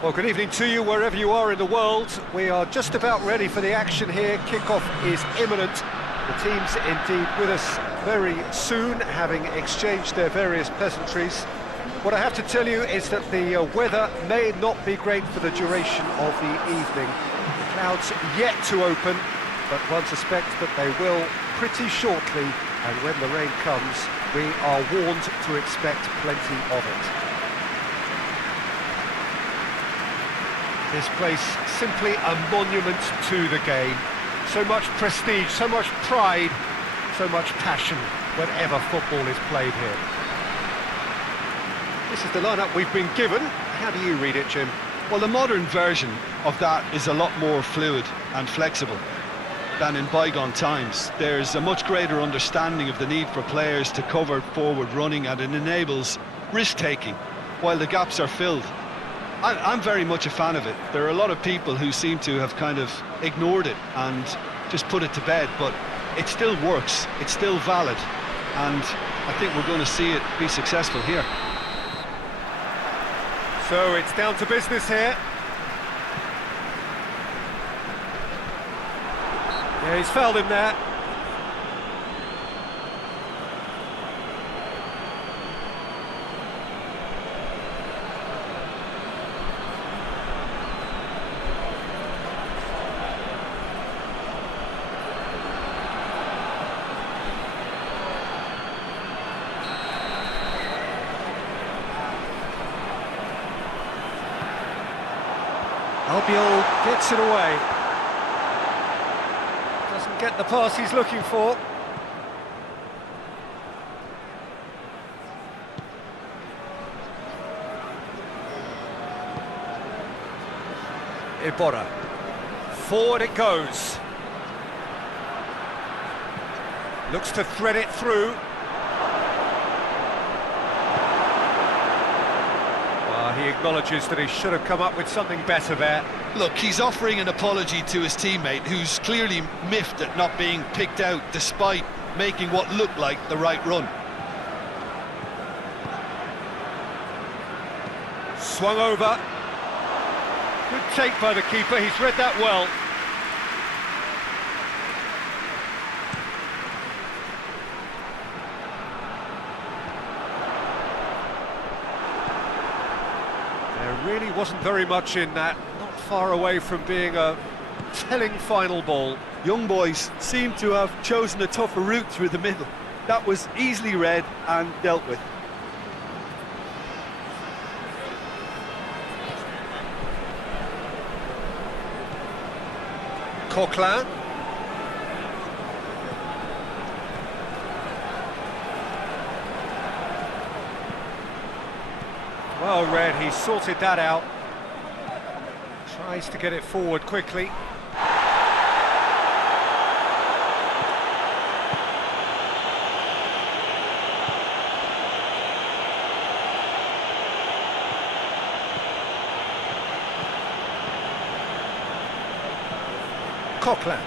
Well, good evening to you wherever you are in the world. We are just about ready for the action here. Kickoff is imminent. The teams indeed with us very soon, having exchanged their various pleasantries. What I have to tell you is that the weather may not be great for the duration of the evening. The clouds yet to open, but one suspects that they will pretty shortly, and when the rain comes, we are warned to expect plenty of it. This place, simply a monument to the game. So much prestige, so much pride, so much passion whenever football is played here. This is the lineup we've been given. How do you read it, Jim? Well, the modern version of that is a lot more fluid and flexible than in bygone times. There's a much greater understanding of the need for players to cover forward running, and it enables risk-taking while the gaps are filled. I'm very much a fan of it. There are a lot of people who seem to have kind of ignored it and just put it to bed, but it still works, it's still valid, and I think we're going to see it be successful here. So it's down to business here. Yeah, he's fouled him there. Albiol gets it away. Doesn't get the pass he's looking for. Iborra. Forward it goes. Looks to thread it through. He acknowledges that he should have come up with something better there. Look, he's offering an apology to his teammate, who's clearly miffed at not being picked out despite making what looked like the right run. Swung over. Good take by the keeper, he's read that well. Really wasn't very much in that, not far away from being a telling final ball. Young boys seem to have chosen a tougher route through the middle. That was easily read and dealt with. Coquelin. Well read, he sorted that out. Tries to get it forward quickly. Coquelin.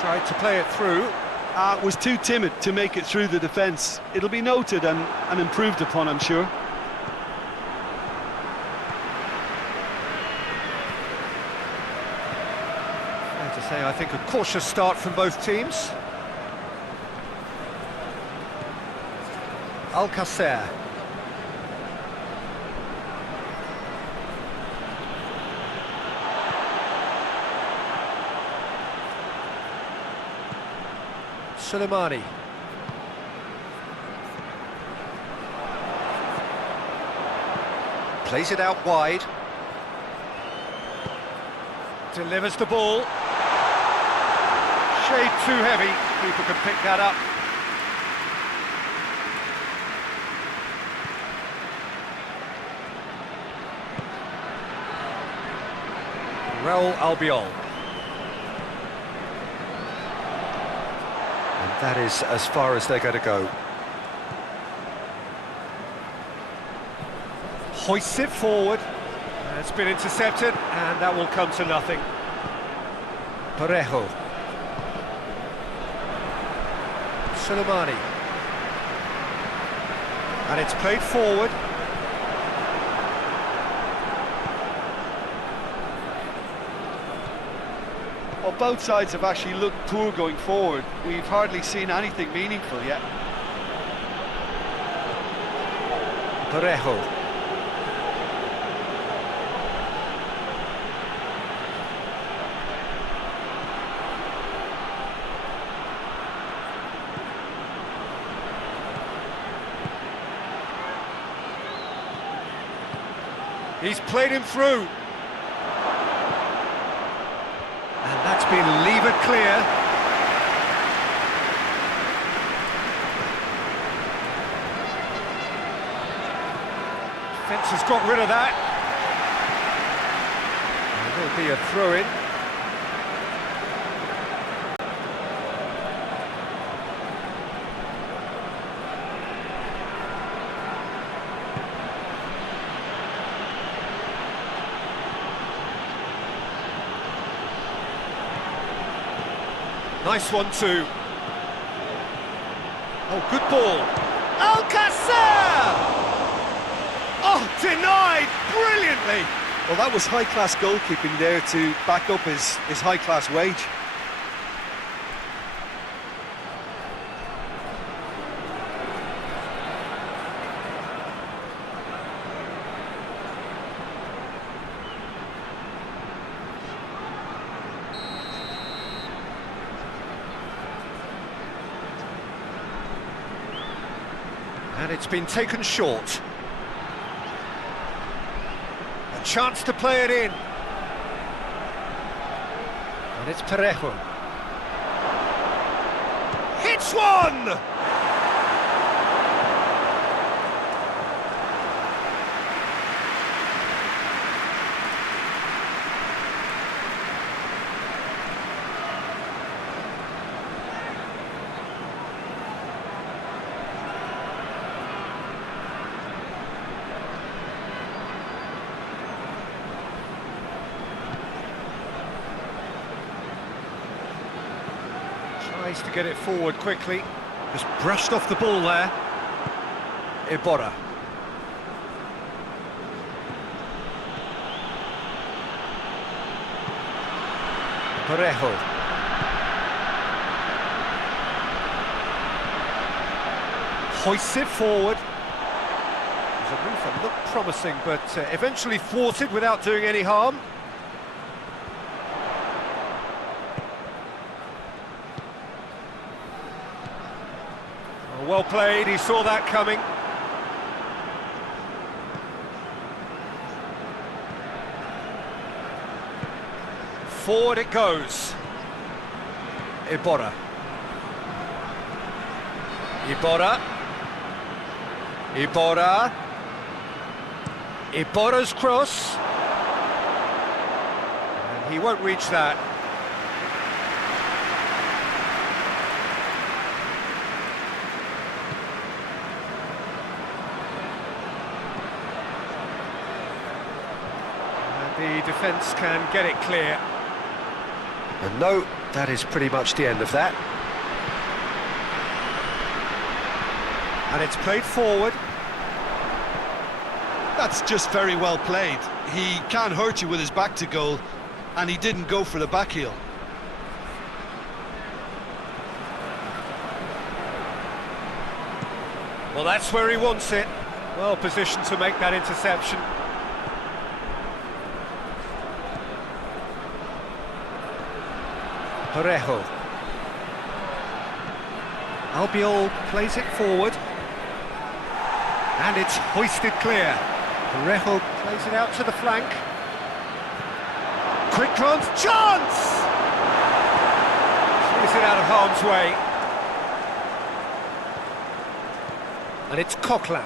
Tried to play it through. Was too timid to make it through the defence. It'll be noted and improved upon, I'm sure. Fair to say, I think a cautious start from both teams. Alcacer. Suleimani. Plays it out wide. Delivers the ball. Shade too heavy. Keeper can pick that up. Raul Albiol. That is as far as they're going to go. Hoists it forward. It's been intercepted, and that will come to nothing. Parejo. Suleimani. And it's played forward. Well, both sides have actually looked poor going forward. We've hardly seen anything meaningful yet. Parejo. He's played him through. And that's been levered clear. Defence has got rid of that. There will be a throw-in. Nice one too. Oh, good ball. Alcacer! Oh, denied brilliantly. Well, that was high-class goalkeeping there to back up his high-class wage. And it's been taken short. A chance to play it in. And it's Parejo. Hits one! Tries to get it forward quickly. Just brushed off the ball there. Iborra. Parejo. Hoists it forward. It was a move that looked promising, but eventually thwarted without doing any harm. Well played, he saw that coming. Forward it goes. Iborra. Iborra. Iborra. Iborra's cross. And he won't reach that. The defence can get it clear. And no, that is pretty much the end of that. And it's played forward. That's just very well played. He can't hurt you with his back to goal, and he didn't go for the back heel. Well, that's where he wants it. Well positioned to make that interception. Parejo. Albiol plays it forward. And it's hoisted clear. Parejo plays it out to the flank. Quick glance, chance! Clears it out of harm's way. And it's Coquelin.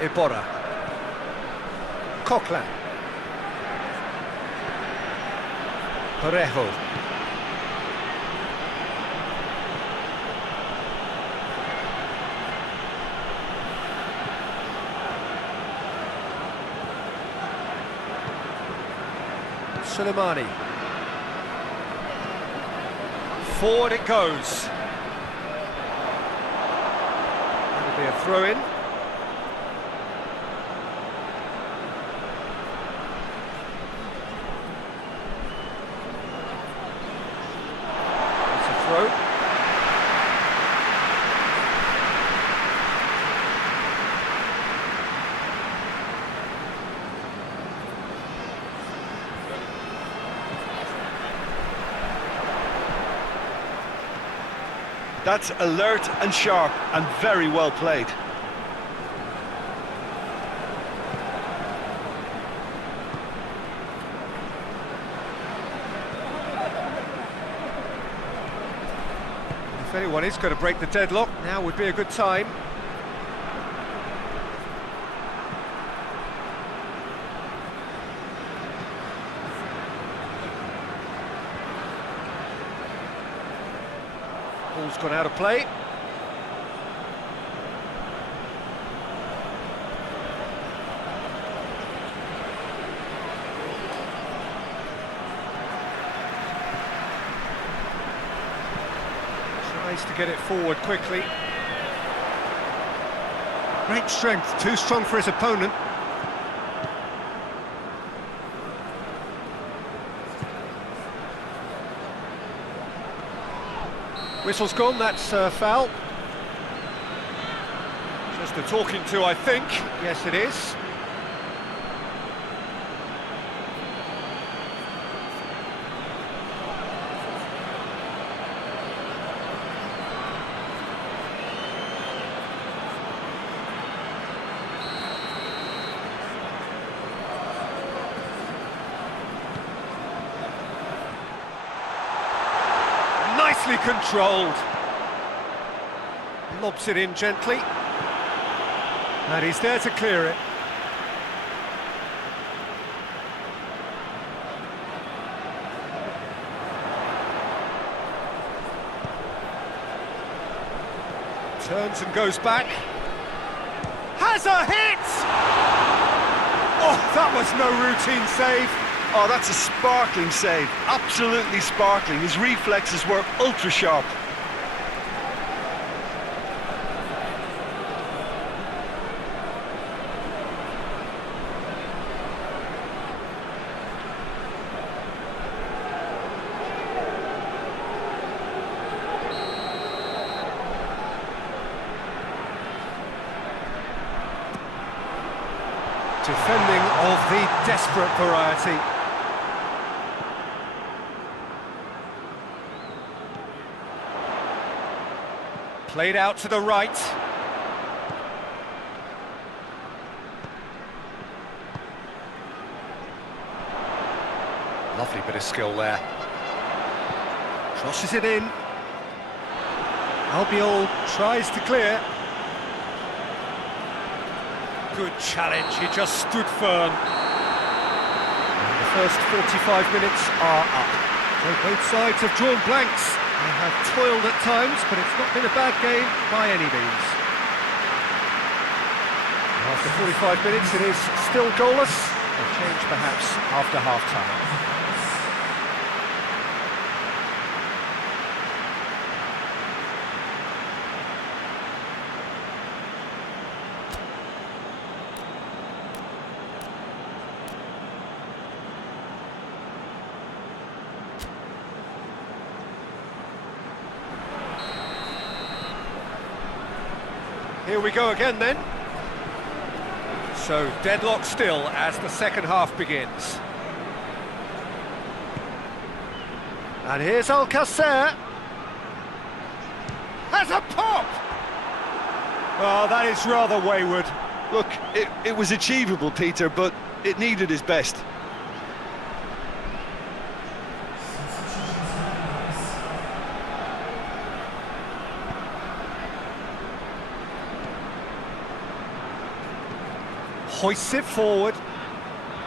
Iborra. Coquelin. Parejo. Soleimani. Forward it goes. That'll be a throw-in. It's a throw. That's alert and sharp and very well played. If anyone is going to break the deadlock, now would be a good time. Ball's gone out of play. Tries to get it forward quickly. Great strength, too strong for his opponent. Whistle's gone, that's foul. Just a talking to, I think. Yes, it is. Nicely controlled. Lobs it in gently. And he's there to clear it. Turns and goes back. Has a hit! Oh, that was no routine save. Oh, that's a sparkling save, absolutely sparkling. His reflexes were ultra sharp. Defending of the desperate variety. Played out to the right. Lovely bit of skill there. Crosses it in. Albiol tries to clear. Good challenge, he just stood firm. And the first 45 minutes are up. So both sides have drawn blanks. They have toiled at times, but it's not been a bad game by any means. After 45 minutes, it is still goalless. A change perhaps after half-time. Here we go again then. So deadlock still as the second half begins. And here's Alcacer. Has a pop! Oh, that is rather wayward. Look, it was achievable, Peter, but it needed his best. Hoists it forward.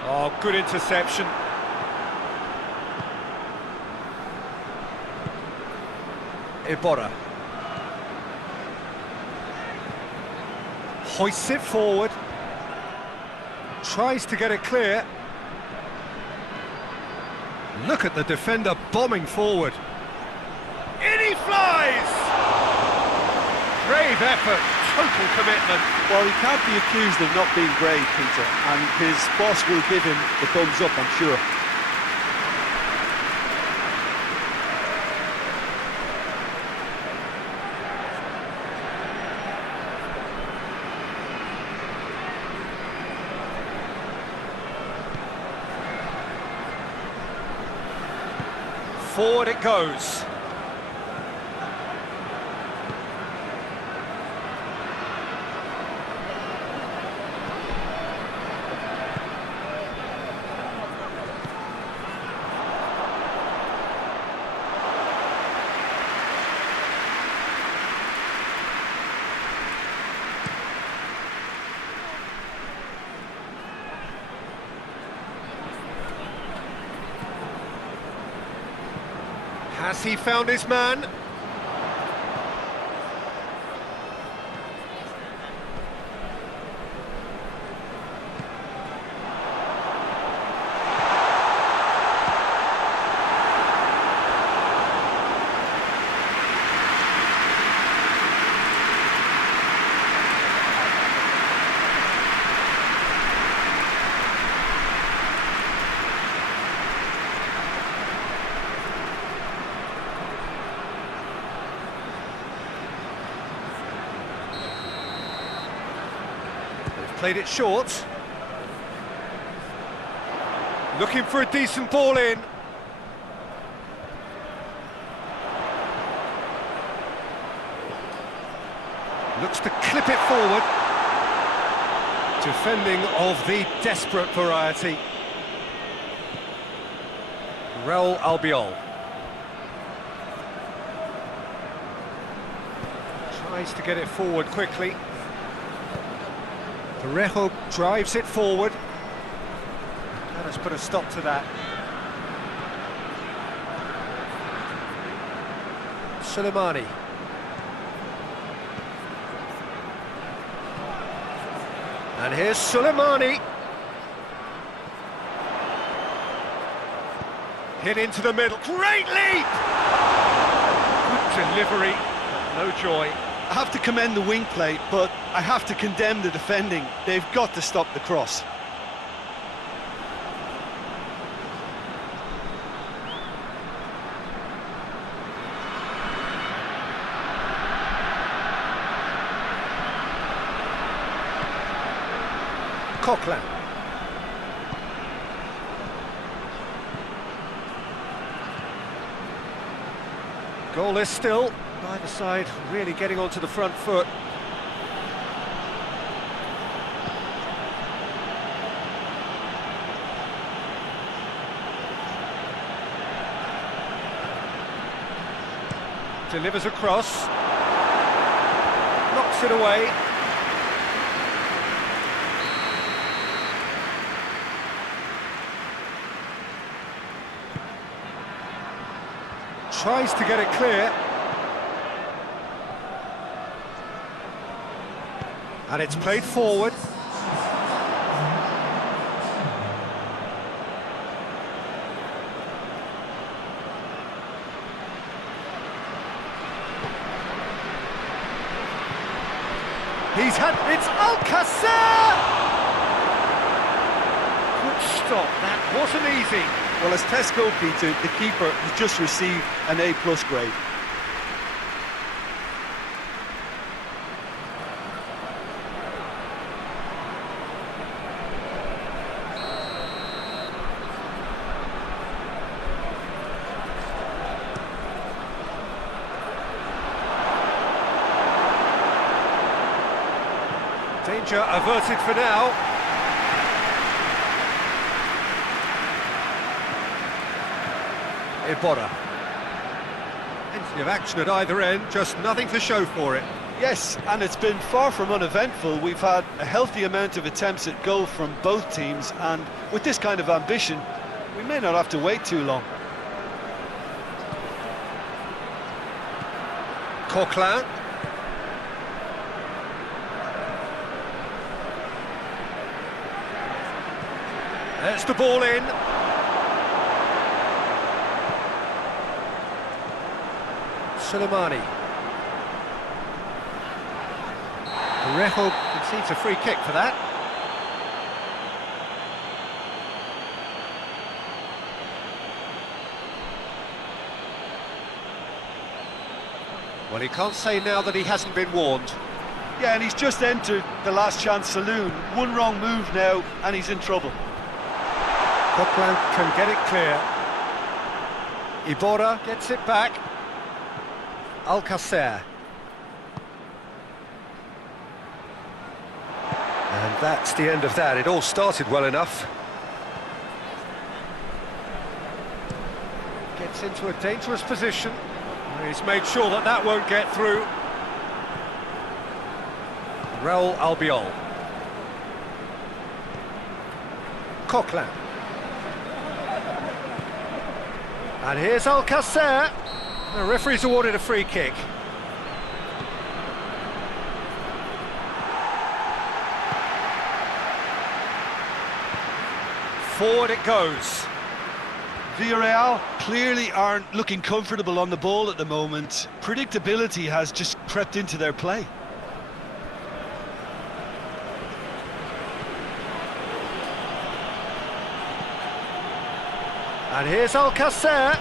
Oh, good interception. Iborra. Hoists it forward. Tries to get it clear. Look at the defender bombing forward. In he flies! Brave effort, total commitment. Well, he can't be accused of not being brave, Peter, and his boss will give him the thumbs up, I'm sure. Forward it goes. Has he found his man? Played it short. Looking for a decent ball in. Looks to clip it forward. Defending of the desperate variety. Real Albiol. Tries to get it forward quickly. Parejo drives it forward. And has put a stop to that. Soleimani. And here's Soleimani. Hit into the middle. Great leap! Good delivery, no joy. I have to commend the wing play, but I have to condemn the defending. They've got to stop the cross. Coquelin. Goalless still. Neither side really getting onto the front foot. Delivers across. Knocks it away. Tries to get it clear. And it's played forward. He's had... It's Alcacer! Good stop, that wasn't easy. Well, as Tesco, Peter, the keeper has just received an A+ grade. Danger averted for now. Iborra. Plenty of action at either end, just nothing to show for it. Yes, and it's been far from uneventful. We've had a healthy amount of attempts at goal from both teams, and with this kind of ambition, we may not have to wait too long. Coquelin. There's the ball in. Suleimani. Parejo concedes a free kick for that. Well, he can't say now that he hasn't been warned. Yeah, and he's just entered the last chance saloon. One wrong move now, and he's in trouble. Coquelin can get it clear. Iborra gets it back. Alcacer. And that's the end of that. It all started well enough. Gets into a dangerous position. He's made sure that that won't get through. Raul Albiol. Coquelin. And here's Alcacer. The referee's awarded a free kick. Forward it goes. Villarreal clearly aren't looking comfortable on the ball at the moment. Predictability has just crept into their play. And here's Alcacer.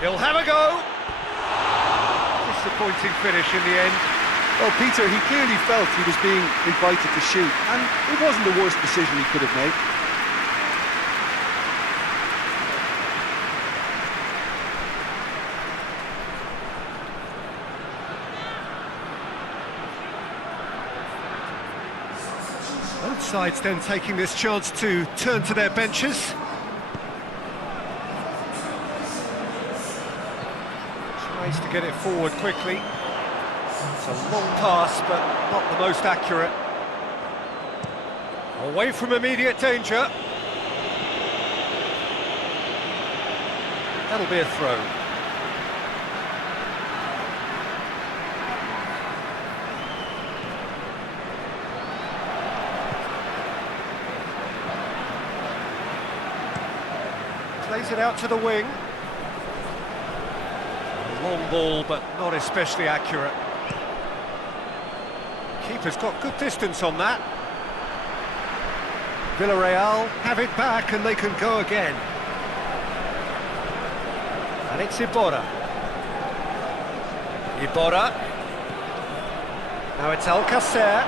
He'll have a go. Disappointing finish in the end. Well, Peter, he clearly felt he was being invited to shoot, and it wasn't the worst decision he could have made. Both sides then taking this chance to turn to their benches. Tries to get it forward quickly. It's a long pass, but not the most accurate. Away from immediate danger. That'll be a throw. Plays it out to the wing. A long ball, but not especially accurate. Keeper's got good distance on that. Villarreal have it back and they can go again. And it's Iborra. Iborra. Now it's Alcacer.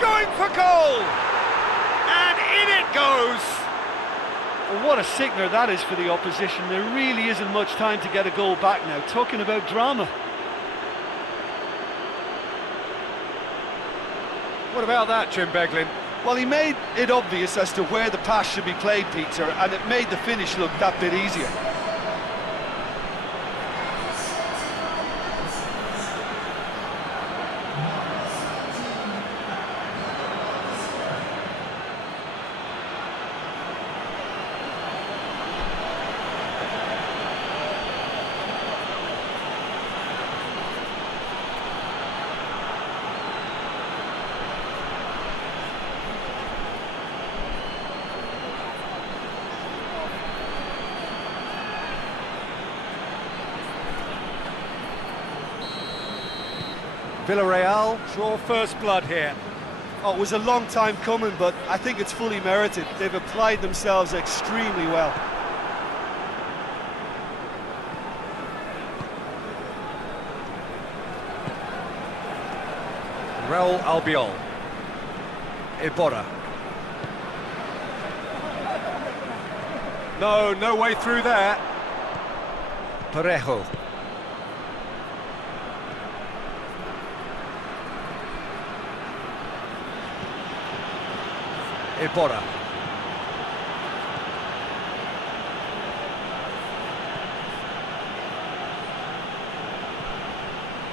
Going for goal! And in it goes! Well, what a sickener that is for the opposition. There really isn't much time to get a goal back now. Talking about drama. What about that, Jim Beglin? Well, he made it obvious as to where the pass should be played, Peter, and it made the finish look that bit easier. Villarreal draw first blood here. Oh, it was a long time coming, but I think it's fully merited. They've applied themselves extremely well. Raul Albiol. Iborra. No way through there. Parejo. Iborra.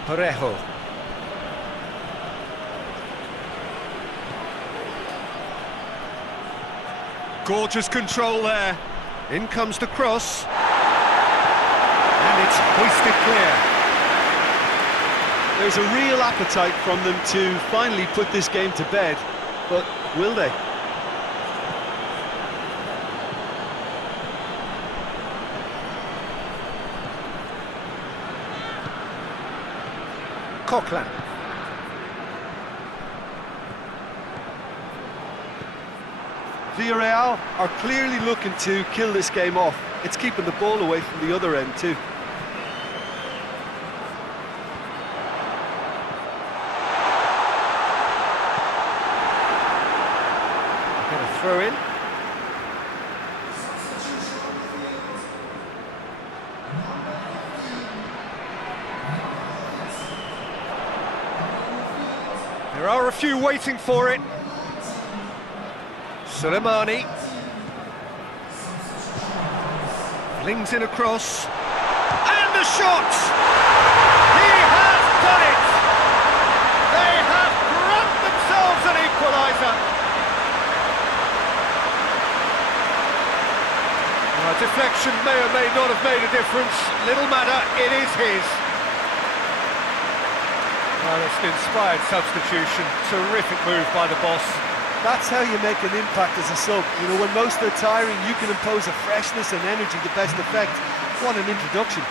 Parejo. Gorgeous control there. In comes the cross. And it's hoisted clear. There's a real appetite from them to finally put this game to bed, but will they? Coquelin. Villarreal are clearly looking to kill this game off. It's keeping the ball away from the other end too. Going to throw in. There are a few waiting for it. Soleimani flings in across, and the shot! He has done it! They have grabbed themselves an equaliser. Well, deflection may or may not have made a difference. Little matter, it is his. Well, it's an inspired substitution. Terrific move by the boss. That's how you make an impact as a sub. You know, when most are tiring, you can impose a freshness and energy to best effect. What an introduction.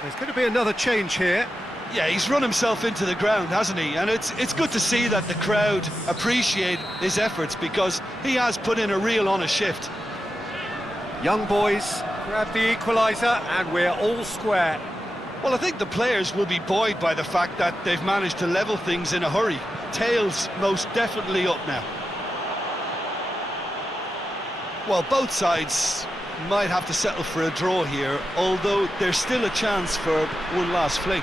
There's going to be another change here. Yeah, he's run himself into the ground, hasn't he? And it's good to see that the crowd appreciate his efforts, because he has put in a real honest shift. Young boys grab the equaliser and we're all square. Well, I think the players will be buoyed by the fact that they've managed to level things in a hurry. Tails most definitely up now. Well, both sides might have to settle for a draw here, although there's still a chance for one last fling.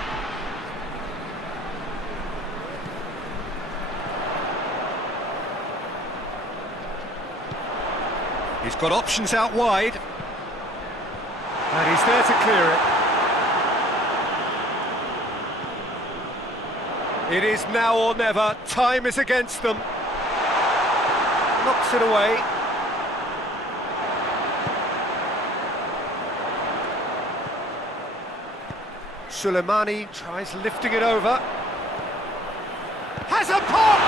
He's got options out wide, and he's there to clear it. It is now or never. Time is against them. Knocks it away. Soleimani tries lifting it over. Has a pop!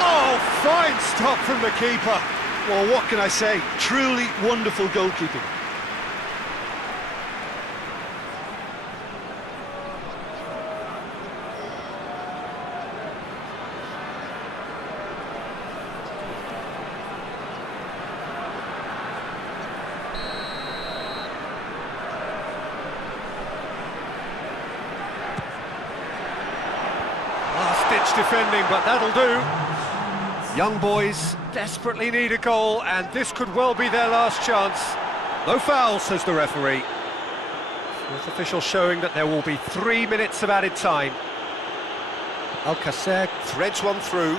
Oh, fine stop from the keeper. Well, what can I say? Truly wonderful goalkeeping. Last-ditch defending, but that'll do. Young boys desperately need a goal, and this could well be their last chance. No foul, says the referee. Fourth official showing that there will be 3 minutes of added time. Alcacer threads one through.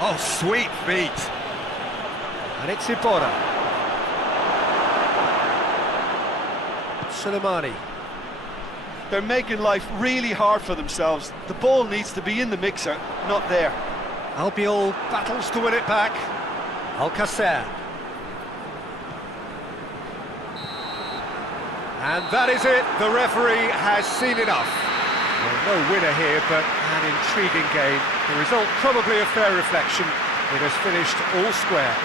Oh, sweet feet. And it's Iborra. Soleimani. They're making life really hard for themselves. The ball needs to be in the mixer, not there. Albiol battles to win it back. Alcacer. And that is it. The referee has seen enough. Well, no winner here, but an intriguing game. The result probably a fair reflection. It has finished all square.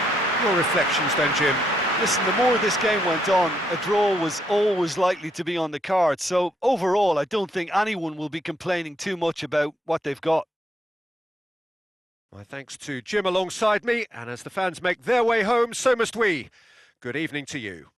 Your reflections then, Jim? Listen, the more this game went on, a draw was always likely to be on the card. So overall, I don't think anyone will be complaining too much about what they've got. My thanks to Jim alongside me, and as the fans make their way home, so must we. Good evening to you.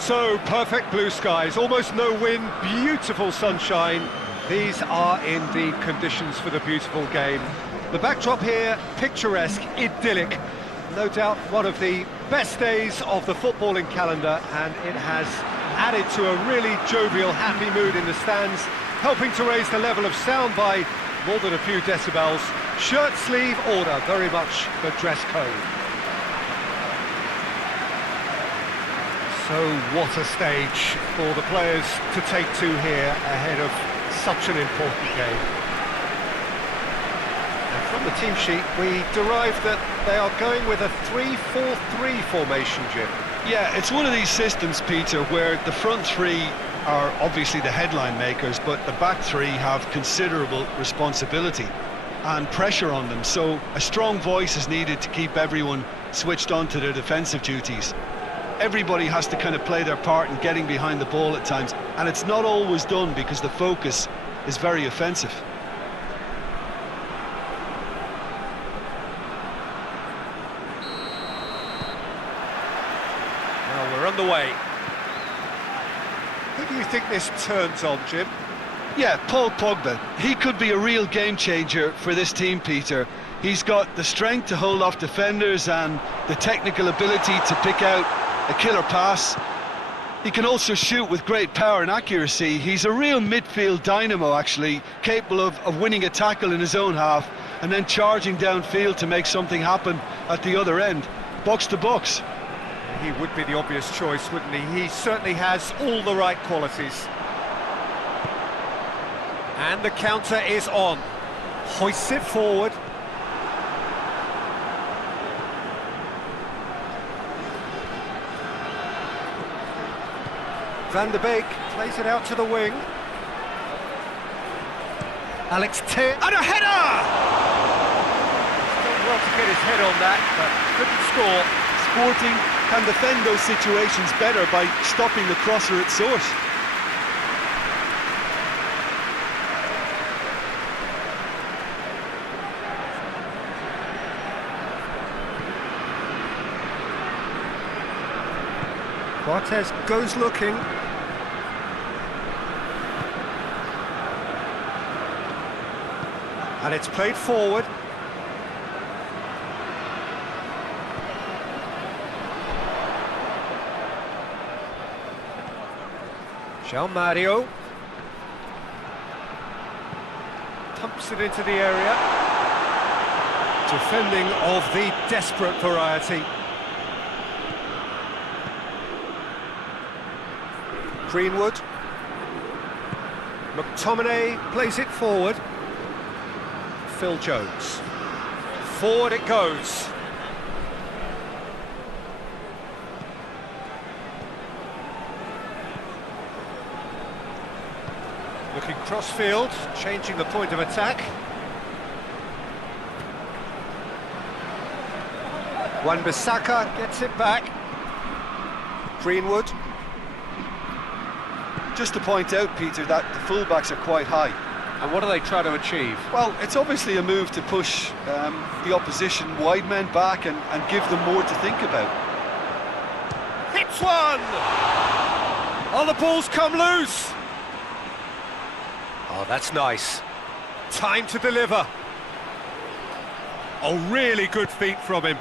So, perfect blue skies, almost no wind, beautiful sunshine. These are indeed conditions for the beautiful game. The backdrop here, picturesque, idyllic. No doubt one of the best days of the footballing calendar, and it has added to a really jovial, happy mood in the stands, helping to raise the level of sound by more than a few decibels. Shirt sleeve order, very much the dress code. So what a stage for the players to take to here ahead of such an important game. And from the team sheet, we derive that they are going with a 3-4-3 formation, Jim. Yeah, it's one of these systems, Peter, where the front three are obviously the headline makers, but the back three have considerable responsibility and pressure on them. So a strong voice is needed to keep everyone switched on to their defensive duties. Everybody has to kind of play their part in getting behind the ball at times, and it's not always done because the focus is very offensive. Well, we're underway. Who do you think this turns on, Jim? Yeah, Paul Pogba. He could be a real game changer for this team, Peter. He's got the strength to hold off defenders and the technical ability to pick out a killer pass. He can also shoot with great power and accuracy. He's a real midfield dynamo, actually, capable of winning a tackle in his own half and then charging downfield to make something happen at the other end. Box to box. He would be the obvious choice, wouldn't he? He certainly has all the right qualities. And the counter is on. Hoists it forward. Van der Beek plays it out to the wing. Alex T. And a header! He's done well to get his head on that, but couldn't score. Sporting can defend those situations better by stopping the crosser at source. Barthez goes looking. And it's played forward. João Mario pumps it into the area. Defending of the desperate variety. Greenwood. McTominay plays it forward. Phil Jones. Forward it goes. Looking cross-field, changing the point of attack. Wan-Bissaka gets it back. Greenwood. Just to point out, Peter, that the fullbacks are quite high. And what do they try to achieve? Well, it's obviously a move to push the opposition wide men back and give them more to think about. Hits one! Oh, the ball's come loose! Oh, that's nice. Time to deliver. Oh, really good feet from him.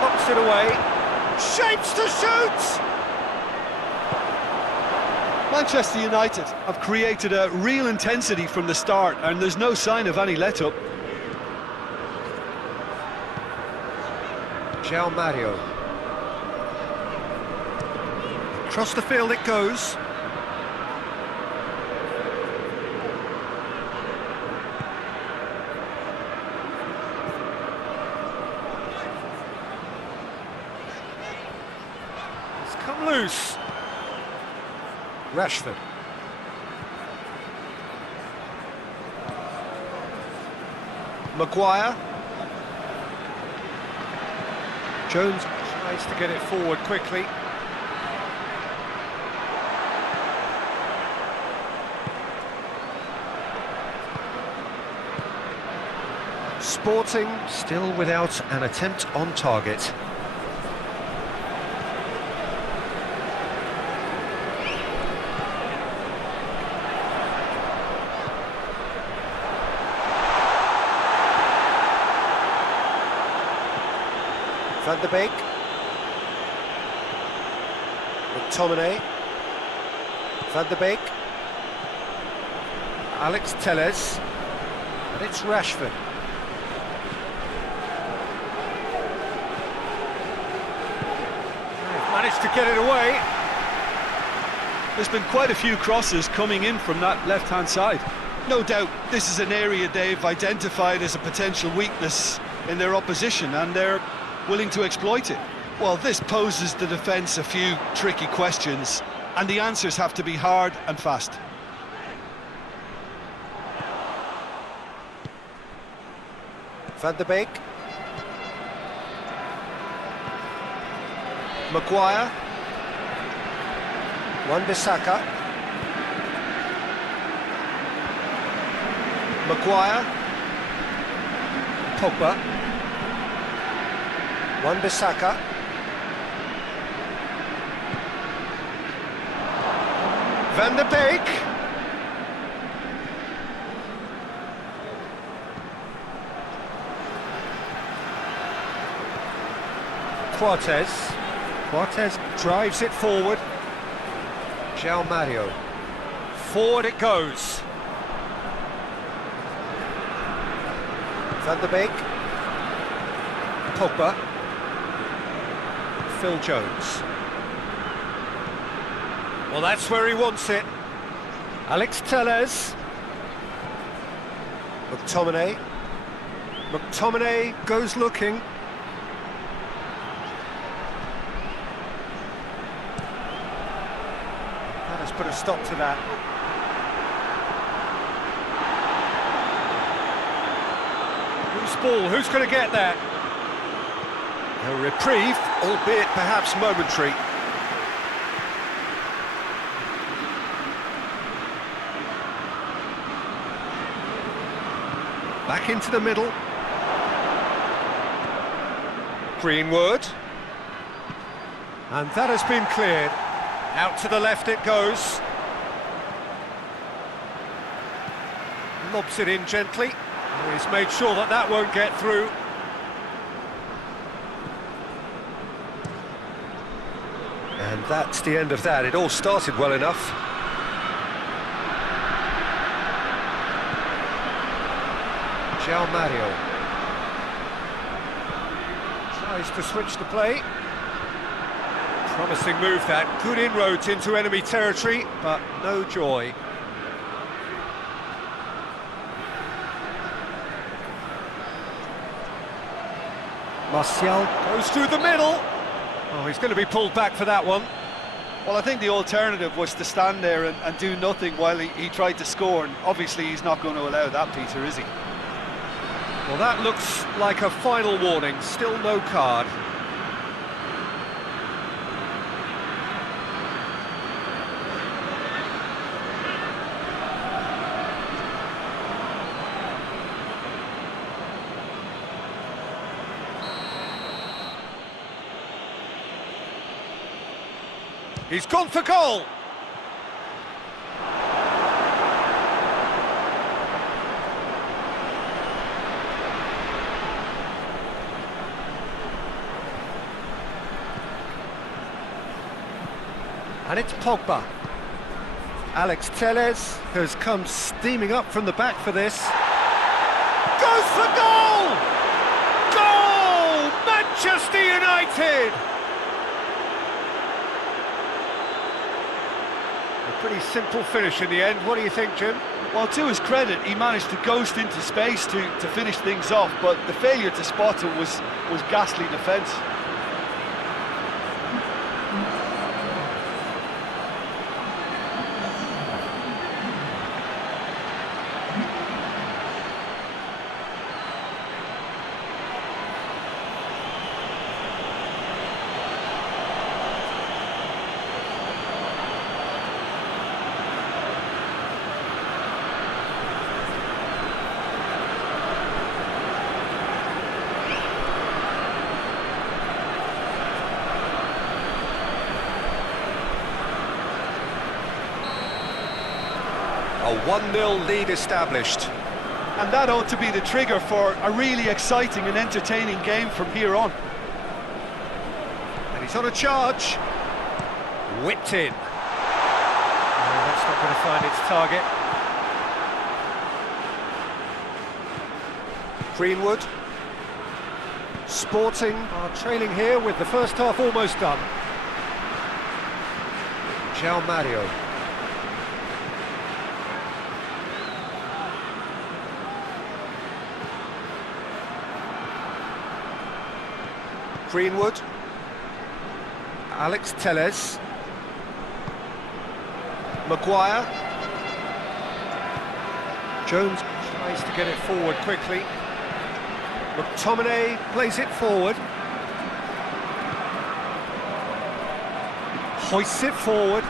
Knocks it away. Shapes to shoot! Manchester United have created a real intensity from the start, and there's no sign of any let-up. João Mario. Across the field it goes. It's come loose. Rashford. Maguire. Jones tries to get it forward quickly. Sporting still without an attempt on target. Van der Beek. McTominay. Van der Beek. Alex Telles. And it's Rashford. They've managed to get it away. There's been quite a few crosses coming in from that left-hand side. No doubt this is an area they've identified as a potential weakness in their opposition, and they're willing to exploit it. Well, this poses the defence a few tricky questions, and the answers have to be hard and fast. Van der Beek. Maguire. Wan-Bissaka. Maguire. Pogba. Wan-Bissaka. Van der Beek. Quartez drives it forward. João Mario. Forward it goes. Van der Beek. Pogba. Phil Jones. Well, that's where he wants it. Alex Telles. McTominay. McTominay goes looking. That has put a stop to that. Who's ball? Who's going to get that? A reprieve, albeit perhaps momentary. Back into the middle. Greenwood. And that has been cleared. Out to the left it goes. Lobs it in gently. He's made sure that that won't get through. And that's the end of that. It all started well enough. João Mario tries to switch the play. Promising move that. Good inroads into enemy territory, but no joy. Martial goes through the middle. Oh, he's going to be pulled back for that one. Well, I think the alternative was to stand there and do nothing while he tried to score, and obviously he's not going to allow that, Peter, is he? Well, that looks like a final warning. Still no card. He's gone for goal. And it's Pogba. Alex Telles has come steaming up from the back for this. Goes for goal! Goal! Manchester United! Pretty simple finish in the end. What do you think, Jim? Well, to his credit, he managed to ghost into space to finish things off, but the failure to spot it was ghastly defence. A 1-0 lead established. And that ought to be the trigger for a really exciting and entertaining game from here on. He's on a charge. Whipped in. No, that's not going to find its target. Greenwood. Sporting are trailing here with the first half almost done. João Mario. Greenwood. Alex Telles. Maguire. Jones tries to get it forward quickly. McTominay plays it forward. Hoists it forward.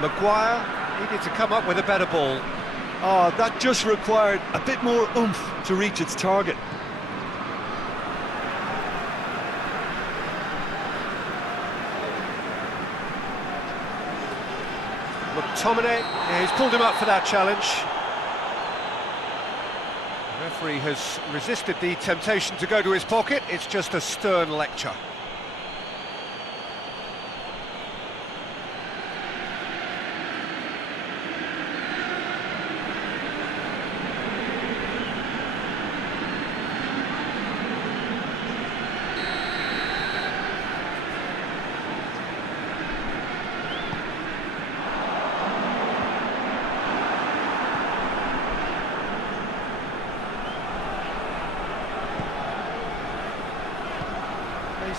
Maguire needed to come up with a better ball. Oh, that just required a bit more oomph to reach its target. McTominay, yeah, he's pulled him up for that challenge. The referee has resisted the temptation to go to his pocket. It's just a stern lecture.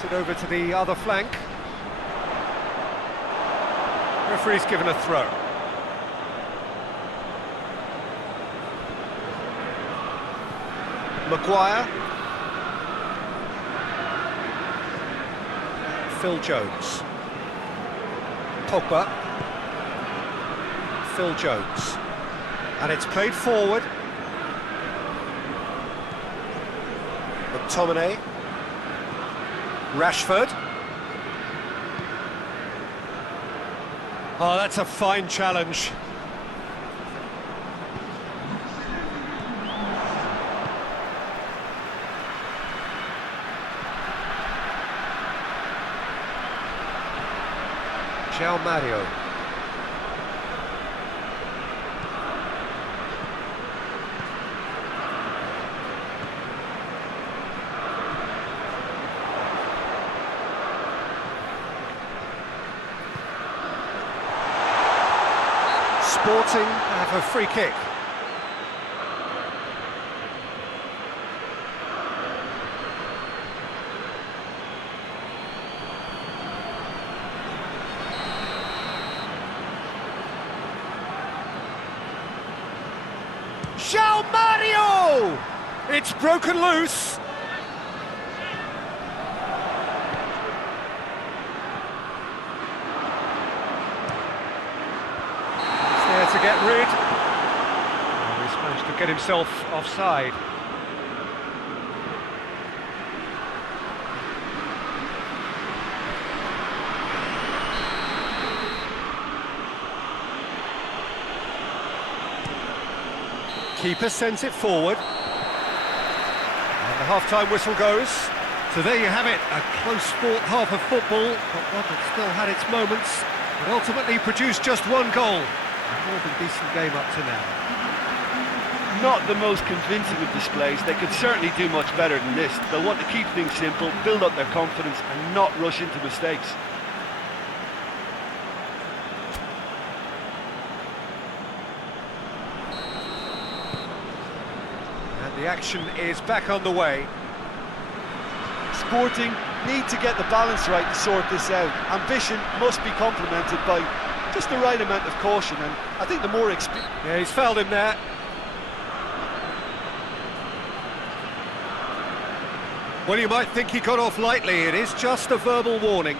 It over to the other flank. Referee's given a throw. Maguire. Phil Jones. Pogba. Phil Jones. And it's played forward. McTominay. Rashford. Oh, that's a fine challenge. João Mario. Sporting have a free kick. João Mario! It's broken loose. To get rid. Oh, he's managed to get himself offside. Keeper sends it forward. And the half-time whistle goes. So there you have it, a close-fought half of football, but one that still had its moments, but ultimately produced just one goal. A more than decent game up to now. Not the most convincing of displays. They could certainly do much better than this. They'll want to keep things simple, build up their confidence and not rush into mistakes. And the action is back on the way. Sporting need to get the balance right to sort this out. Ambition must be complemented by just the right amount of caution, and I think the more experience... Yeah, he's fouled him there. Well, you might think he got off lightly. It is just a verbal warning.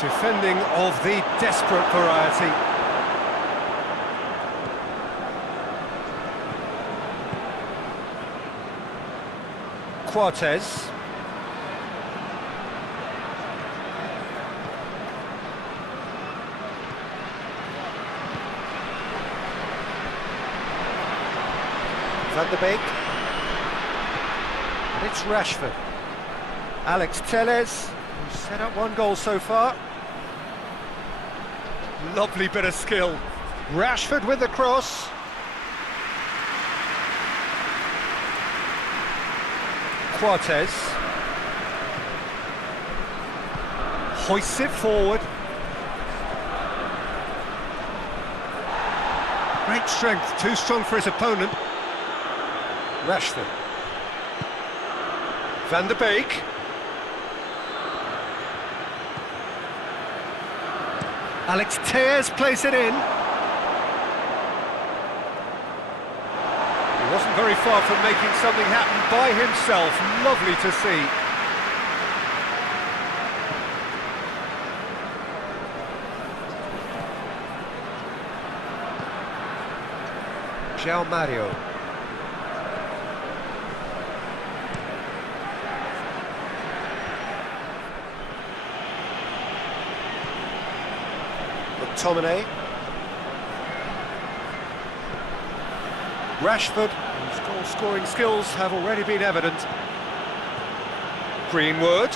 Defending of the desperate variety. Cortez. Van de Beek. And it's Rashford. Alex Telles, who's set up one goal so far. Lovely bit of skill. Rashford with the cross. Cortez. Hoists it forward. Great strength, too strong for his opponent. Rashford. Van de Beek. Alex Telles plays it in. He wasn't very far from making something happen by himself. Lovely to see. João Mario. McTominay. Rashford, whose goal-scoring skills have already been evident. Greenwood.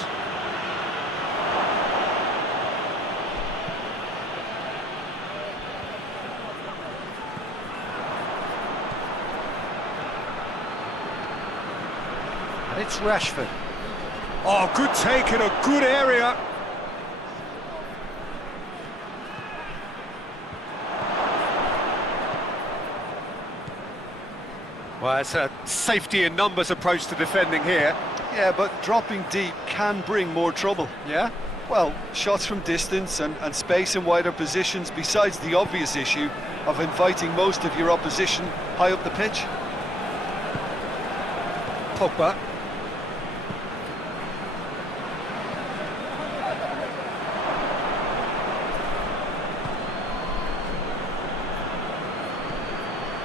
And it's Rashford. Oh, good take in a good area. Well, it's a safety in numbers approach to defending here. Yeah, but dropping deep can bring more trouble. Yeah? Well, shots from distance and space in wider positions, besides the obvious issue of inviting most of your opposition high up the pitch. Pogba.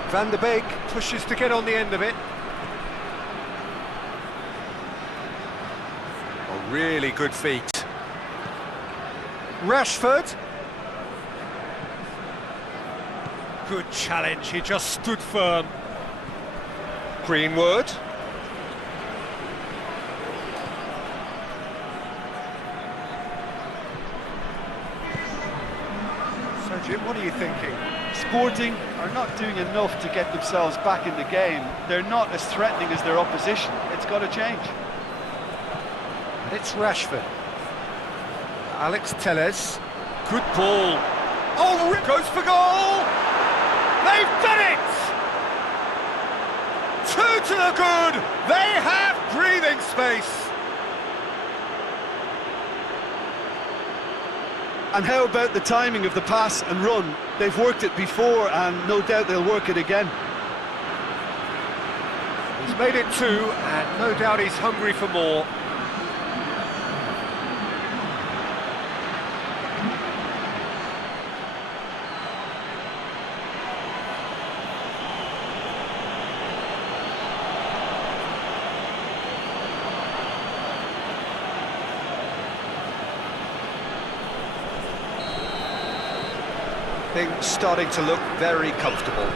Van de Beek pushes to get on the end of it. Oh, really good feet. Rashford. Good challenge, he just stood firm. Greenwood. So Jim, what are you thinking? Sporting are not doing enough to get themselves back in the game. They're not as threatening as their opposition. It's got to change. And it's Rashford. Alex Telles. Good ball. Oh, goes for goal! They've done it! Two to the good! They have breathing space! And how about the timing of the pass and run? They've worked it before and no doubt they'll work it again. He's made it two, and no doubt he's hungry for more. Things starting to look very comfortable.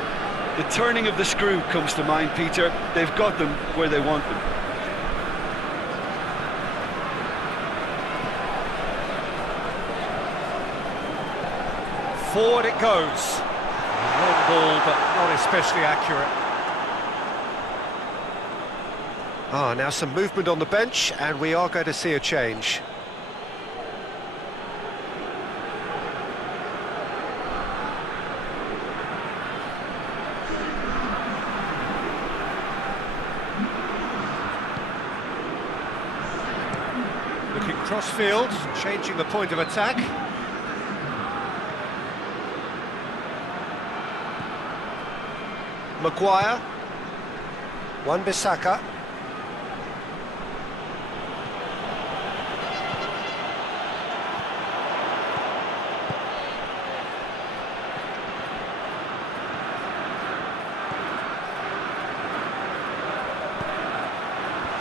The turning of the screw comes to mind, Peter. They've got them where they want them. Forward it goes. Long ball, but not especially accurate. Ah, now some movement on the bench, and we are going to see a change. Looking cross-field, changing the point of attack. Maguire. Wan-Bissaka.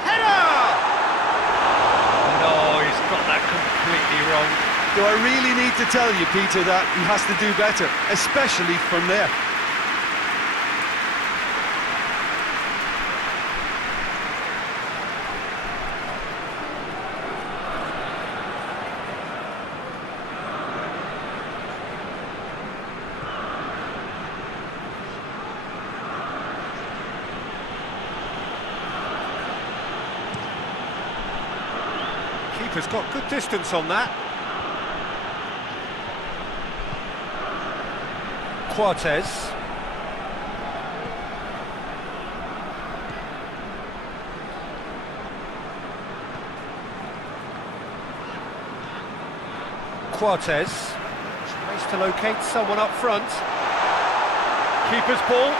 Header! I really need to tell you, Peter, that he has to do better, especially from there. Keeper's got good distance on that. Cortez. Cortez. Tries to locate someone up front. Keeper's ball.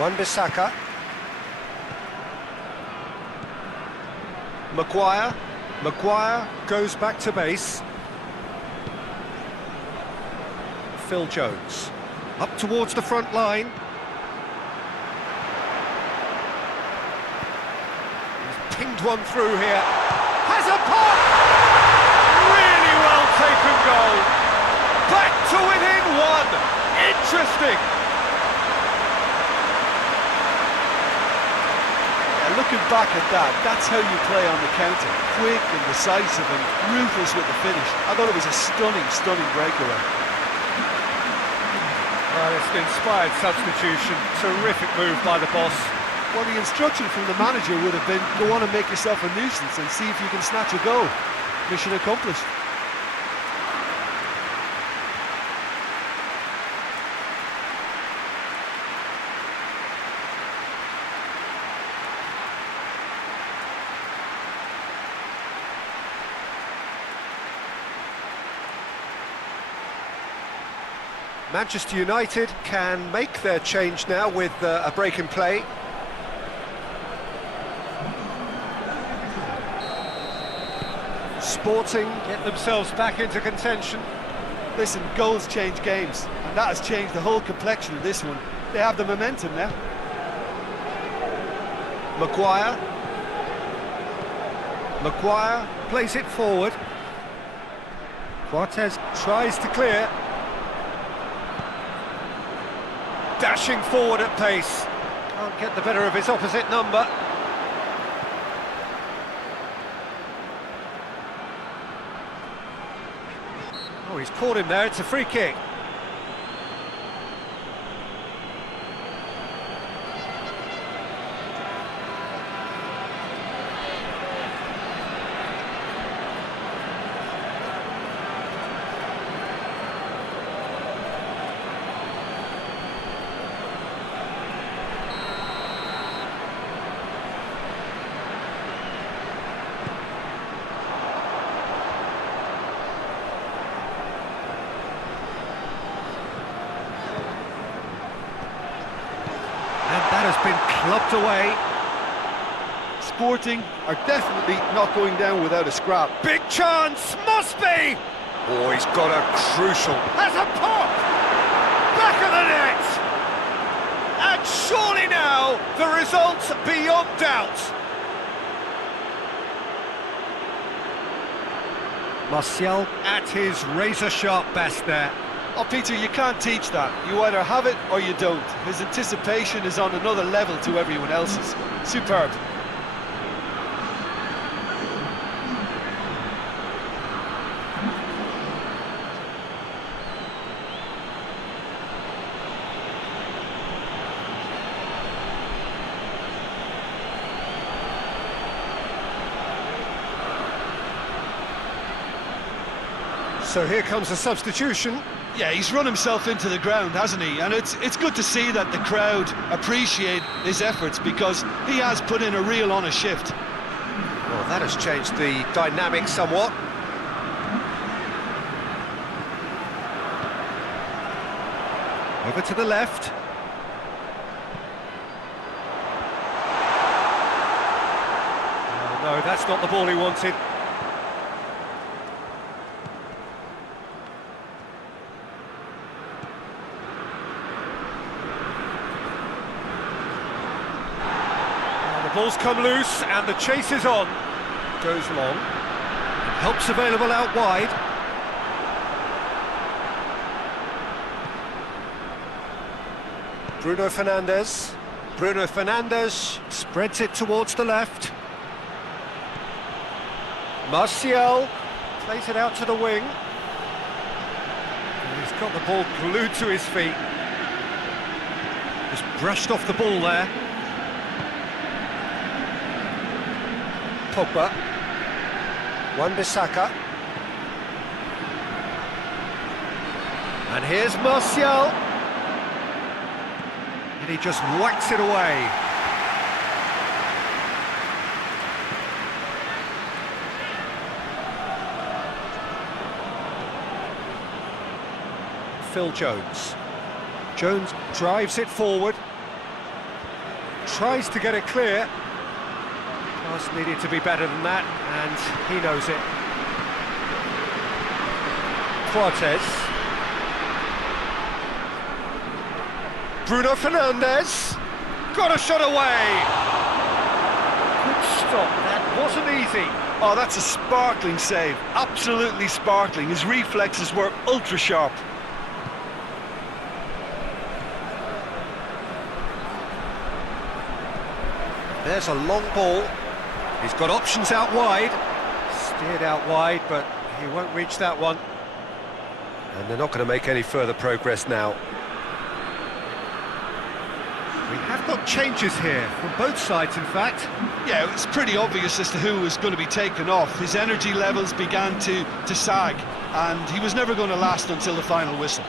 Wan-Bissaka. Maguire goes back to base. Phil Jones up towards the front line. He's pinged one through here. Has a pop! Really well taken goal. Back to within one. Interesting. Looking back at that, that's how you play on the counter. Quick and decisive and ruthless with the finish. I thought it was a stunning breakaway. Well, it's an inspired substitution. Terrific move by the boss. Well, the instruction from the manager would have been, go on and make yourself a nuisance and see if you can snatch a goal. Mission accomplished. Manchester United can make their change now with a break in play. Sporting get themselves back into contention. Listen, goals change games, and that has changed the whole complexion of this one. They have the momentum now. Maguire plays it forward. Cortez tries to clear. Dashing forward at pace. Can't get the better of his opposite number. Oh, he's caught him there, it's a free kick. That has been clubbed away. Sporting are definitely not going down without a scrap. Big chance, must be! Oh, he's got a crucial. Has a pop! Back of the net! And surely now, the result's beyond doubt. Martial at his razor-sharp best there. Oh, Peter, you can't teach that. You either have it or you don't. His anticipation is on another level to everyone else's. Superb. So here comes a substitution. Yeah, he's run himself into the ground, hasn't he? And it's good to see that the crowd appreciate his efforts because he has put in a real honest shift. Well, that has changed the dynamic somewhat. Over to the left. Oh, no, that's not the ball he wanted. Ball's come loose and the chase is on. goes long. Help's available out wide. Bruno Fernandes. Bruno Fernandes spreads it towards the left. Martial plays it out to the wing. And he's got the ball glued to his feet. Just brushed off the ball there. Pogba. Wan-Bissaka. And here's Martial. And he just whacks it away. Phil Jones. Jones drives it forward. Tries to get it clear. Pass needed to be better than that, and he knows it. Cortez. Bruno Fernandes. Got a shot away. Good stop, that wasn't easy. Oh, that's a sparkling save. Absolutely sparkling. His reflexes were ultra sharp. There's a long ball. He's got options out wide. Steered out wide, but he won't reach that one. And they're not going to make any further progress now. We have got changes here, from both sides in fact. Yeah, it's pretty obvious as to who was going to be taken off. His energy levels began to sag, and he was never going to last until the final whistle.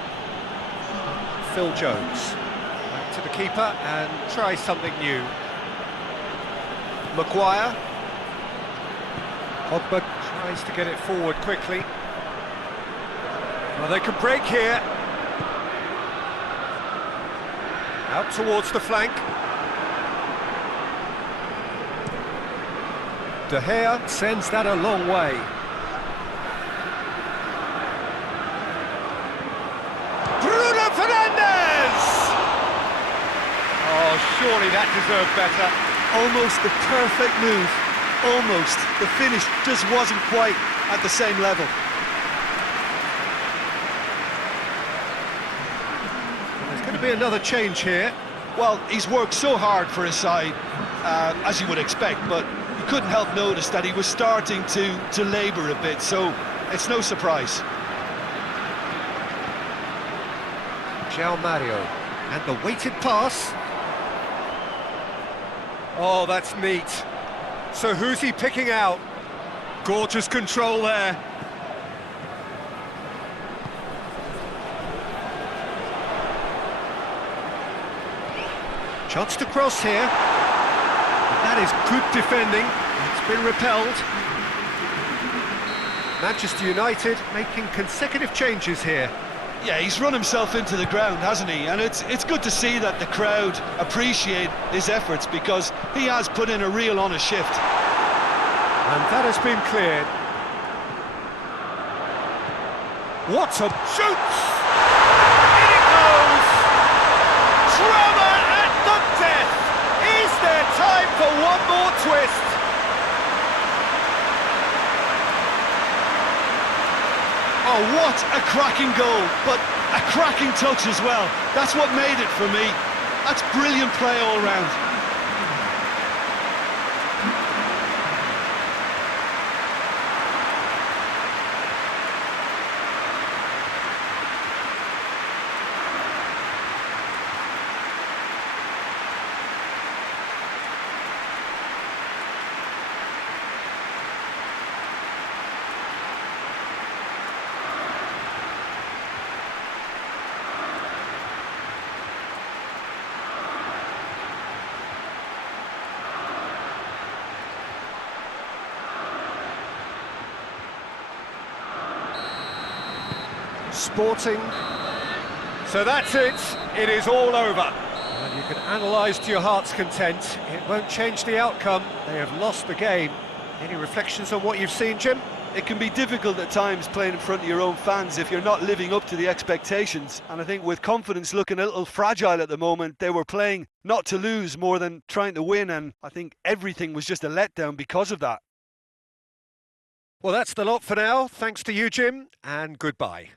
Phil Jones. Back to the keeper and try something new. Maguire. Pogba tries to get it forward quickly. Well, they can break here. Out towards the flank. De Gea sends that a long way. Bruno Fernandes! Oh, surely that deserved better. Almost the perfect move. Almost. The finish just wasn't quite at the same level. There's going to be another change here. Well, he's worked so hard for his side, as you would expect, but you couldn't help notice that he was starting to labour a bit, so it's no surprise. João Mario, and the weighted pass. Oh, that's neat. So who's he picking out? Gorgeous control there. Chance to cross here. That is good defending. It's been repelled. Manchester United making consecutive changes here. Yeah, he's run himself into the ground, hasn't he? And it's good to see that the crowd appreciate his efforts, because he has put in a real honest shift. And that has been cleared. What a shoots! In it goes! Drama at the death! Is there time for one more twist? Oh, what a cracking goal, but a cracking touch as well. That's what made it for me. That's brilliant play all round. Sporting. So that's it. It is all over. And you can analyse to your heart's content. It won't change the outcome. They have lost the game. Any reflections on what you've seen, Jim? It can be difficult at times playing in front of your own fans if you're not living up to the expectations. And I think with confidence looking a little fragile at the moment, they were playing not to lose more than trying to win. And I think everything was just a letdown because of that. Well, that's the lot for now. Thanks to you, Jim, and goodbye.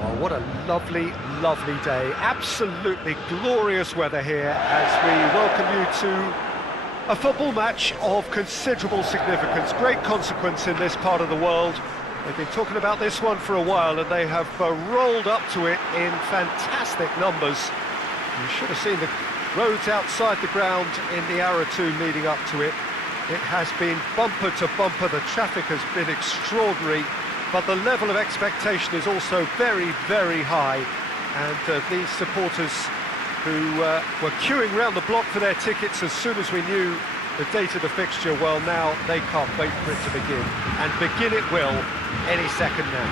Oh, what a lovely, lovely day. Absolutely glorious weather here as we welcome you to a football match of considerable significance, great consequence in this part of the world. They've been talking about this one for a while and they have rolled up to it in fantastic numbers. You should have seen the roads outside the ground in the hour or two leading up to it. It has been bumper to bumper, the traffic has been extraordinary, but the level of expectation is also very, very high. And these supporters who were queuing round the block for their tickets as soon as we knew the date of the fixture, well, now they can't wait for it to begin. And begin it will any second now.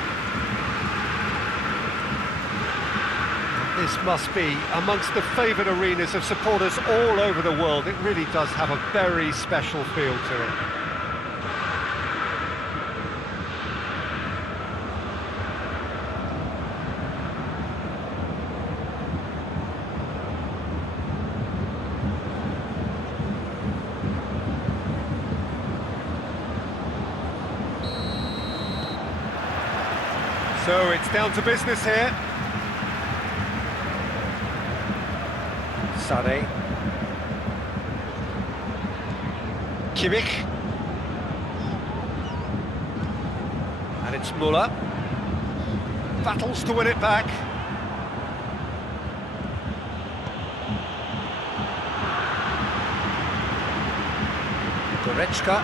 This must be amongst the favoured arenas of supporters all over the world. It really does have a very special feel to it. So it's down to business here. Sané. Kimmich. And it's Müller. Battles to win it back. Goretzka.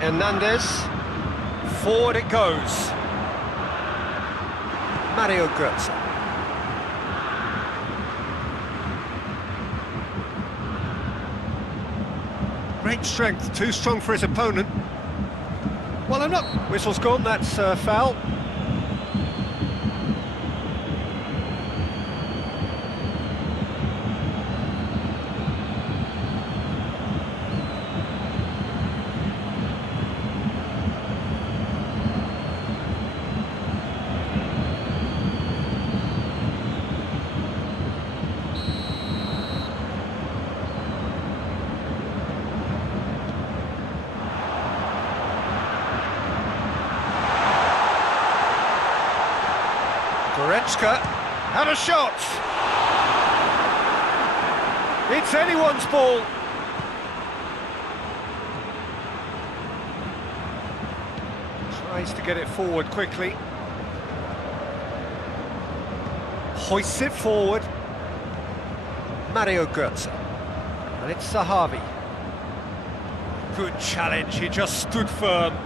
Hernandez. Forward it goes. Mario Götze. Great strength, too strong for his opponent. Well, I'm not. Whistle's gone, that's foul. Goretzka had a shot. It's anyone's ball. Tries to get it forward quickly. Hoists it forward. Mario Götze. And it's Zahavi. Good challenge, he just stood firm.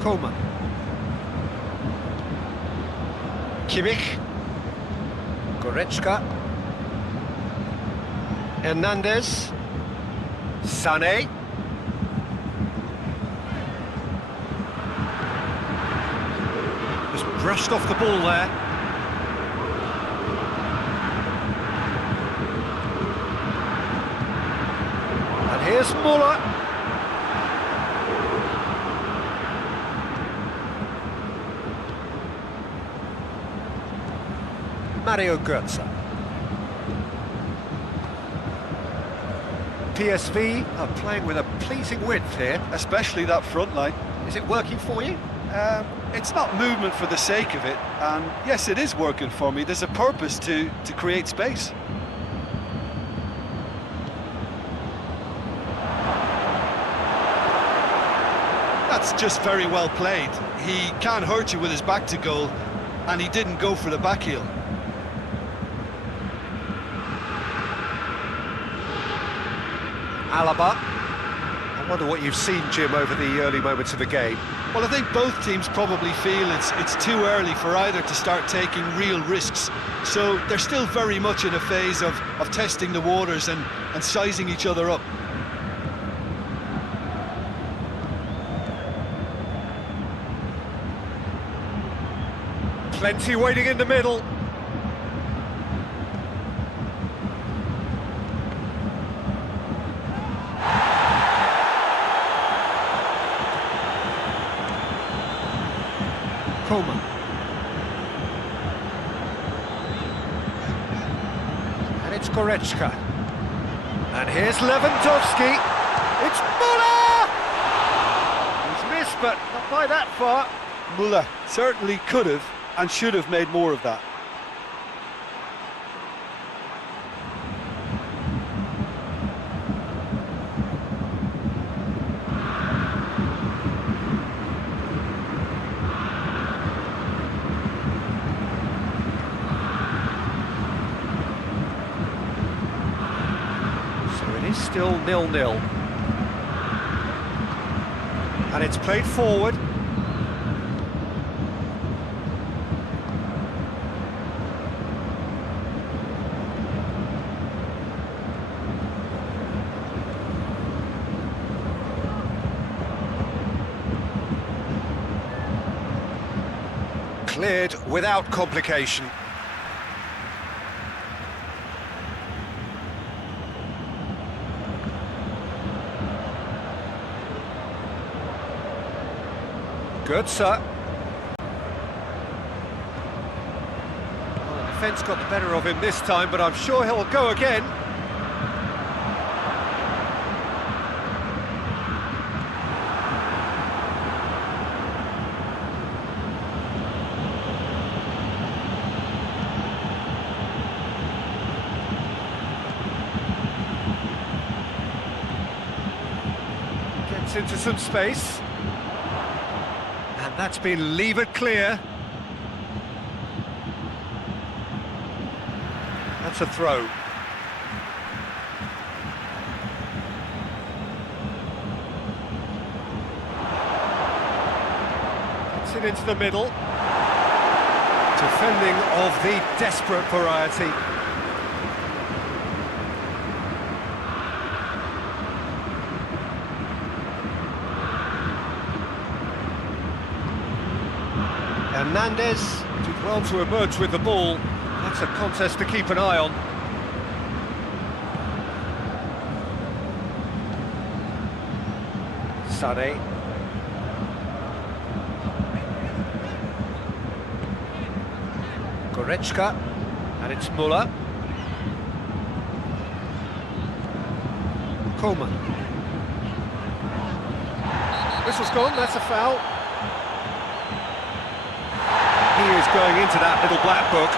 Coman. Kimmich. Goretzka. Hernandez. Sané. Just brushed off the ball there. And here's Müller. Mario Götze. PSV are playing with a pleasing width here. Especially that front line. Is it working for you? It's not movement for the sake of it, and yes, it is working for me. There's a purpose to create space. That's just very well played. He can't hurt you with his back to goal, and he didn't go for the back heel. Alaba. I wonder what you've seen, Jim, over the early moments of the game. Well, I think both teams probably feel it's too early for either to start taking real risks. So they're still very much in a phase of testing the waters and sizing each other up. Plenty waiting in the middle. Coman. And it's Goretzka. And here's Lewandowski. It's Müller! He's missed, but not by that far. Müller certainly could have and should have made more of that. Still 0-0. And it's played forward. Cleared without complication. Götze. Well, the defence got the better of him this time, but I'm sure he'll go again. Gets into some space. And that's been levered clear. That's a throw. Gets it into the middle. Defending of the desperate variety. Hernandez did well to emerge with the ball. That's a contest to keep an eye on. Sané. Goretzka. And it's Müller. Coleman. Whistle's gone, that's a foul. He is going into that little black book.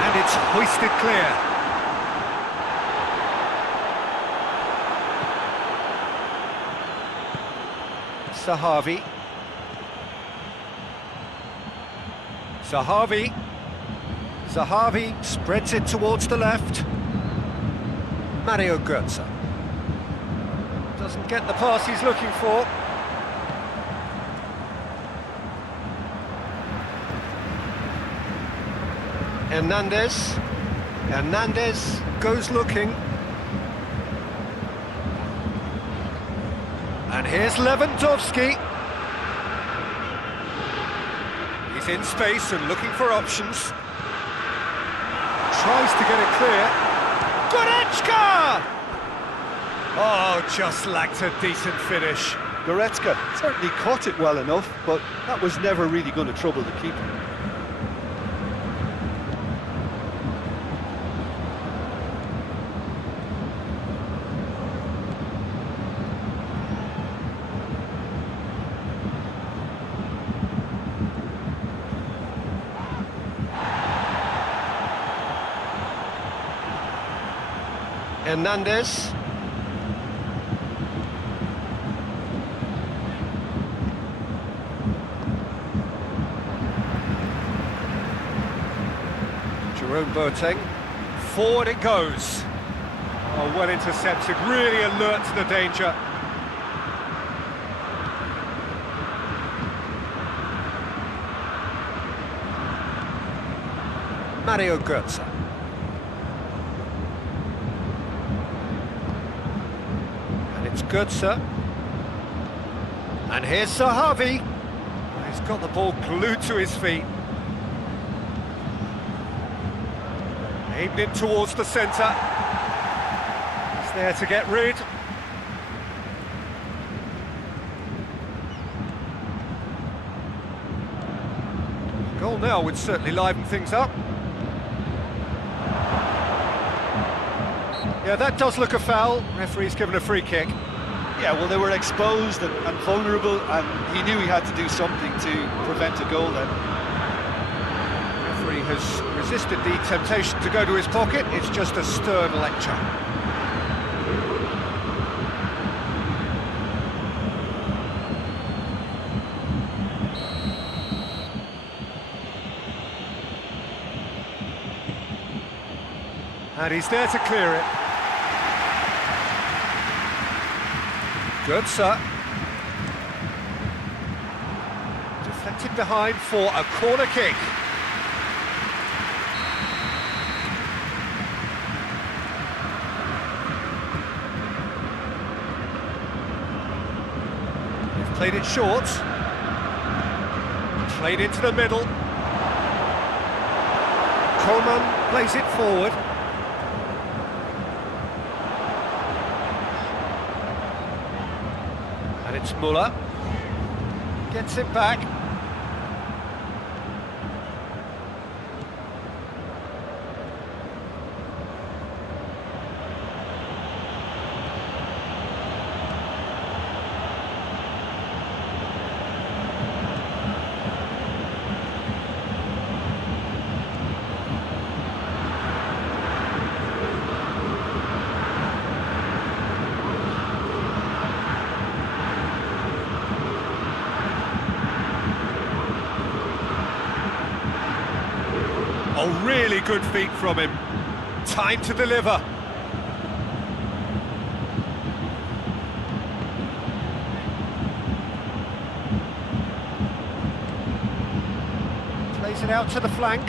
And it's hoisted clear. Zahavi. Zahavi spreads it towards the left. Mario Götze. Doesn't get the pass he's looking for. Hernandez goes looking. And here's Lewandowski. He's in space and looking for options. Tries to get it clear. Goretzka! Oh, just lacked a decent finish. Goretzka certainly caught it well enough, but that was never really going to trouble the keeper. Hernandez. Jerome Boateng. Forward it goes. Oh, well intercepted, really alert to the danger. Mario Götze. It's Götze. And here's Zahavi. He's got the ball glued to his feet. Aimed in towards the centre. He's there to get rid. Goal now would certainly liven things up. Yeah, that does look a foul. Referee's given a free kick. Yeah, well, they were exposed and vulnerable, and he knew he had to do something to prevent a goal then. Referee has resisted the temptation to go to his pocket. It's just a stern lecture. And he's there to clear it. Good, sir. Deflected behind for a corner kick. They've played it short. Played into the middle. Coleman plays it forward. And it's Muller. Gets it back. Oh, really good feet from him. Time to deliver. Plays it out to the flank.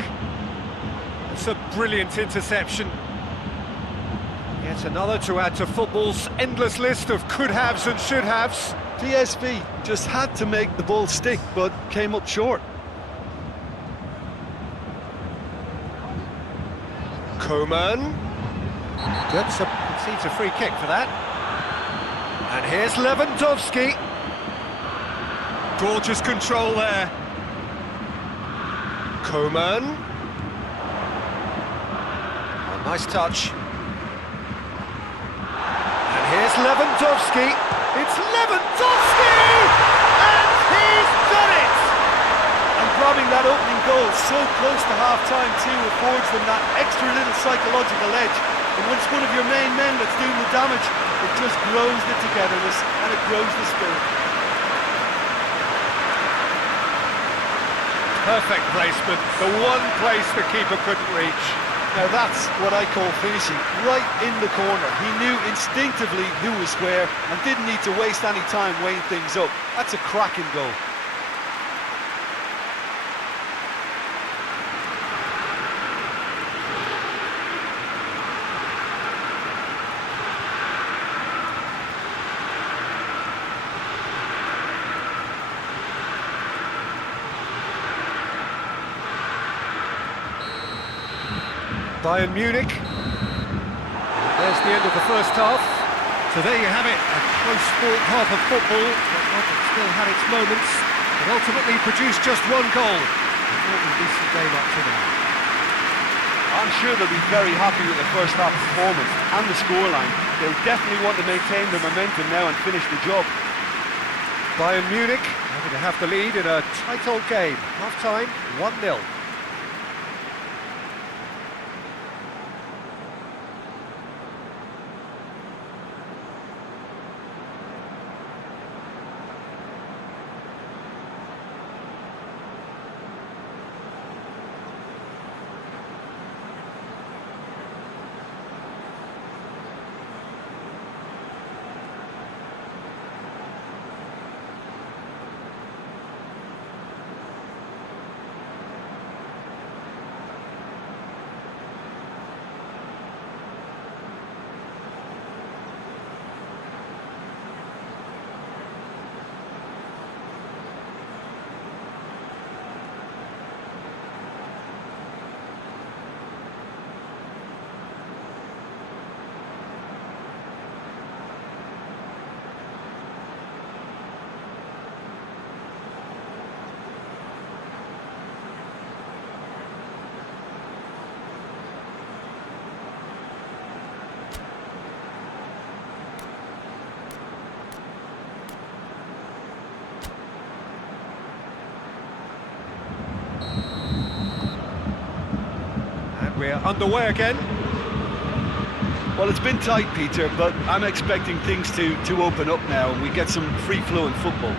It's a brilliant interception. Yet another to add to football's endless list of could-haves and should-haves. PSV just had to make the ball stick, but came up short. Coman. Good, so concedes a free kick for that. And here's Lewandowski. Gorgeous control there. Coman. Oh, nice touch. And here's Lewandowski. It's Lewandowski! And he's done it! And grabbing that opening goal so close to half-time too affords them that extra little psychological edge. And when it's one of your main men that's doing the damage, it just grows the togetherness and it grows the spirit. Perfect placement, the one place the keeper couldn't reach. Now that's what I call finishing, right in the corner. He knew instinctively who was where and didn't need to waste any time weighing things up. That's a cracking goal. Bayern Munich. There's the end of the first half. So there you have it, a close-fought half of football, but one that still had its moments, and ultimately produced just one goal. A more decent game up to now. I'm sure they'll be very happy with the first half performance and the scoreline. They'll definitely want to maintain their momentum now and finish the job. Bayern Munich having to have the lead in a tight old game. Half-time, 1-0. We're underway again. Well, it's been tight, Peter, but I'm expecting things to open up now and we get some free-flowing football.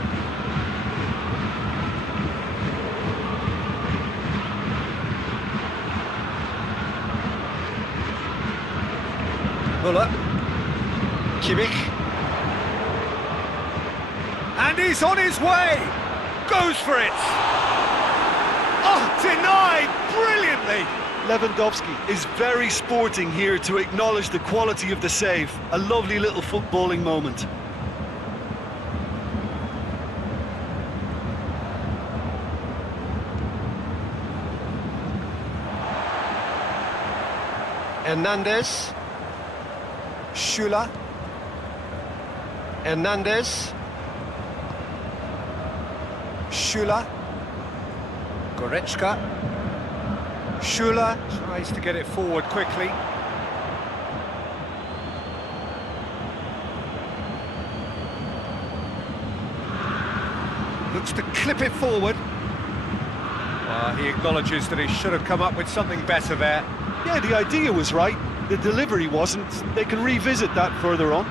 Muller. Kimmich. And he's on his way! Goes for it! Oh, denied brilliantly! Lewandowski is very sporting here to acknowledge the quality of the save. A lovely little footballing moment. Hernandez. Schüller. Hernandez. Schüller. Goretzka. Schüller tries to get it forward quickly. Looks to clip it forward. He acknowledges that he should have come up with something better there. Yeah, the idea was right. The delivery wasn't. They can revisit that further on.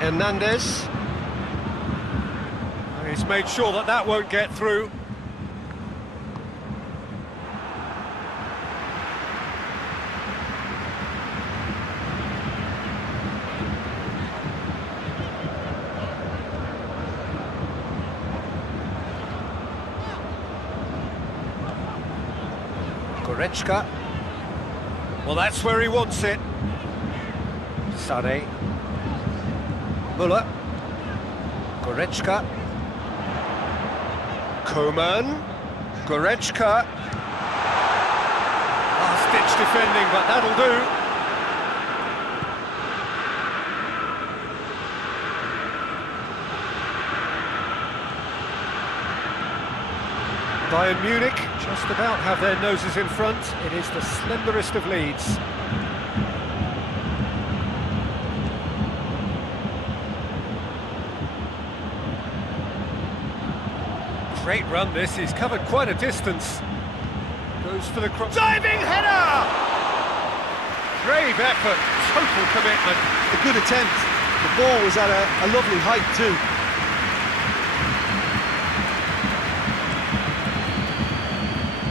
Hernandez. He's made sure that that won't get through. Goretzka. Well, that's where he wants it. Sade. Müller. Goretzka. Coman. Goretzka. Last-ditch defending, but that'll do. Bayern Munich just about have their noses in front. It is the slenderest of leads. Great run this, he's covered quite a distance. Goes for the cross. Diving header! Brave effort, total commitment. A good attempt. The ball was at a lovely height too.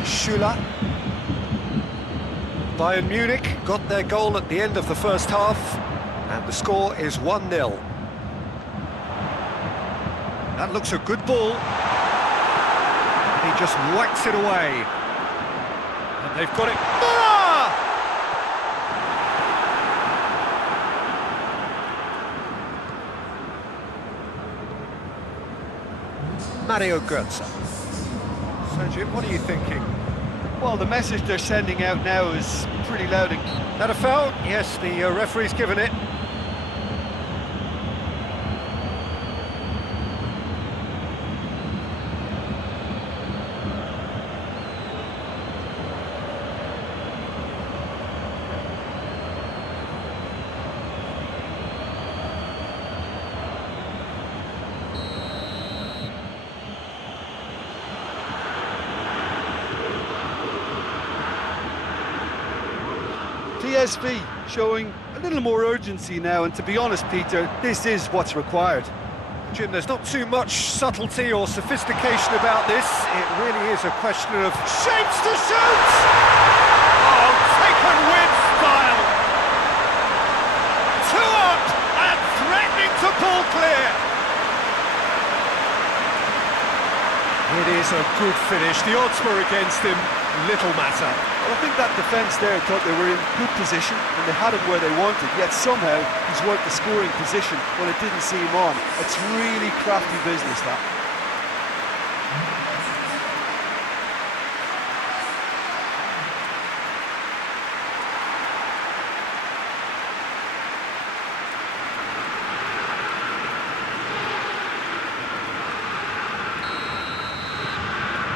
Schüller. Bayern Munich got their goal at the end of the first half, and the score is 1-0. That looks a good ball. He just whacks it away. And they've got it. Ah! Mario Götze. So, Jim, what are you thinking? Well, the message they're sending out now is pretty loud. That a foul? Yes, the referee's given it. PSV showing a little more urgency now, and to be honest, Peter, this is what's required. Jim, there's not too much subtlety or sophistication about this. It really is a question of shapes to shoot! Oh, taken with style! Two up and threatening to pull clear! It is a good finish. The odds were against him. Little matter. I think that defence there thought they were in good position and they had him where they wanted, yet somehow he's worked the scoring position when it didn't see him on. It's really crafty business, that.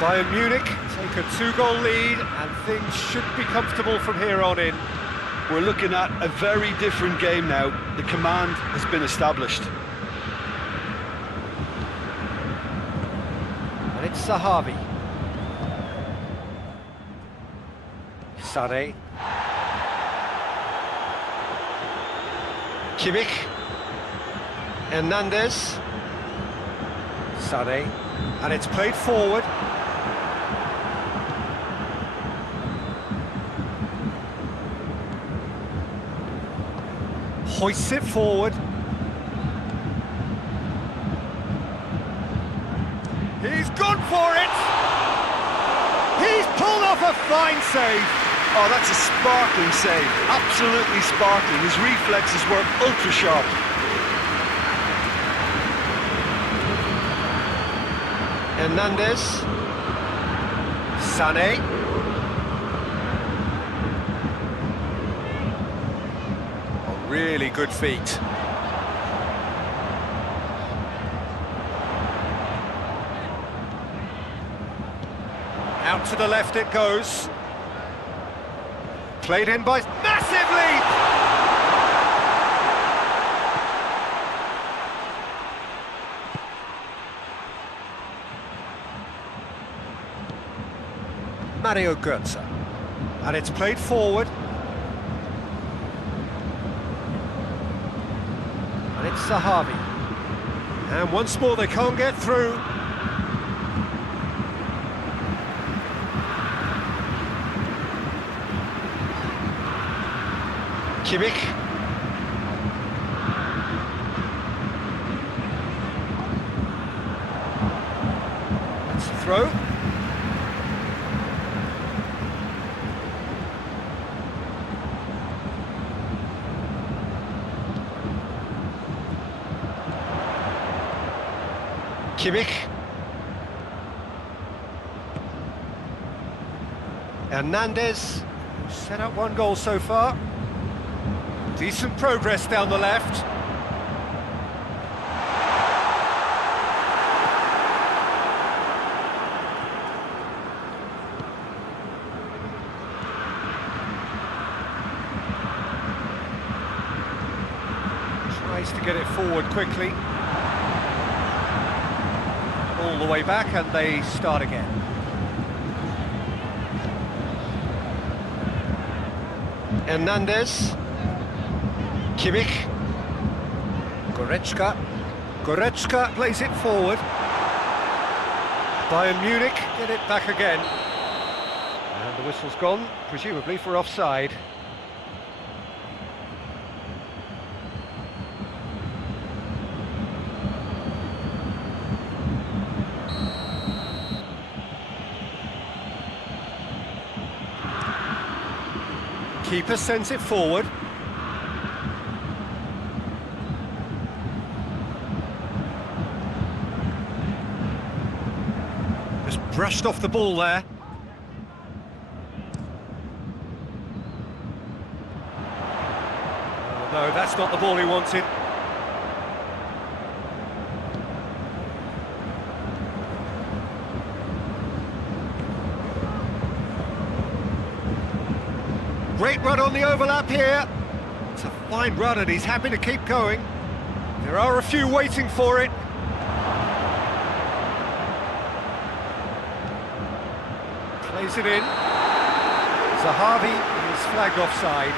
Bayern Munich take a 2-goal lead and things should be comfortable from here on in. We're looking at a very different game now. The command has been established. And it's Zahavi. Sade. Kimmich. Hernandez. Sade. And it's played forward. Hoists it forward. He's gone for it! He's pulled off a fine save! Oh, that's a sparkling save. Absolutely sparkling. His reflexes were ultra sharp. Hernandez. Sané. Oh, really good feet. Out to the left it goes. Played in by... Massive leap! Mario Götze. And it's played forward. And it's Zahavi. And once more they can't get through. Kimmich. That's the throw. Kimmich. Hernandez, set up one goal so far. Decent progress down the left. Tries to get it forward quickly. All the way back and they start again. Hernandez. Kimmich. Goretzka plays it forward. Bayern Munich get it back again. And the whistle's gone, presumably for offside. Keeper sends it forward. Just brushed off the ball there. Oh, no, that's not the ball he wanted. Great run on the overlap here. It's a fine run and he's happy to keep going. There are a few waiting for it. Plays it in. Zahavi is flagged offside.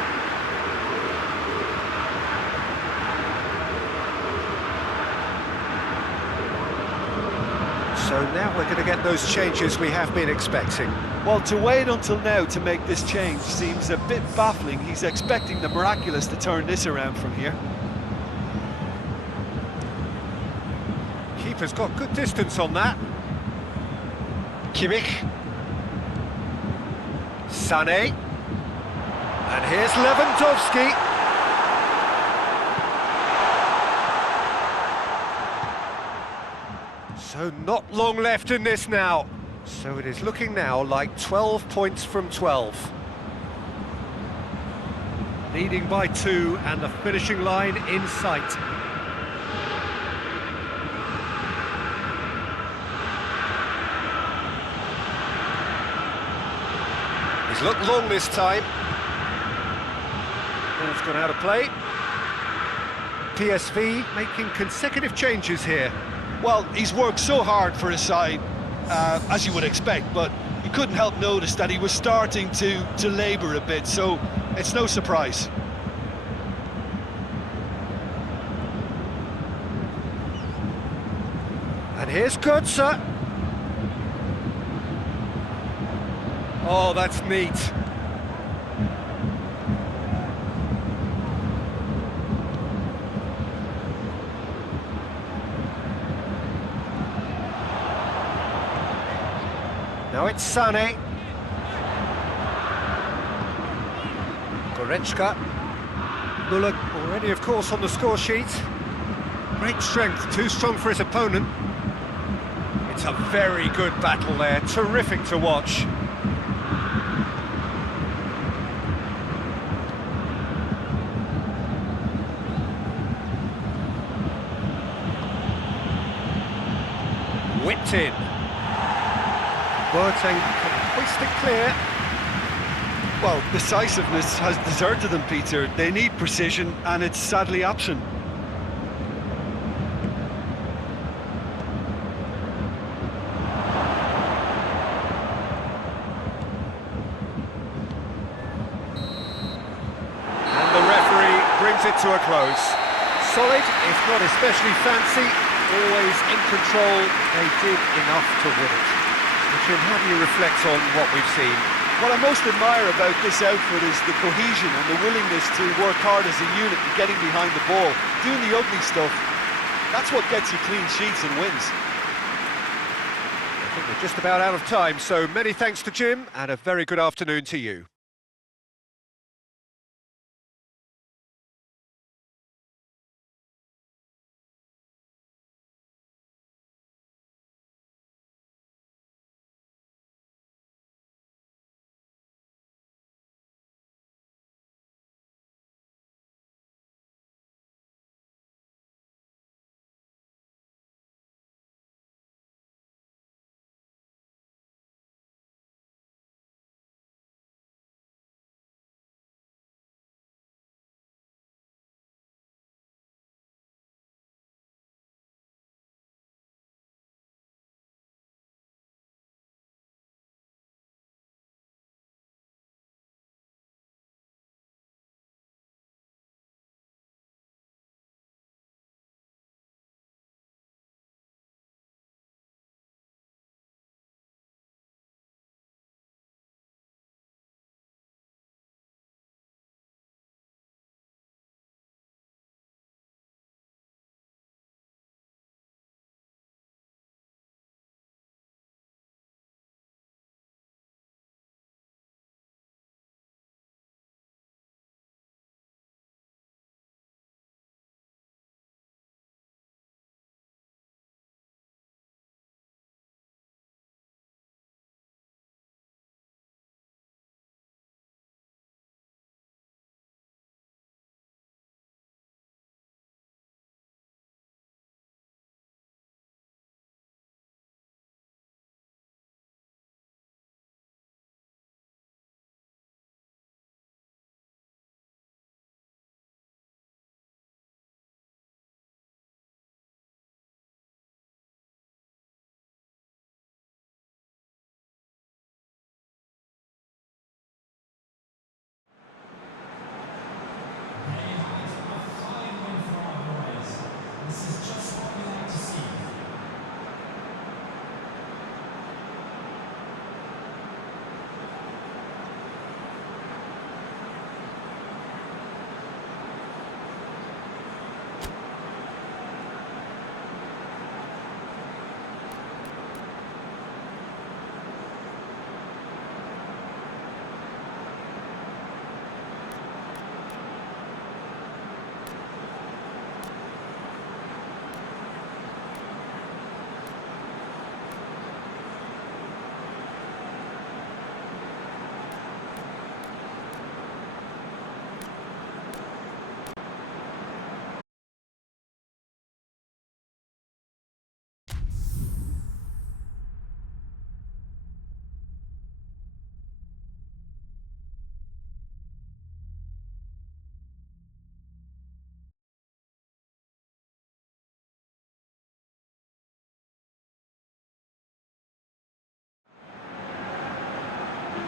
So now we're going to get those changes we have been expecting. Well, to wait until now to make this change seems a bit baffling. He's expecting the miraculous to turn this around from here. Keeper's got good distance on that. Kimmich. Sané. And here's Lewandowski. So not long left in this now. So it is looking now like 12 points from 12. Leading by 2 and the finishing line in sight. He's looked long this time. Ball's gone out of play. PSV making consecutive changes here. Well, he's worked so hard for his side, as you would expect, but you couldn't help notice that he was starting to labour a bit, so it's no surprise. And here's Götze. Oh, that's neat. Now it's Sané. Goretzka. Muller already, of course, on the score sheet. Great strength, too strong for his opponent. It's a very good battle there, terrific to watch. Whipped in. Boateng can hoist it clear. Well, decisiveness has deserted them, Peter. They need precision, and it's sadly absent. And the referee brings it to a close. Solid, if not especially fancy, always in control. They did enough to win it. Jim, how do you reflect on what we've seen? What I most admire about this outfit is the cohesion and the willingness to work hard as a unit and getting behind the ball, doing the ugly stuff. That's what gets you clean sheets and wins. I think we're just about out of time, so many thanks to Jim, and a very good afternoon to you.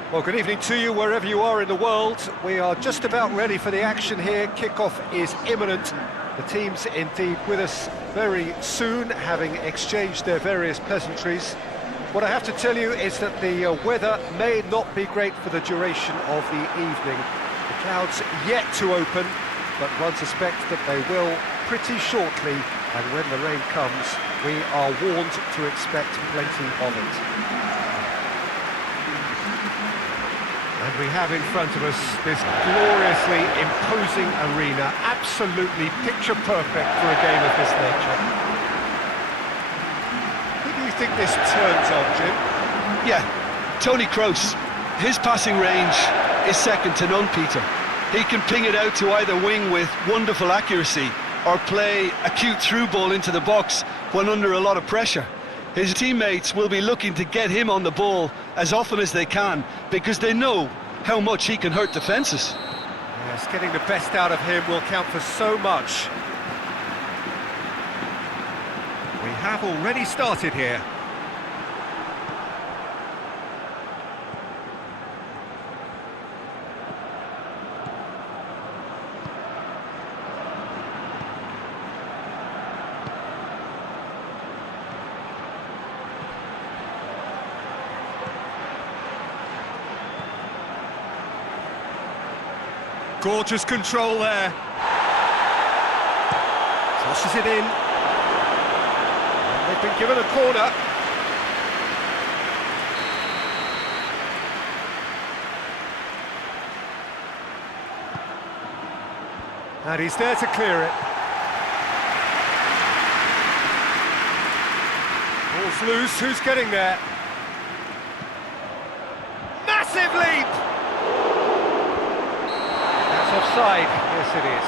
Well, good evening to you wherever you are in the world. We are just about ready for the action here. Kickoff is imminent. The team's indeed with us very soon, having exchanged their various pleasantries. What I have to tell you is that the weather may not be great for the duration of the evening. The clouds yet to open, but one suspects that they will pretty shortly, and when the rain comes, we are warned to expect plenty of it. And we have in front of us this gloriously imposing arena, absolutely picture perfect for a game of this nature. Who do you think this turns on, Jim? Yeah, Toni Kroos. His passing range is second to none, Peter. He can ping it out to either wing with wonderful accuracy or play a cute through ball into the box when under a lot of pressure. His teammates will be looking to get him on the ball as often as they can because they know how much he can hurt defences. Yes, getting the best out of him will count for so much. We have already started here. Gorgeous control there. Tosses it in. They've been given a corner. And he's there to clear it. Ball's loose, who's getting there? Massive leap! Offside, yes it is.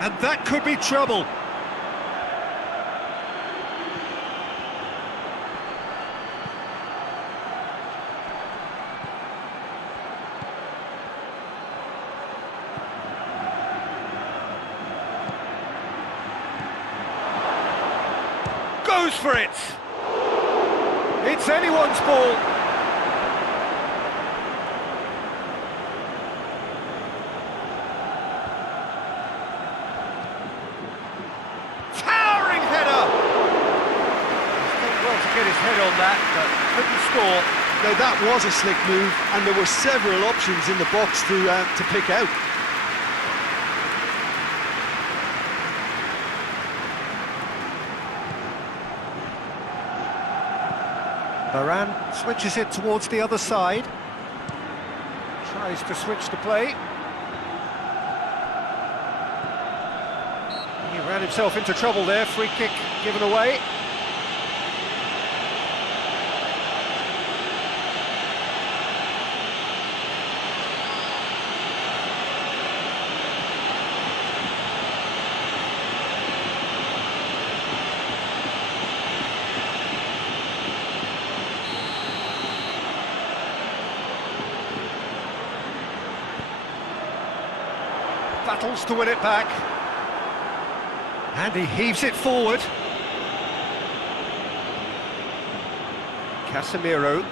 And that could be trouble. Goes for it. It's anyone's ball. Towering header. He's done well to get his head on that, but couldn't score. Now that was a slick move, and there were several options in the box to pick out. Varane switches it towards the other side. Tries to switch the play. He ran himself into trouble there, free kick given away. Battles to win it back. And he heaves it forward. Casemiro.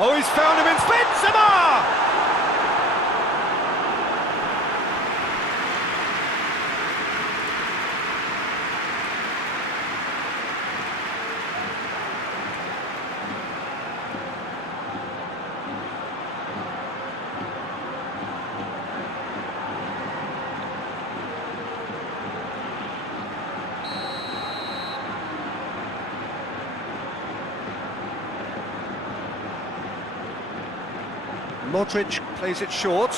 Oh, he's found him in Benzema! Modric plays it short.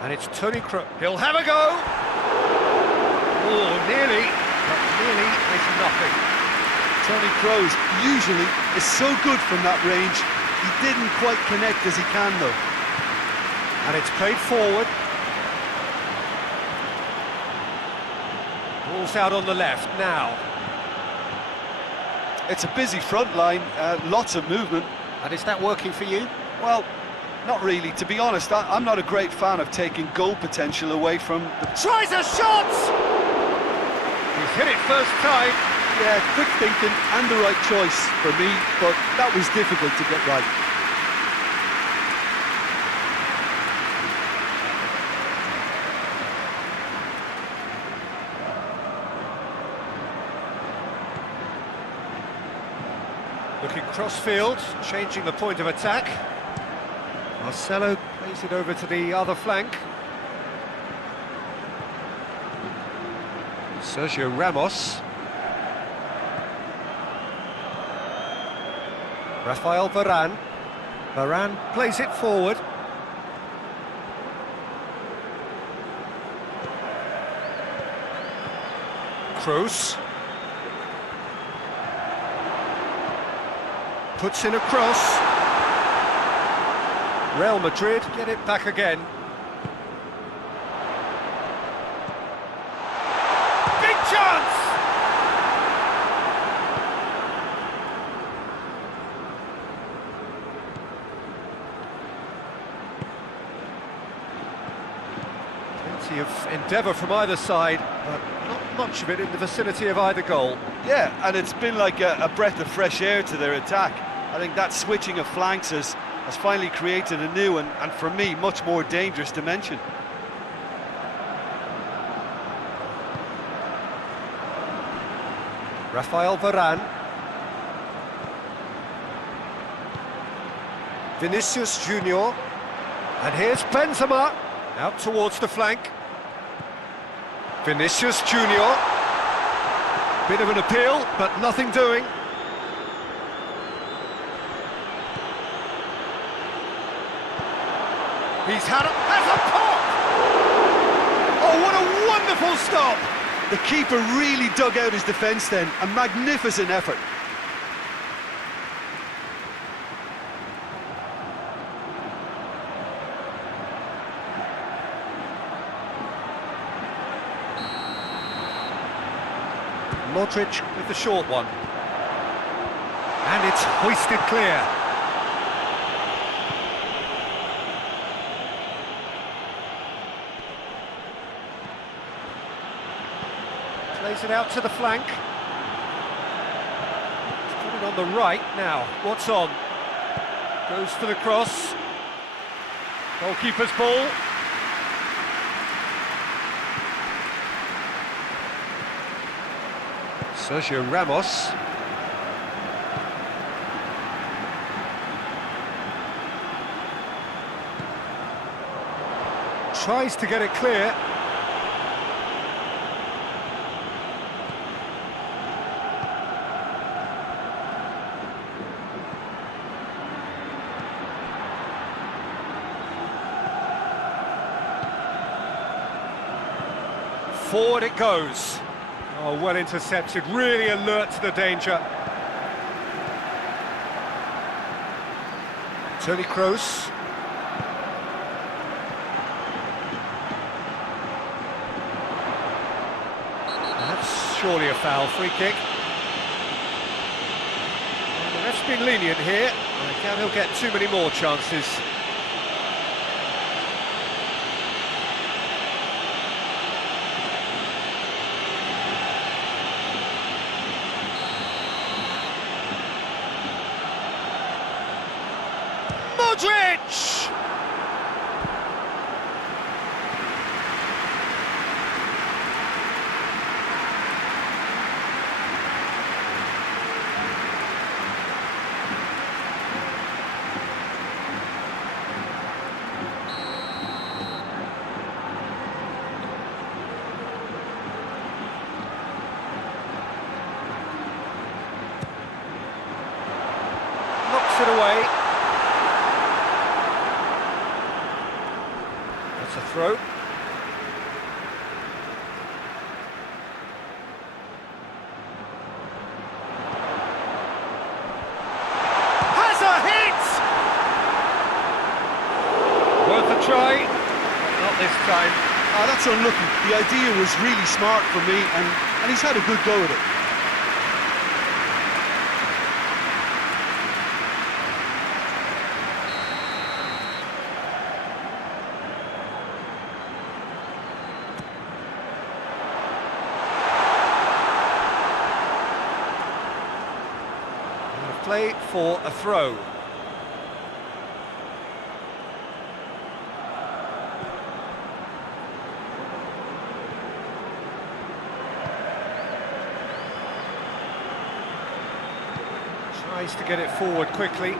And it's Toni Kroos. He'll have a go! Oh, nearly, but nearly is nothing. Toni Kroos usually is so good from that range. He didn't quite connect as he can though. And it's played forward. Ball's out on the left now. It's a busy front line, lots of movement. And is that working for you? Well, not really. To be honest, I'm not a great fan of taking goal potential away from the... Tries a shot! He's hit it first time. Yeah, quick thinking and the right choice for me, but that was difficult to get right. Working cross-field, changing the point of attack. Marcelo plays it over to the other flank. Sergio Ramos. Rafael Varane. Varane plays it forward. Kroos. Puts in a cross. Real Madrid get it back again. Big chance! Plenty of endeavour from either side, but not much of it in the vicinity of either goal. Yeah, and it's been like a breath of fresh air to their attack. I think that switching of flanks has finally created a new and for me, much more dangerous dimension. Rafael Varane. Vinicius Junior. And here's Benzema, out towards the flank. Vinicius Junior. Bit of an appeal, but nothing doing. He's has a pop! Oh, what a wonderful stop! The keeper really dug out his defence then. A magnificent effort. Modric with the short one. And it's hoisted clear. Plays it out to the flank. He's put it on the right now. What's on? Goes for the cross. Goalkeeper's ball. Sergio Ramos. Tries to get it clear. Forward it goes. Oh, well intercepted, really alert to the danger. Toni Kroos. That's surely a foul, free kick. Well, the ref's been lenient here. I doubt he'll get too many more chances. Modric! Knocks it away. A throw. Has a hit! Worth a try, not this time. Oh, that's unlucky. The idea was really smart for me and he's had a good go at it. Play for a throw. Tries to get it forward quickly.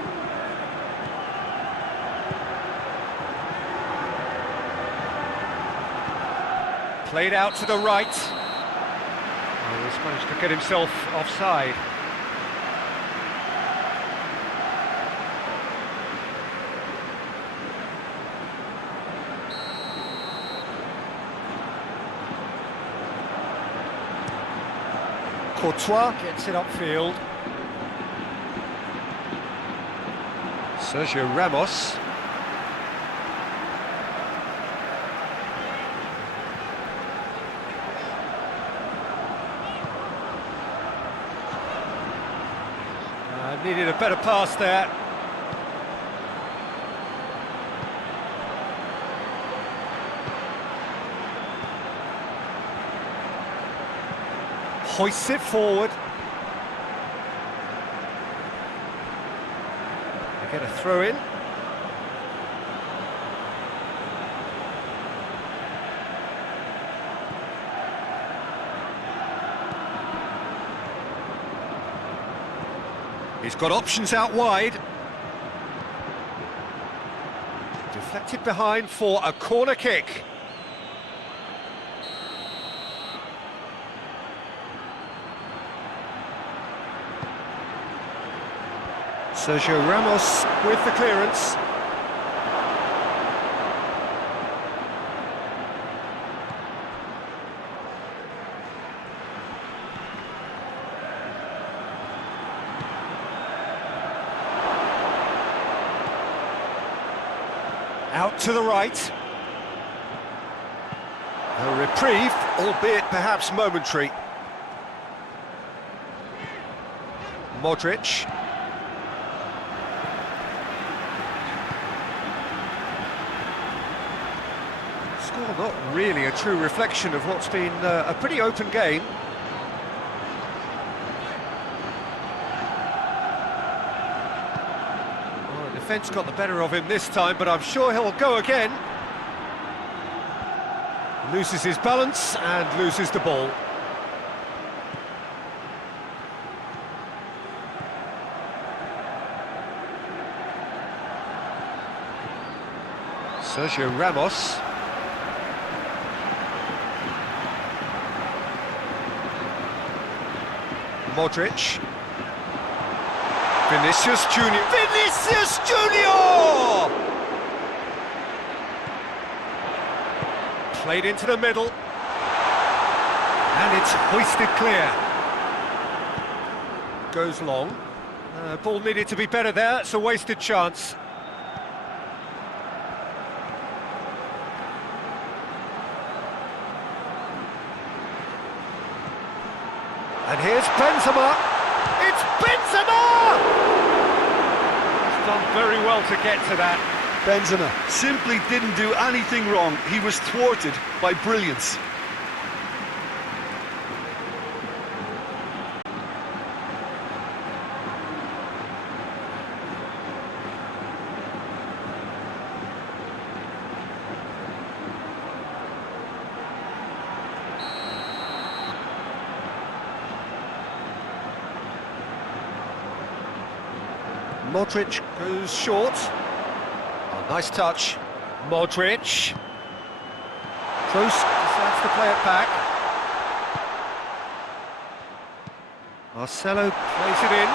Played out to the right. Oh, he's managed to get himself offside. Courtois gets it upfield. Sergio Ramos. Needed a better pass there. Hoists it forward. They get a throw in. He's got options out wide. Deflected behind for a corner kick. Sergio Ramos with the clearance. Out to the right. A reprieve, albeit perhaps momentary. Modric. Score not really a true reflection of what's been a pretty open game. Defence got the better of him this time, but I'm sure he'll go again. Loses his balance and loses the ball. Sergio Ramos. Modric. Vinicius Junior. Vinicius Junior! Played into the middle. And it's hoisted clear. Goes long. Ball needed to be better there. It's a wasted chance. And here's Benzema. It's Benzema! He's done very well to get to that. Benzema simply didn't do anything wrong. He was thwarted by brilliance. Modric goes short. Oh, nice touch. Modric. Kroos decides to play it back. Marcelo plays it in.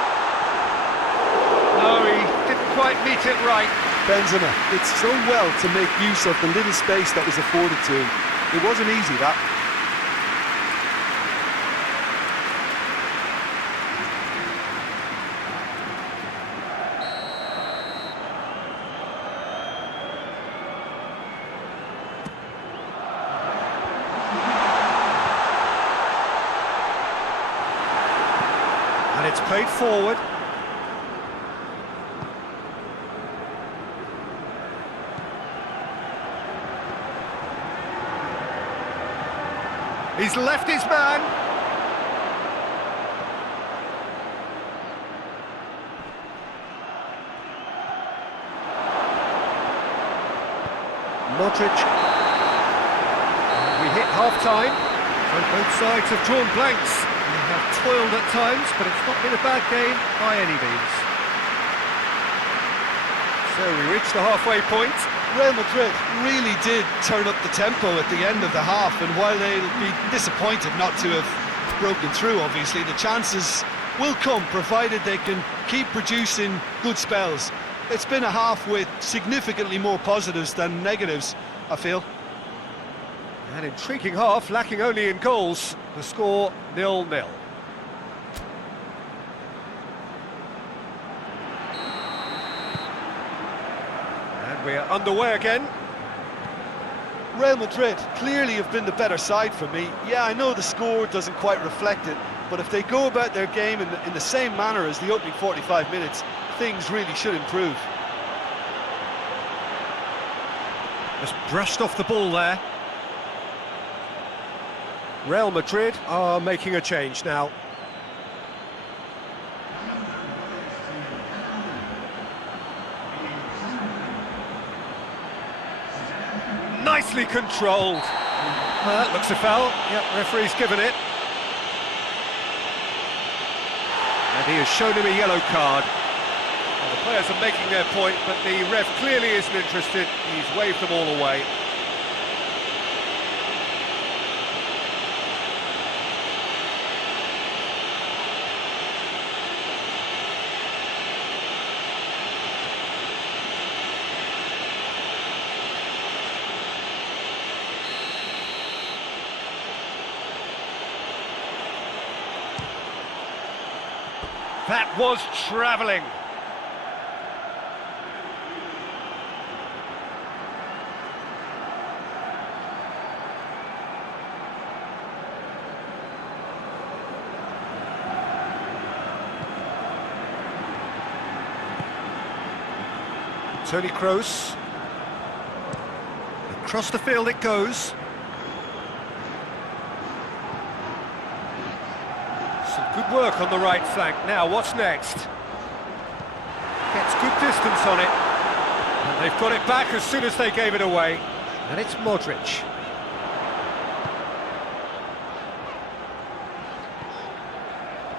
No, he didn't quite meet it right. Benzema did so well to make use of the little space that was afforded to him. It wasn't easy, that. And it's played forward. He's left his man. Modric. And we hit half-time, and both sides have drawn blanks. We have toiled at times, but it's not been a bad game by any means. So we reach the halfway point. Real Madrid really did turn up the tempo at the end of the half, and while they'll be disappointed not to have broken through, obviously, the chances will come, provided they can keep producing good spells. It's been a half with significantly more positives than negatives, I feel. An intriguing half, lacking only in goals. The score 0-0. And we're underway again. Real Madrid clearly have been the better side for me. Yeah, I know the score doesn't quite reflect it, but if they go about their game in the same manner as the opening 45 minutes, things really should improve. Just brushed off the ball there. Real Madrid are making a change now. Nicely controlled. That looks a foul. Yep, referee's given it. And he has shown him a yellow card. Well, the players are making their point, but the ref clearly isn't interested. He's waved them all away. That was travelling. Toni Kroos. Across the field it goes. Some good work on the right flank. Now, what's next? Gets good distance on it. And they've got it back as soon as they gave it away. And it's Modric.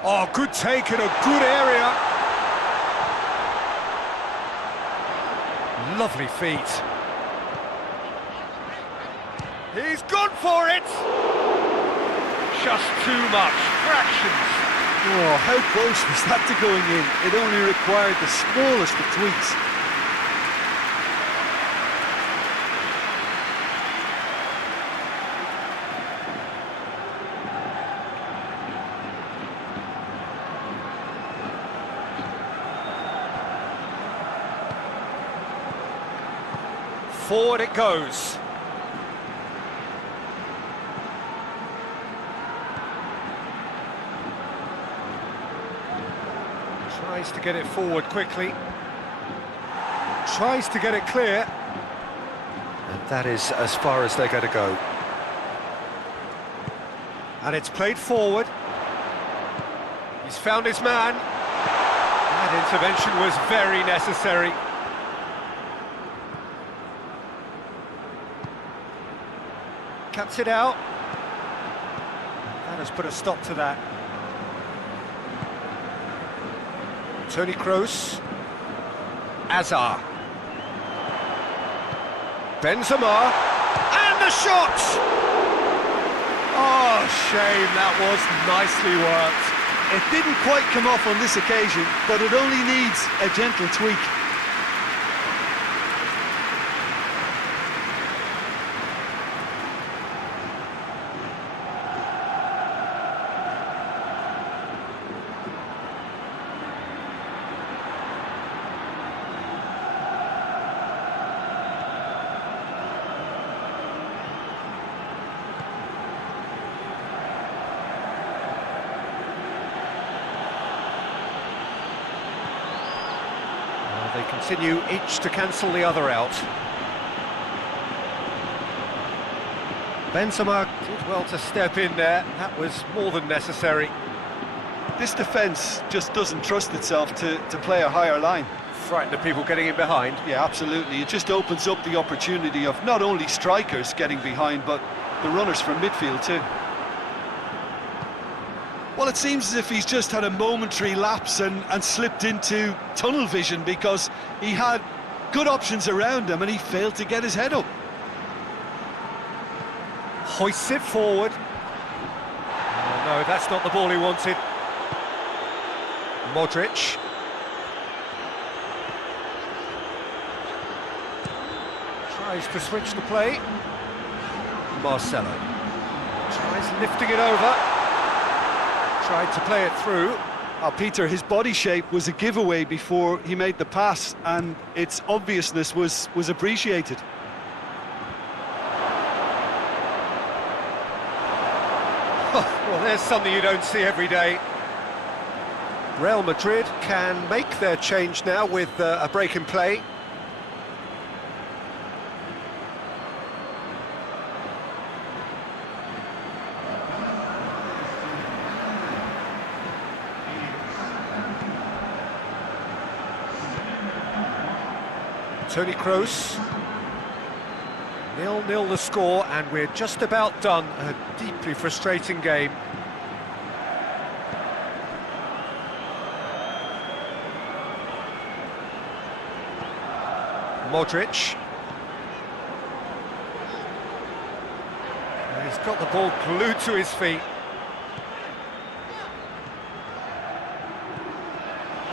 Oh, good take in a good area. Lovely feet. He's gone for it! Just too much. Fractions. Oh, how close was that to going in? It only required the smallest of tweaks. Forward it goes. Tries to get it forward quickly. Tries to get it clear. And that is as far as they're going to go. And it's played forward. He's found his man. That intervention was very necessary. Cuts it out. That has put a stop to that. Toni Kroos. Azar. Benzema. And the shot! Oh, shame, that was nicely worked. It didn't quite come off on this occasion, but it only needs a gentle tweak. They continue each to cancel the other out. Benzema did well to step in there. That was more than necessary. This defence just doesn't trust itself to play a higher line. Frightened of people getting in behind. Yeah, absolutely. It just opens up the opportunity of not only strikers getting behind, but the runners from midfield too. Well, it seems as if he's just had a momentary lapse and slipped into tunnel vision, because he had good options around him and he failed to get his head up. Hoists it forward. Oh, no, that's not the ball he wanted. Modric. Tries to switch the play. Marcelo. Tries lifting it over. Tried to play it through. Peter, his body shape was a giveaway before he made the pass, and its obviousness was appreciated. Well, there's something you don't see every day. Real Madrid can make their change now with a break in play. Toni Kroos. 0-0 the score, and we're just about done. A deeply frustrating game. Modric. He's got the ball glued to his feet.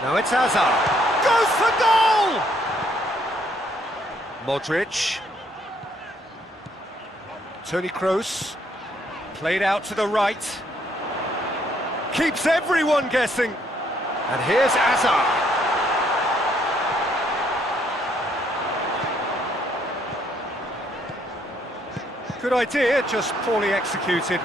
Now it's Hazard. Goes for goal! Modric. Toni Kroos. Played out to the right. Keeps everyone guessing. And here's Hazard. Good idea, just poorly executed.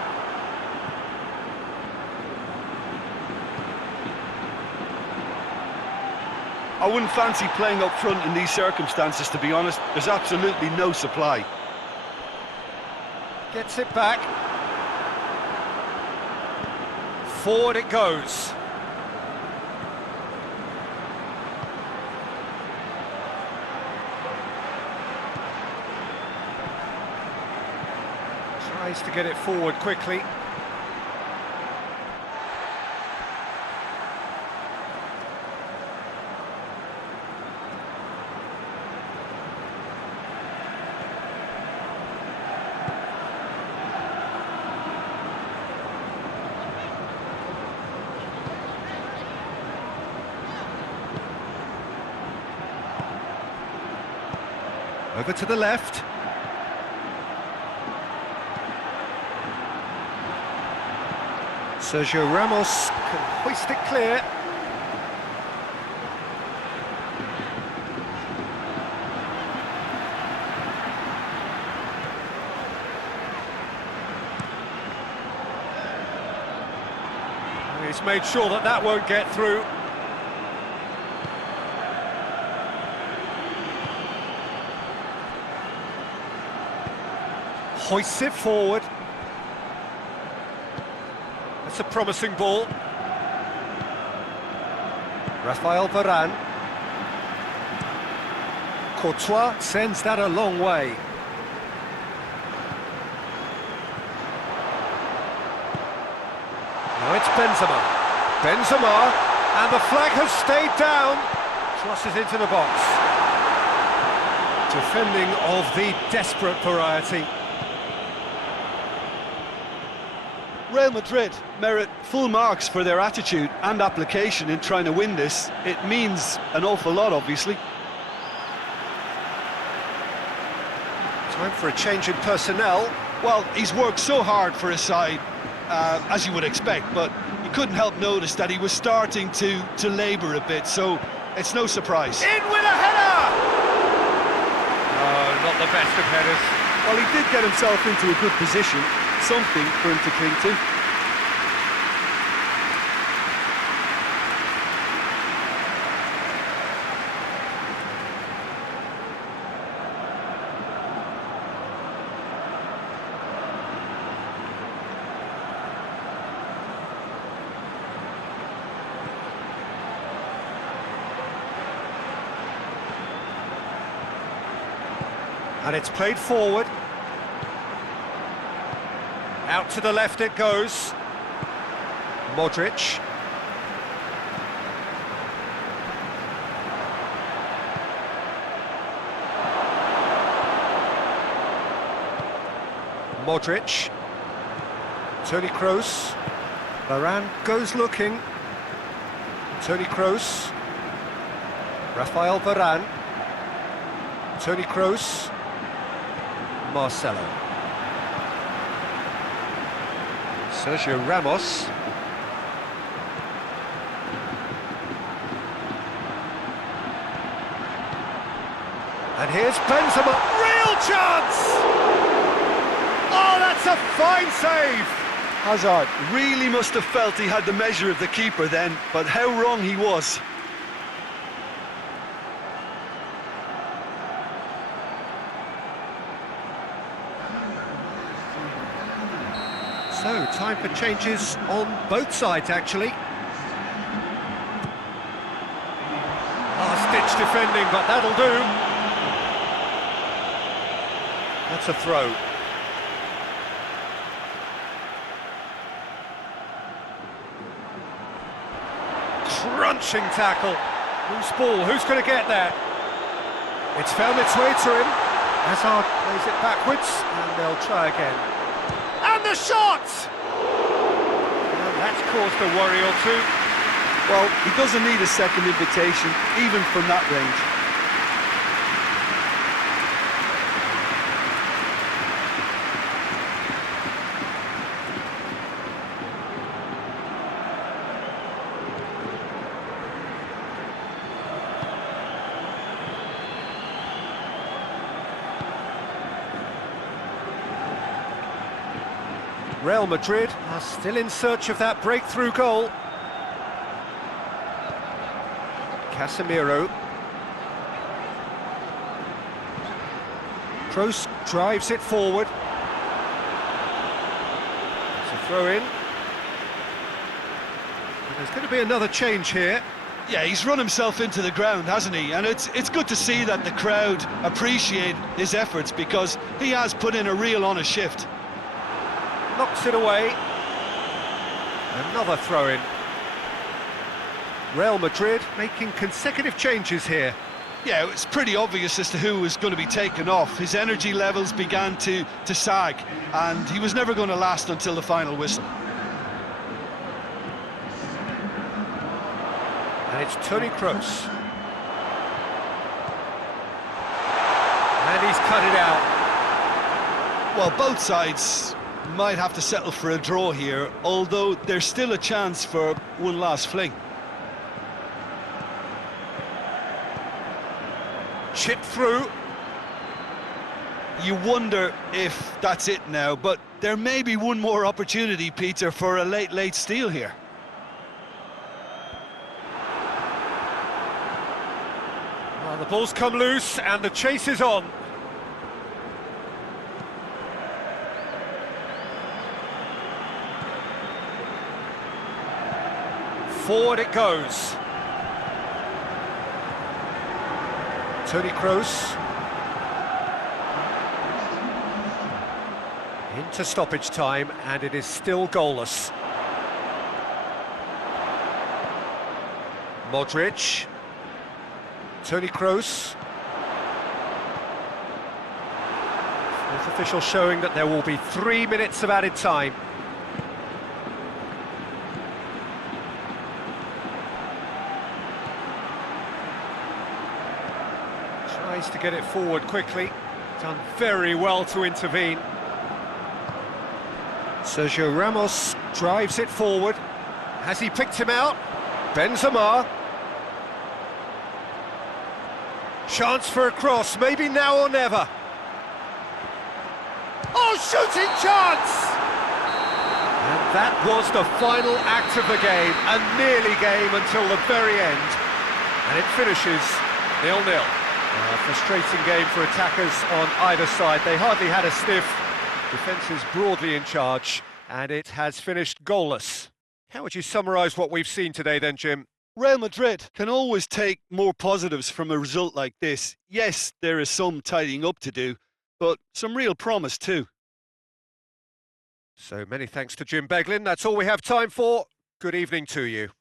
I wouldn't fancy playing up front in these circumstances, to be honest. There's absolutely no supply. Gets it back. Forward it goes. Tries to get it forward quickly. Over to the left. Sergio Ramos can hoist it clear. He's made sure that that won't get through. Hoists it forward. That's a promising ball. Rafael Varane. Courtois sends that a long way. Now it's Benzema. Benzema, and the flag has stayed down. Crosses into the box. Defending of the desperate variety. Real Madrid merit full marks for their attitude and application in trying to win this. It means an awful lot, obviously. Time for a change in personnel. Well, he's worked so hard for his side, as you would expect, but you couldn't help notice that he was starting to labour a bit, so it's no surprise. In with a header! Oh, not the best of headers. Well, he did get himself into a good position, something for him to cling to. And it's played forward. Out to the left it goes. Modric. Modric. Toni Kroos. Varane goes looking. Toni Kroos. Rafael Varane. Toni Kroos. Marcelo. Sergio Ramos. And here's Benzema. Real chance! Oh, that's a fine save! Hazard really must have felt he had the measure of the keeper then, but how wrong he was. So, time for changes on both sides, actually. Last-ditch defending, but that'll do. That's a throw. Crunching tackle. Loose ball, who's going to get that? It's found its way to him. Hazard plays it backwards, and they'll try again. And the shot! And that's caused a worry or two. Well, he doesn't need a second invitation, even from that range. Real Madrid are still in search of that breakthrough goal. Casemiro. Kroos drives it forward. It's a throw-in. There's going to be another change here. Yeah, he's run himself into the ground, hasn't he? And it's good to see that the crowd appreciate his efforts, because he has put in a real honest shift. Knocks it away. Another throw-in. Real Madrid making consecutive changes here. Yeah, it's pretty obvious as to who was going to be taken off. His energy levels began to sag, and he was never going to last until the final whistle. And it's Toni Kroos. And he's cut it out. Well, both sides might have to settle for a draw here, although there's still a chance for one last fling. Chip through. You wonder if that's it now, but there may be one more opportunity, Peter, for a late steal here. Well, the ball's come loose and the chase is on. Forward it goes. Toni Kroos. Into stoppage time, and it is still goalless. Modric. Toni Kroos. Fourth official showing that there will be 3 minutes of added time. Tries to get it forward quickly. Done very well to intervene. Sergio Ramos drives it forward. Has he picked him out? Benzema. Chance for a cross, maybe now or never. Oh, shooting chance! And that was the final act of the game, a nearly game until the very end. And it finishes 0-0. A frustrating game for attackers on either side. They hardly had a sniff. Defence is broadly in charge, and it has finished goalless. How would you summarise what we've seen today then, Jim? Real Madrid can always take more positives from a result like this. Yes, there is some tidying up to do, but some real promise too. So many thanks to Jim Beglin. That's all we have time for. Good good evening to you.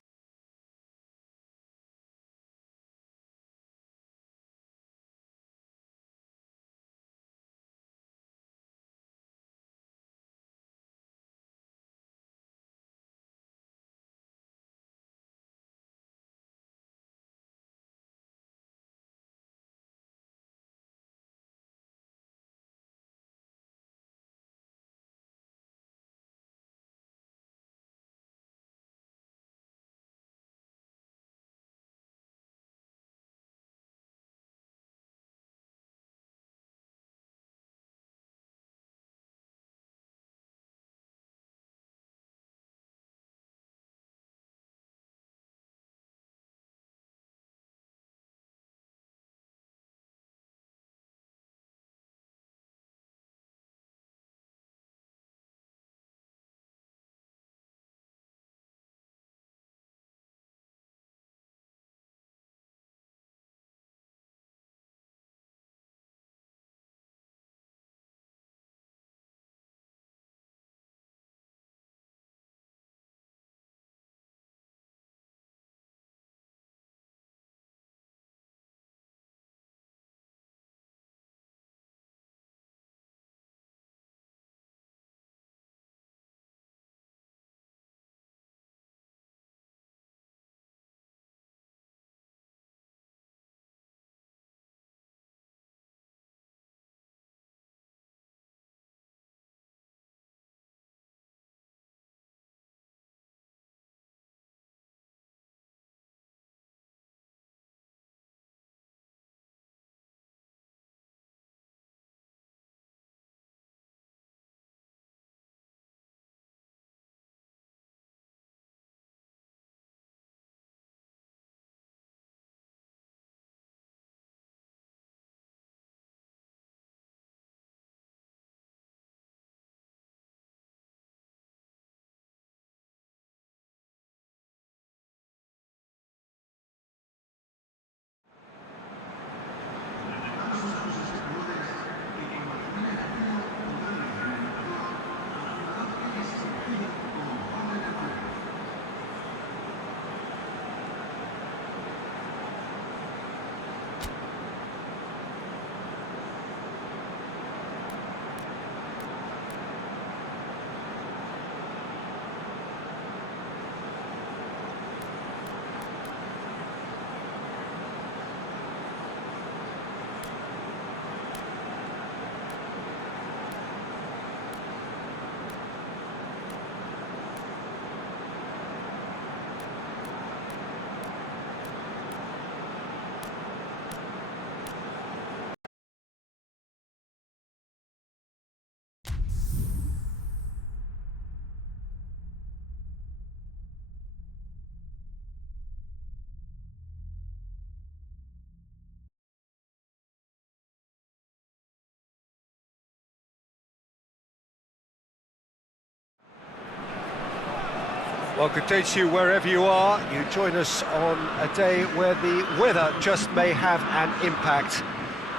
Well, good day to you wherever you are. You join us on a day where the weather just may have an impact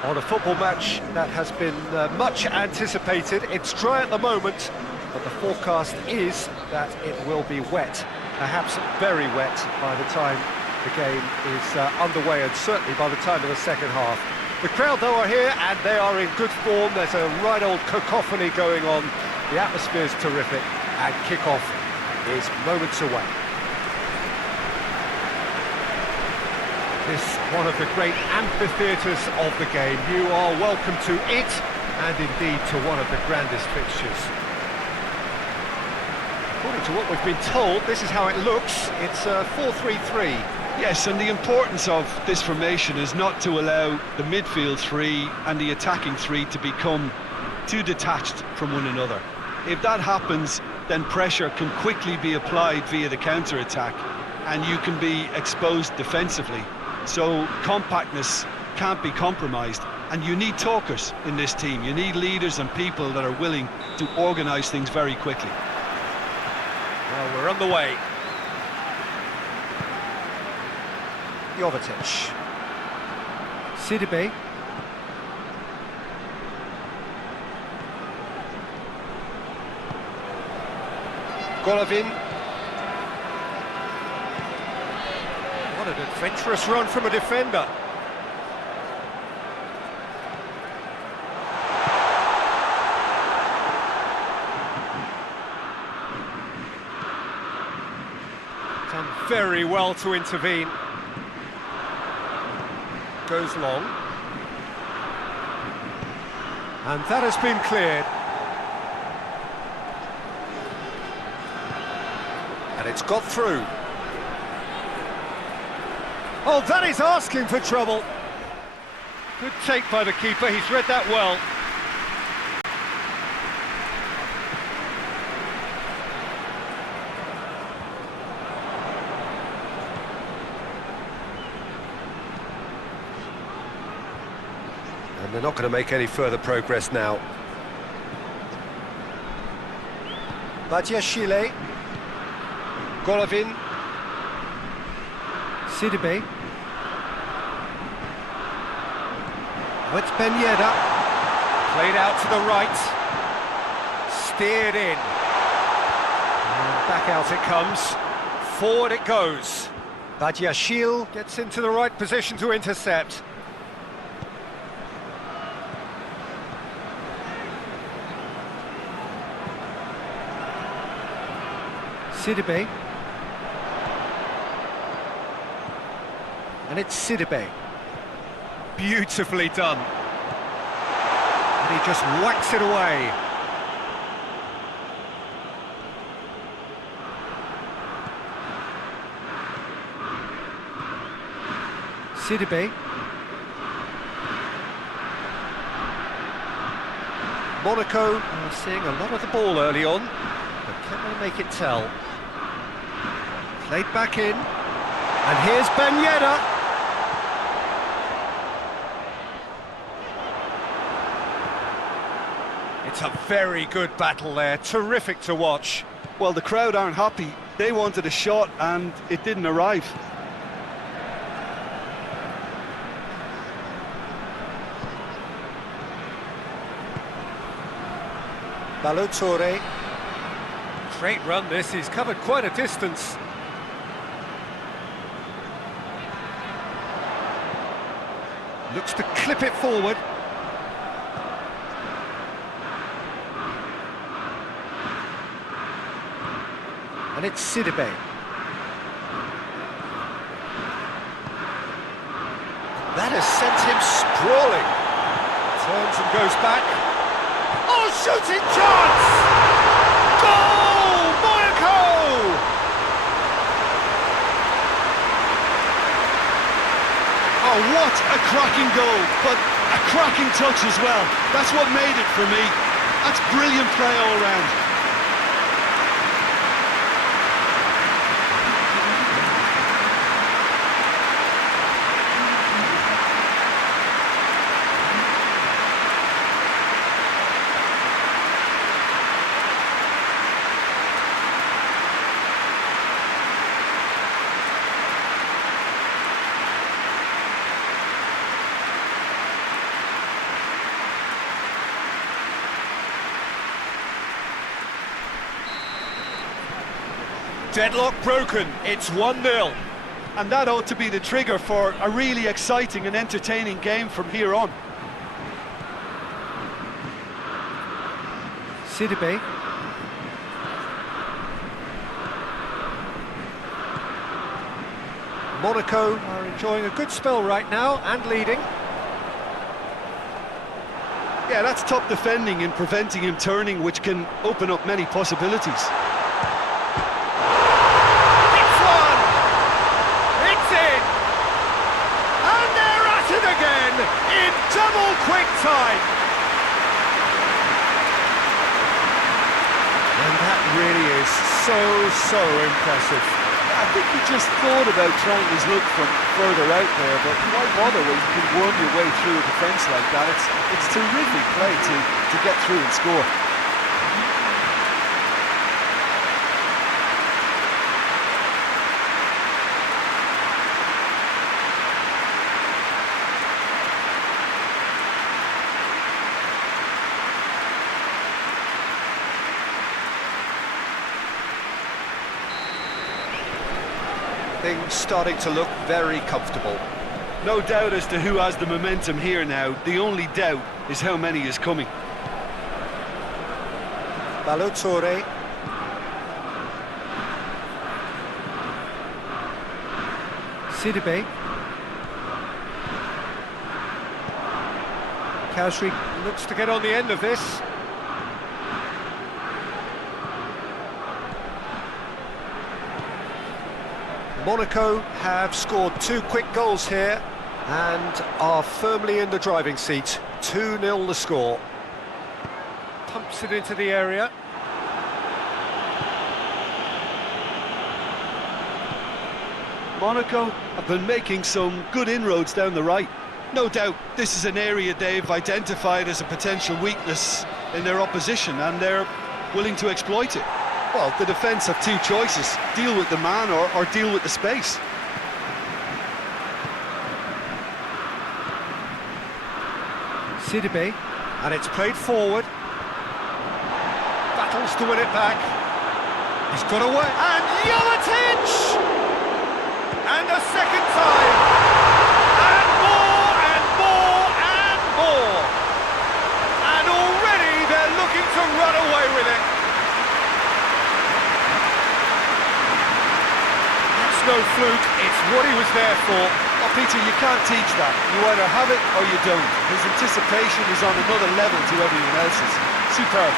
on a football match that has been much anticipated. It's dry at the moment, but the forecast is that it will be wet, perhaps very wet by the time the game is underway, and certainly by the time of the second half. The crowd, though, are here, and they are in good form. There's a right old cacophony going on. The atmosphere is terrific, and kick-off is moments away. This one of the great amphitheatres of the game. You are welcome to it, and indeed to one of the grandest fixtures. According to what we've been told, this is how it looks. It's 4-3-3. Yes, and the importance of this formation is not to allow the midfield three and the attacking three to become too detached from one another. If that happens, then pressure can quickly be applied via the counter-attack, and you can be exposed defensively. So compactness can't be compromised, and you need talkers in this team. You need leaders and people that are willing to organise things very quickly. Well, we're on the way. Jovetic. Sidibe. Golovin. What an adventurous run from a defender. Done very well to intervene. Goes long. And that has been cleared. And it's got through. Oh, that is asking for trouble. Good take by the keeper, he's read that well. And they're not going to make any further progress now. Badiashile. Golovin. Sidibe. Oh, it's Ben Yedder. Played out to the right. Steered in. And back out it comes. Forward it goes. Badiashile gets into the right position to intercept. Sidibe. And it's Sidibe. Beautifully done. And he just whacks it away. Sidibe. Monaco are seeing a lot of the ball early on, but can they make it tell? Played back in, and here's Ben Yedder. It's a very good battle there, terrific to watch. Well, the crowd aren't happy. They wanted a shot and it didn't arrive. Balotore. Great run this, he's covered quite a distance. Looks to clip it forward. And it's Sidibe. That has sent him sprawling. Turns and goes back. Oh, shooting chance! Goal! Monaco! Oh, what a cracking goal, but a cracking touch as well. That's what made it for me. That's brilliant play all round. Deadlock broken, it's 1-0. And that ought to be the trigger for a really exciting and entertaining game from here on. Sidibe. Monaco are enjoying a good spell right now and leading. Yeah, that's top defending and preventing him turning, which can open up many possibilities. In double quick time. And that really is so impressive. I think he just thought about trying his luck from further out there, but why bother when you can worm your way through a defence like that? It's terrific play to get through and score. things starting to look very comfortable. No doubt as to who has the momentum here now. The only doubt is how many is coming. Balotore. Sidibe. Kausri looks to get on the end of this. Monaco have scored 2 quick goals here and are firmly in the driving seat. 2-0 the score. Pumps it into the area. Monaco have been making some good inroads down the right. No doubt this is an area they've identified as a potential weakness in their opposition, and they're willing to exploit it. Well, the defence have 2 choices: deal with the man or deal with the space. Sidibe, and it's played forward. Battles to win it back. He's got away, and Jovetic! And a second time! And more, and more, and more! And already they're looking to run away with it. That's no fluke, it's what he was there for. Oh, Peter, you can't teach that. You either have it or you don't. His anticipation is on another level to everyone else's. Superb.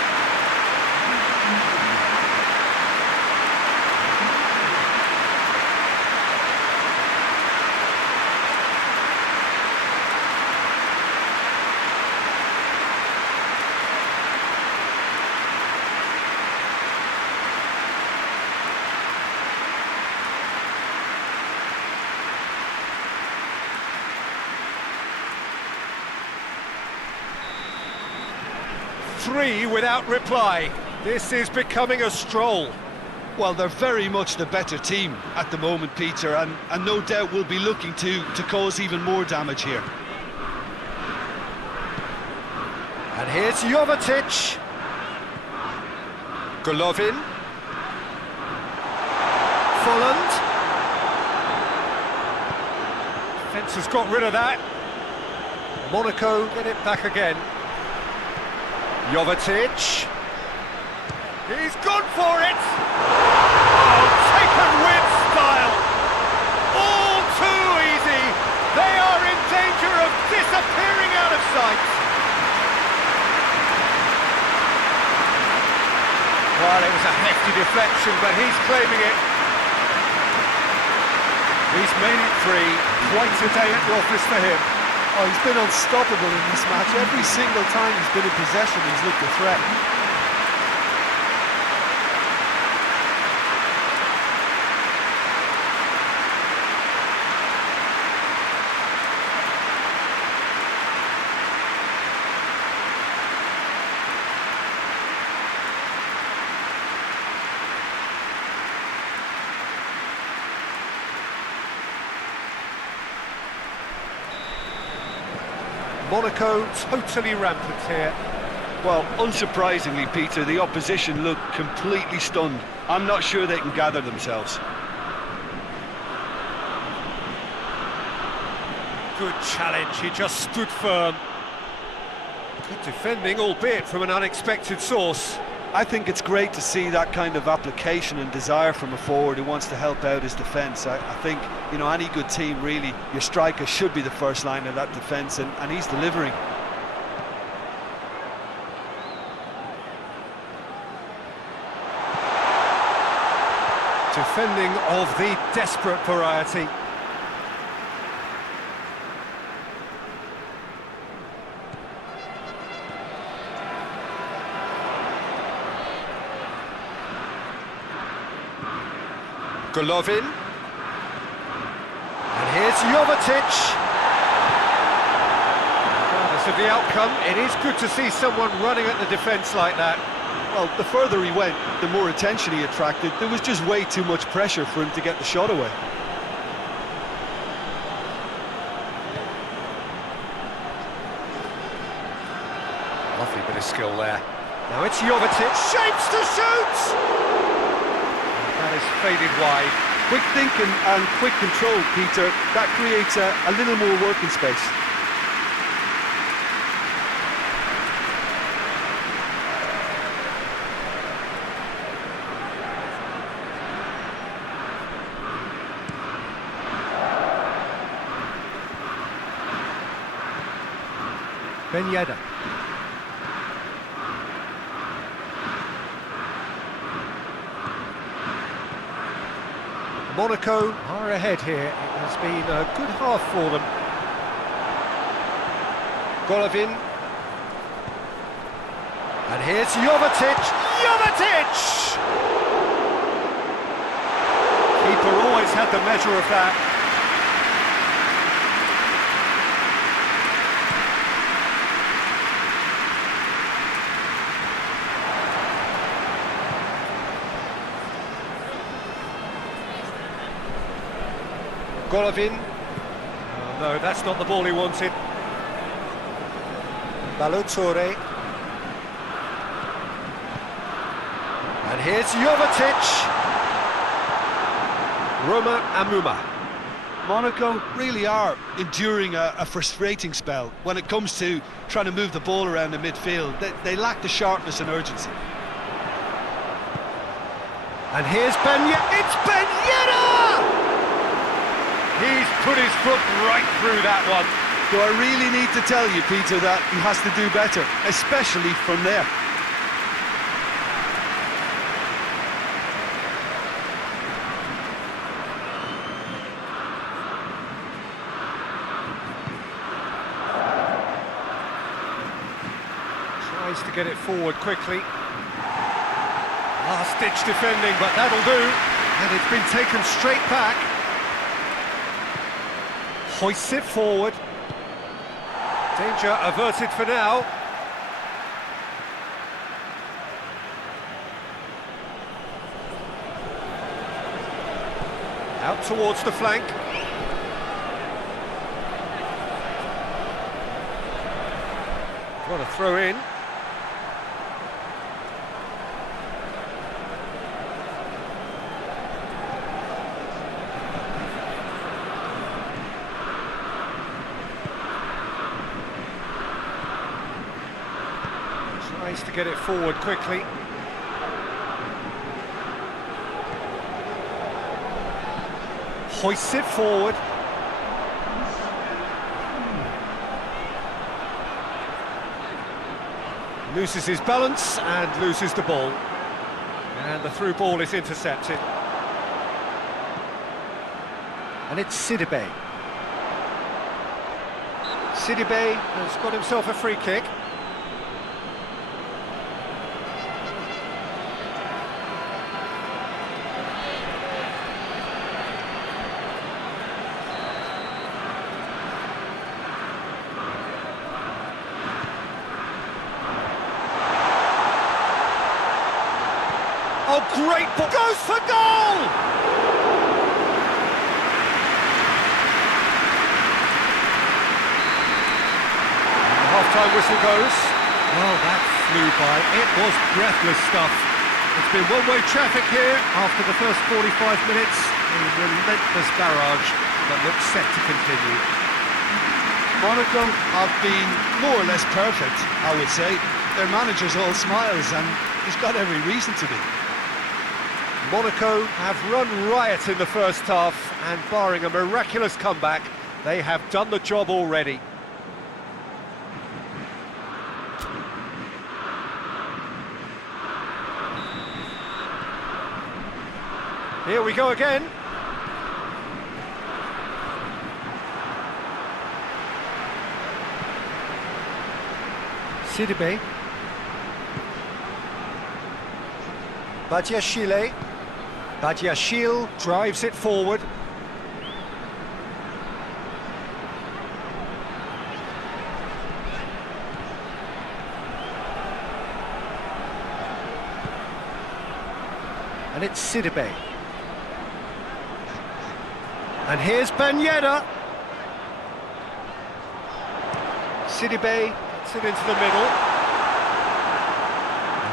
Three without reply. This is becoming a stroll. Well, they're very much the better team at the moment, Peter, and no doubt will be looking to cause even more damage here. And here's Jovetic. Golovin. Folland. Defence has got rid of that. Monaco get it back again. Jovetic. He's gone for it! Oh, taken with style! All too easy! They are in danger of disappearing out of sight! Well, it was a hefty deflection, but he's claiming it. He's made it 3. Quite a day at the office for him. Oh, he's been unstoppable in this match. Every single time he's been in possession, he's looked a threat. Monaco totally rampant here. Well, unsurprisingly, Peter, the opposition look completely stunned. I'm not sure they can gather themselves. Good challenge, he just stood firm. Good defending, albeit from an unexpected source. I think it's great to see that kind of application and desire from a forward who wants to help out his defence. I think, you know, any good team, really, your striker should be the first line of that defence, and he's delivering. Defending of the desperate variety. Golovin. And here's Jovetic. Regardless of the outcome, it is good to see someone running at the defence like that. Well, the further he went, the more attention he attracted. There was just way too much pressure for him to get the shot away. Lovely bit of skill there. Now it's Jovetic, shapes to shoot! And that is faded wide. Quick thinking and quick control, Peter. That creates a little more working space. Ben Yedder. Monaco are ahead here. It has been a good half for them. Golovin. And here's Jovetic. Jovetic! Keeper always had the measure of that. Golovin. Oh, no, that's not the ball he wanted. Balotore. And here's Jovetic. Roma Amuma. Monaco really are enduring a frustrating spell when it comes to trying to move the ball around the midfield. They lack the sharpness and urgency. And here's Ben Yedder. It's Ben Yedder! He's put his foot right through that one. Do I really need to tell you, Peter, that he has to do better, especially from there? Tries to get it forward quickly. Last-ditch defending, but that'll do. And it's been taken straight back. Hoists it forward. Danger averted for now. Out towards the flank. Got a throw in. Tries to get it forward quickly. Hoists it forward. Loses his balance and loses the ball. And the through ball is intercepted. And it's Sidibe. Sidibe has got himself a free kick. Oh, great ball! Goes for goal! The half-time whistle goes. Well, that flew by. It was breathless stuff. It's been one-way traffic here after the first 45 minutes. A relentless barrage that looks set to continue. Monaco have been more or less perfect, I would say. Their manager's all smiles and he's got every reason to be. Monaco have run riot in the first half, and barring a miraculous comeback, they have done the job already. Here we go again. Sidibe. Badiashile. Badiashile drives it forward. And it's Sidibe. And here's Ben Yedder. Sidibe gets it into the middle.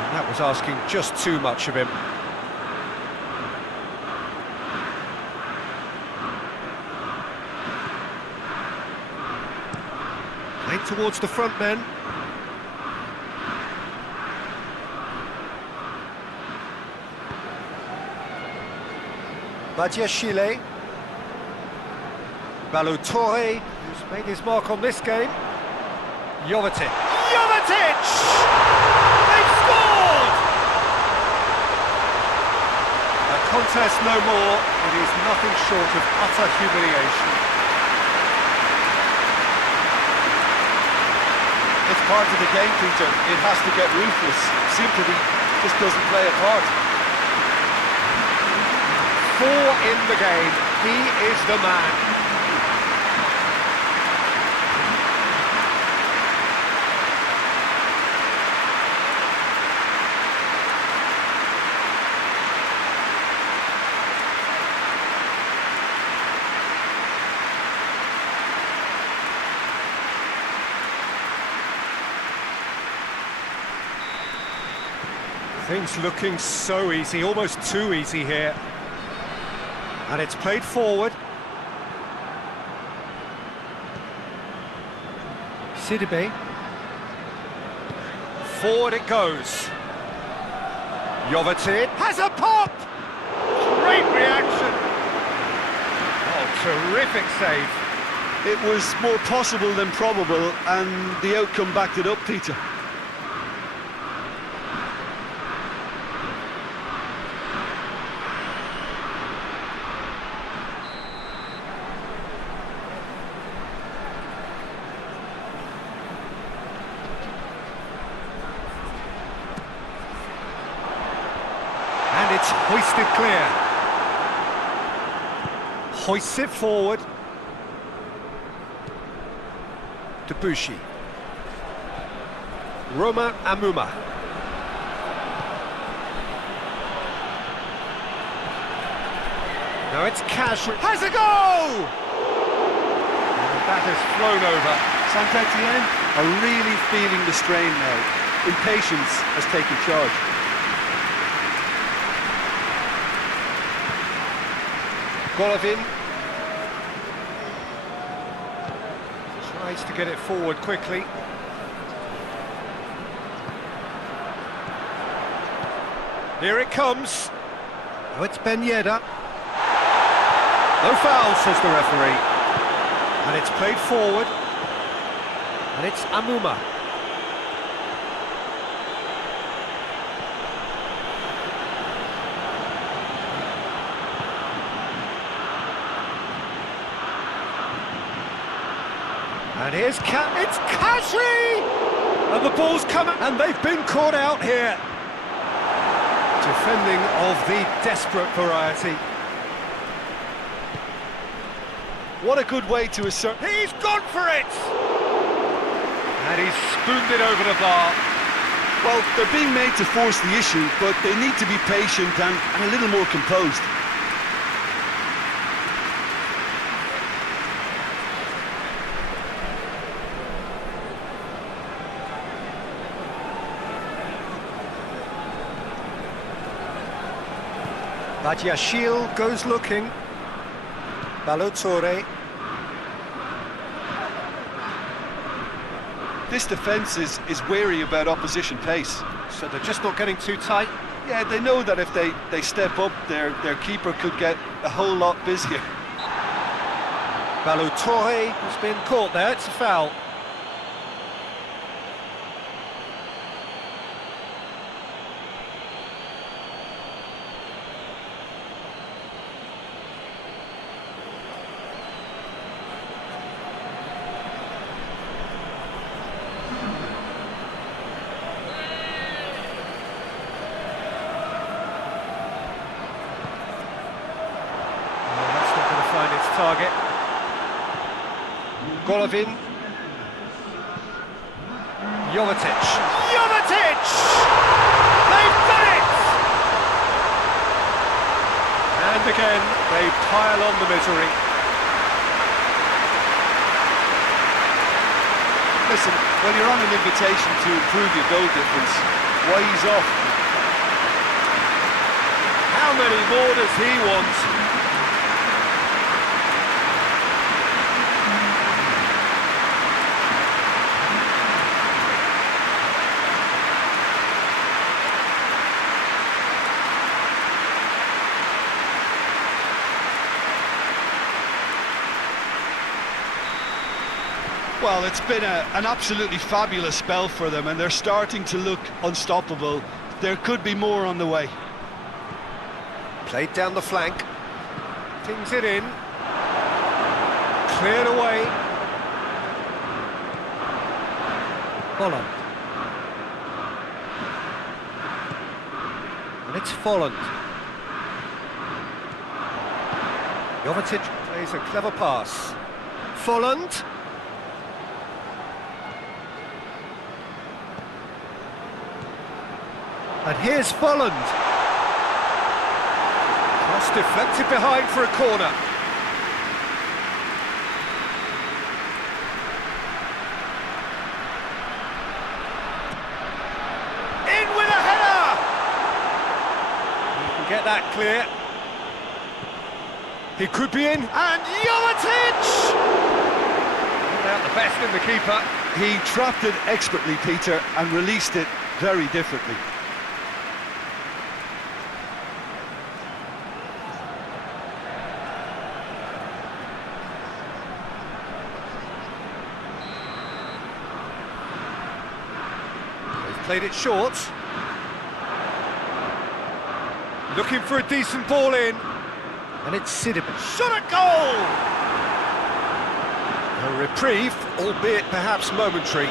And that was asking just too much of him. towards the front men. Badiashile. Balotore, who's made his mark on this game. Jovetic. Jovetic! They've scored! A contest no more. It is nothing short of utter humiliation. It's part of the game, Peter. It has to get ruthless. Sympathy just doesn't play a part. 4 in the game. He is the man. Things looking so easy, almost too easy here. And it's played forward. Sidibe. Forward it goes. Jovetic has a pop! Great reaction! Oh, terrific save. It was more possible than probable, and the outcome backed it up, Peter. And it's hoisted clear. Hoists it forward. Debussy. Roma Amuma. Now it's Cash. Has a goal! And that has flown over. Saint-Etienne are really feeling the strain now. Impatience has taken charge. Golovin tries to get it forward quickly. Here it comes. Oh, it's Ben Yedder. No foul, says the referee. And it's played forward. And it's Amuma. And here's it's Kashi! And the ball's coming, and they've been caught out here. Defending of the desperate variety. What a good way to assert... He's gone for it! And he's spooned it over the bar. Well, they're being made to force the issue, but they need to be patient and a little more composed. Badiashile goes looking. Balotore. This defence is wary about opposition pace. So they're just not getting too tight. Yeah, they know that if they step up, their keeper could get a whole lot busier. Balotore has been caught there, it's a foul. Target. Golovin. Jovetic. Jovetic! They've done it! And again, they pile on the misery. Listen, when you're on an invitation to improve your goal difference, why ease off? How many more does he want? Well, it's been an absolutely fabulous spell for them, and they're starting to look unstoppable. There could be more on the way. Played down the flank. Tings it in. Cleared away. Volland. And it's Volland. Jovetic plays a clever pass. Volland. And here's Volland. Cross deflected behind for a corner. In with a header! You can get that clear. He could be in, and Jovetic! Not out the best in the keeper. He trapped it expertly, Peter, and released it very differently. Played it short. Looking for a decent ball in. And it's Sidibe. Shot at goal! A reprieve, albeit perhaps momentary.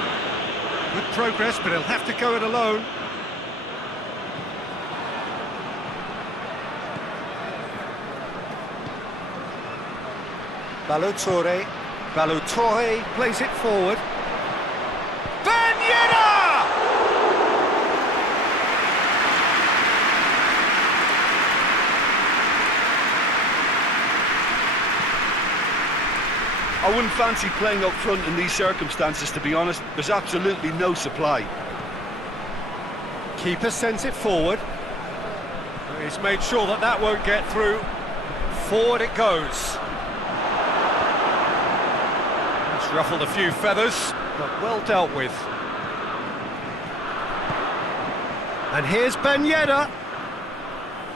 Good progress, but he'll have to go it alone. Balotore plays it forward. I wouldn't fancy playing up front in these circumstances, to be honest. There's absolutely no supply. Keeper sends it forward. He's made sure that that won't get through. Forward it goes. It's ruffled a few feathers, but well dealt with. And here's Ben Yedder.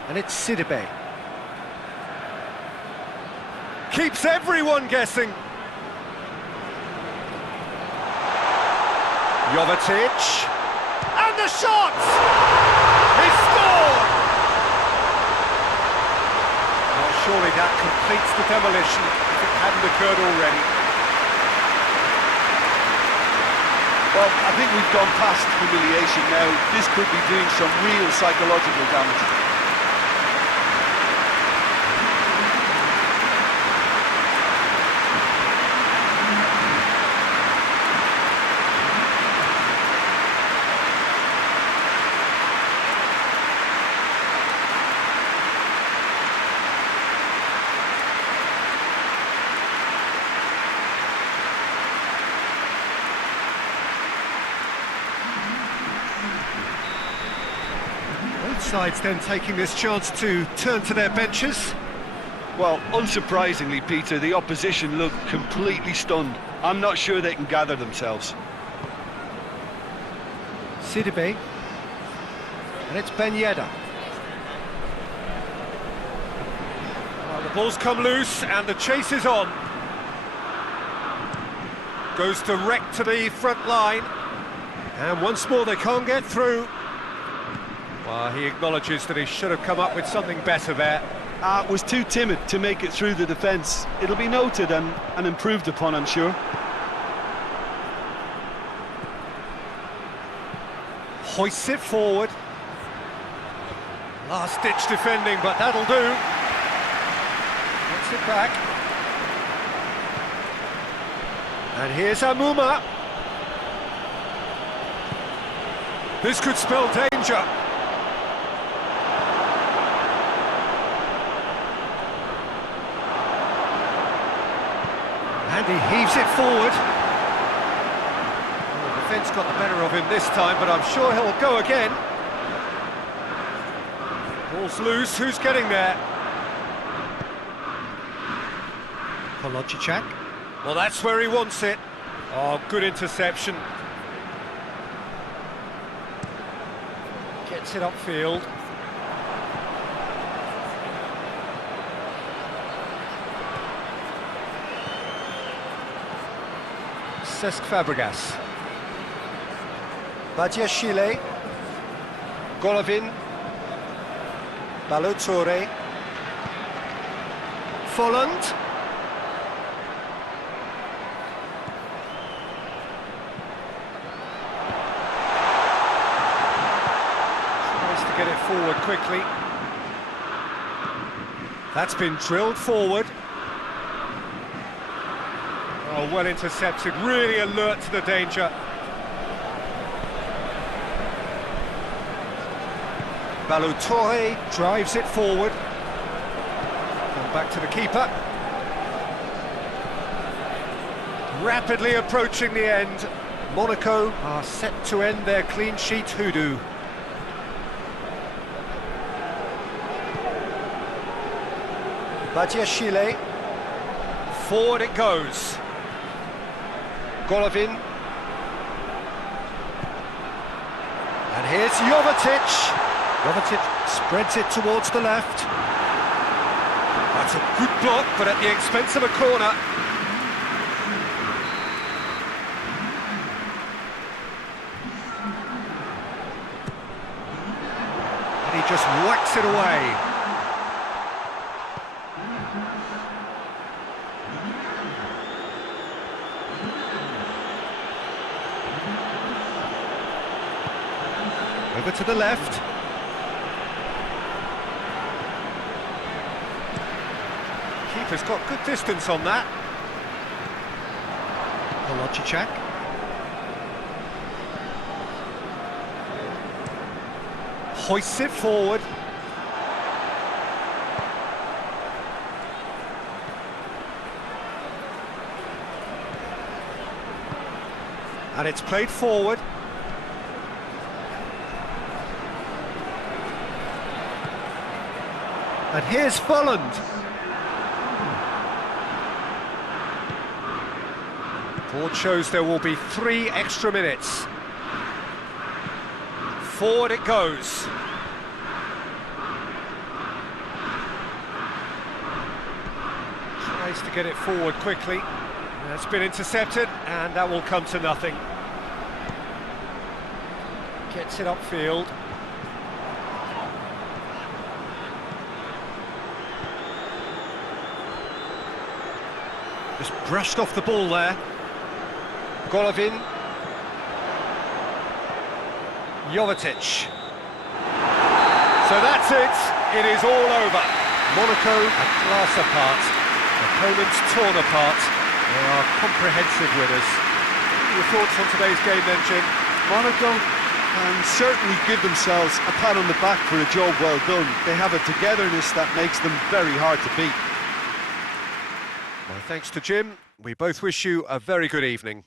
And it's Sidibe. Keeps everyone guessing. Jovetic, and the shot! He scored! Well, surely that completes the demolition if it hadn't occurred already. Well, I think we've gone past humiliation now. This could be doing some real psychological damage. Sides then taking this chance to turn to their benches. Well, unsurprisingly, Peter, the opposition look completely stunned. I'm not sure they can gather themselves. Sidibe, and it's Ben Yedder. Well, the ball's come loose and the chase is on. Goes direct to the front line, and once more they can't get through. Well, he acknowledges that he should have come up with something better there. Was too timid to make it through the defence. It'll be noted and improved upon, I'm sure. Hoists it forward. Last-ditch defending, but that'll do. Gets it back. And here's Amuma. This could spell danger. And he heaves it forward. Well, the defence got the better of him this time, but I'm sure he'll go again. Ball's loose, who's getting there? Kolodjicak. Well, that's where he wants it. Oh, good interception. Gets it upfield. Cesc Fabregas. Badiashile. Golovin. Balotore. Folland. Tries to get it forward quickly. That's been drilled forward. Oh, well intercepted, really alert to the danger. Balotore drives it forward. And back to the keeper. Rapidly approaching the end. Monaco are set to end their clean sheet hoodoo. Badiashile. Forward it goes. Golovin. And here's Jovetic. Jovetic spreads it towards the left. That's a good block, but at the expense of a corner. And he just whacks it away. Over to the left. Keeper's got good distance on that. Kolodziejczak. Hoists it forward. And it's played forward. And here's Folland. Board shows there will be 3 extra minutes. Forward it goes. Tries to get it forward quickly. That's been intercepted, and that will come to nothing. Gets it upfield. Just brushed off the ball there. Golovin. Jovetic. So that's it. It is all over. Monaco a class apart. Opponents torn apart. They are comprehensive winners. Your thoughts on today's game then, Jim? Monaco can certainly give themselves a pat on the back for a job well done. They have a togetherness that makes them very hard to beat. My thanks to Jim. We both wish you a very good evening.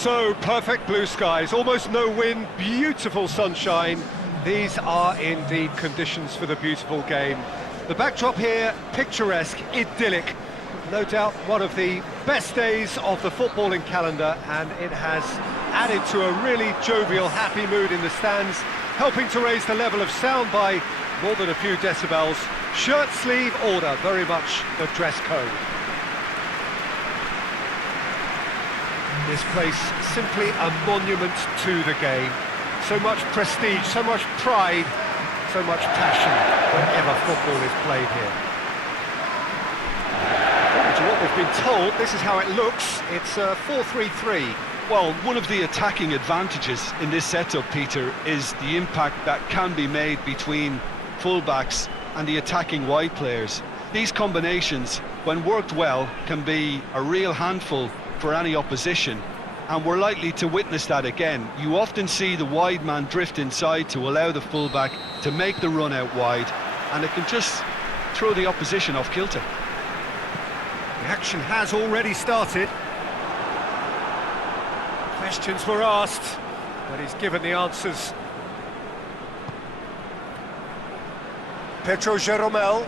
So, perfect blue skies, almost no wind, beautiful sunshine. These are indeed conditions for the beautiful game. The backdrop here, picturesque, idyllic. No doubt one of the best days of the footballing calendar, and it has added to a really jovial, happy mood in the stands, helping to raise the level of sound by more than a few decibels. Shirt sleeve order, very much the dress code. This place simply a monument to the game. So much prestige, so much pride, so much passion whenever football is played here. According to what we've been told, this is how it looks. It's 4-3-3. Well, one of the attacking advantages in this setup, Peter, is the impact that can be made between fullbacks and the attacking wide players. These combinations, when worked well, can be a real handful for any opposition, and we're likely to witness that again. You often see the wide man drift inside to allow the fullback to make the run out wide, and it can just throw the opposition off kilter. The action has already started. Questions were asked, but he's given the answers. Pedro Jeromel.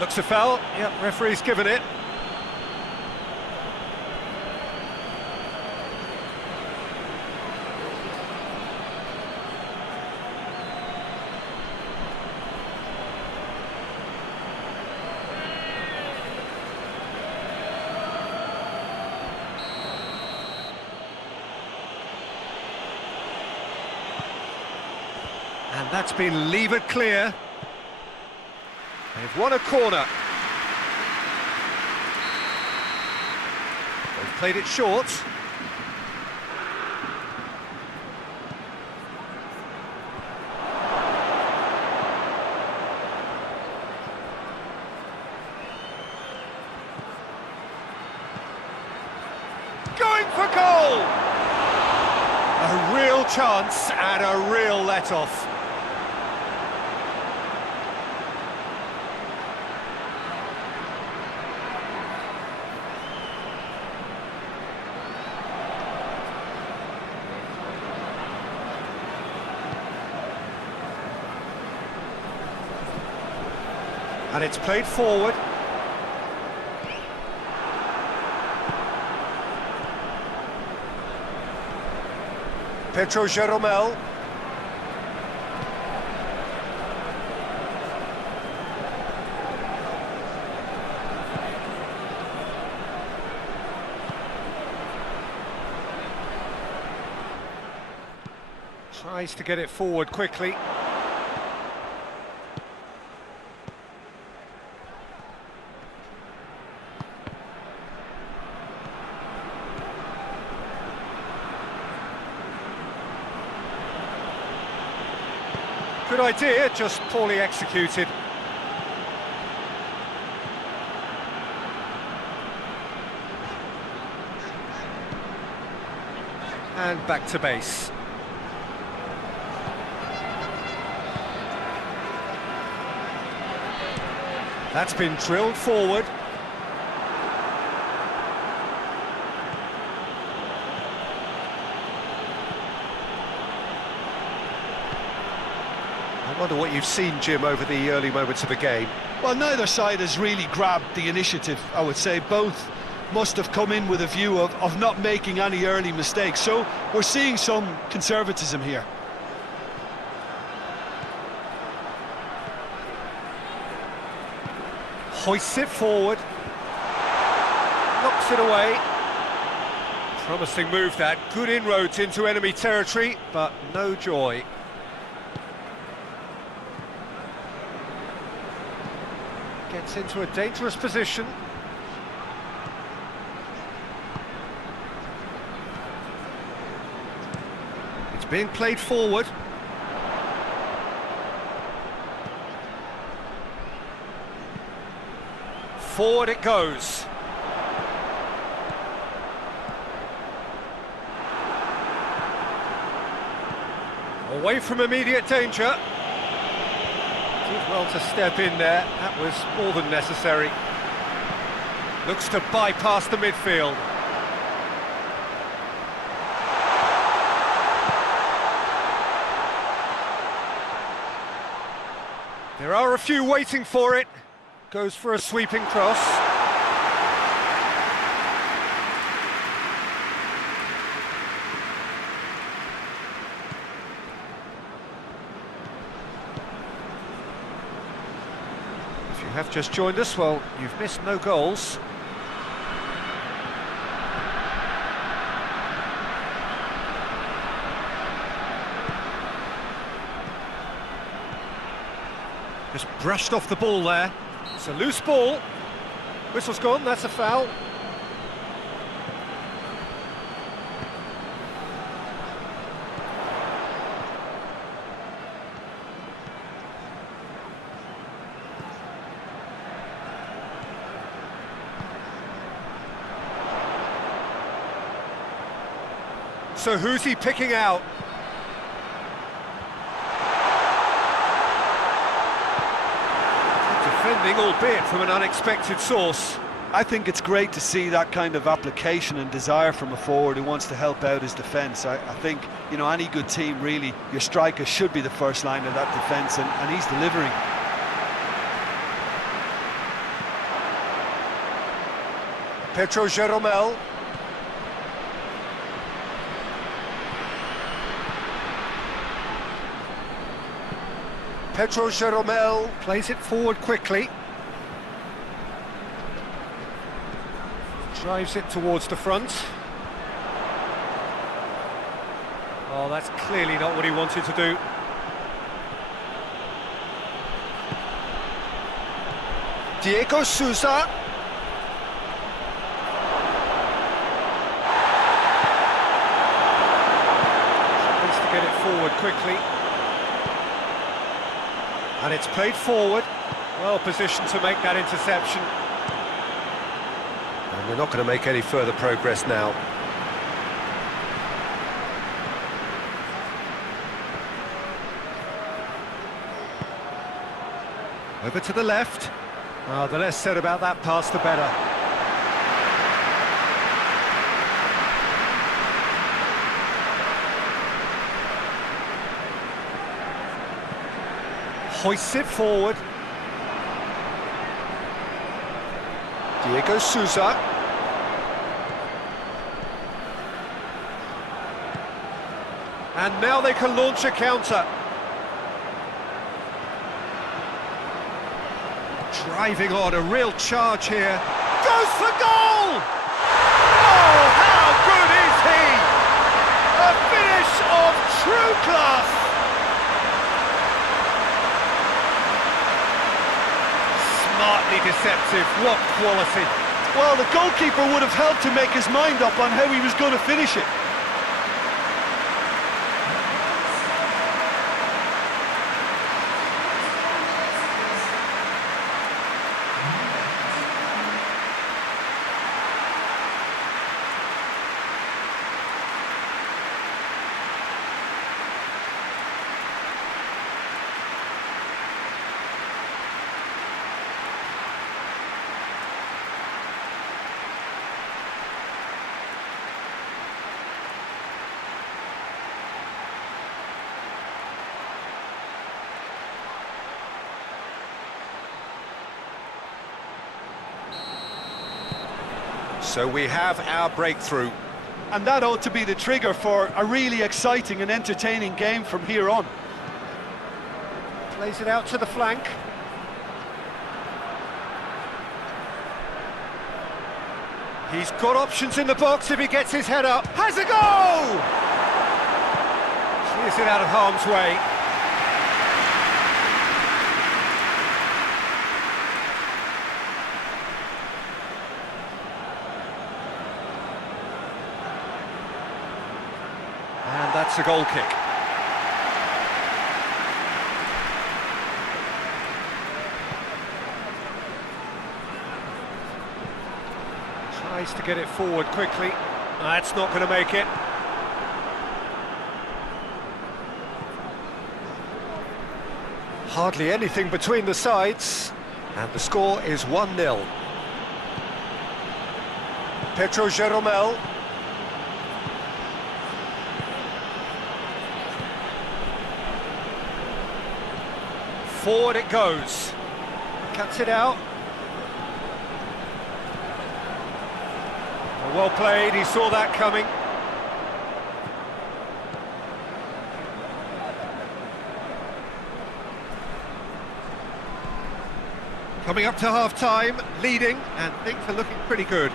Looks a foul. Yep, referee's given it. And that's been levered clear. They've won a corner. They've played it short. Going for goal! A real chance and a real let-off. And it's played forward. Pedro Jeromel. Tries to get it forward quickly. Good idea, just poorly executed. And back to base. That's been drilled forward. I wonder what you've seen, Jim, over the early moments of the game. Well, neither side has really grabbed the initiative, I would say. Both must have come in with a view of not making any early mistakes. So we're seeing some conservatism here. Hoists it forward. Knocks it away. Promising move that. Good inroads into enemy territory, but no joy. Gets into a dangerous position. It's being played forward. Forward it goes. Away from immediate danger. Did well to step in there, that was more than necessary. Looks to bypass the midfield. There are a few waiting for it. Goes for a sweeping cross. If you have just joined us, well, you've missed no goals. Just brushed off the ball there. It's a loose ball. Whistle's gone, that's a foul. So who's he picking out? Defending, albeit from an unexpected source. I think it's great to see that kind of application and desire from a forward who wants to help out his defence. I think, you know, any good team, really, your striker should be the first line of that defence, and he's delivering. Pedro Jeromel. Pedro Jeromel plays it forward quickly. Drives it towards the front. Oh, that's clearly not what he wanted to do. Diego Sousa. Tries to get it forward quickly. And it's played forward, well positioned to make that interception. And they're not going to make any further progress now. Over to the left. Oh, the less said about that pass, the better. Hoists it forward. Diego Sousa. And now they can launch a counter. Driving on, a real charge here. Goes for goal! Oh, how good is he? A finish of true class. Smartly deceptive, what quality. Well, the goalkeeper would have helped to make his mind up on how he was going to finish it. So we have our breakthrough. And that ought to be the trigger for a really exciting and entertaining game from here on. Plays it out to the flank. He's got options in the box if he gets his head up. Has a goal! Clears it out of harm's way. And that's a goal kick. Tries to get it forward quickly. That's not going to make it. Hardly anything between the sides, and the score is 1-0. Petro Jeromel. Forward it goes. Cuts it out. Well played, he saw that coming. Coming up to half-time, leading, and things are looking pretty good.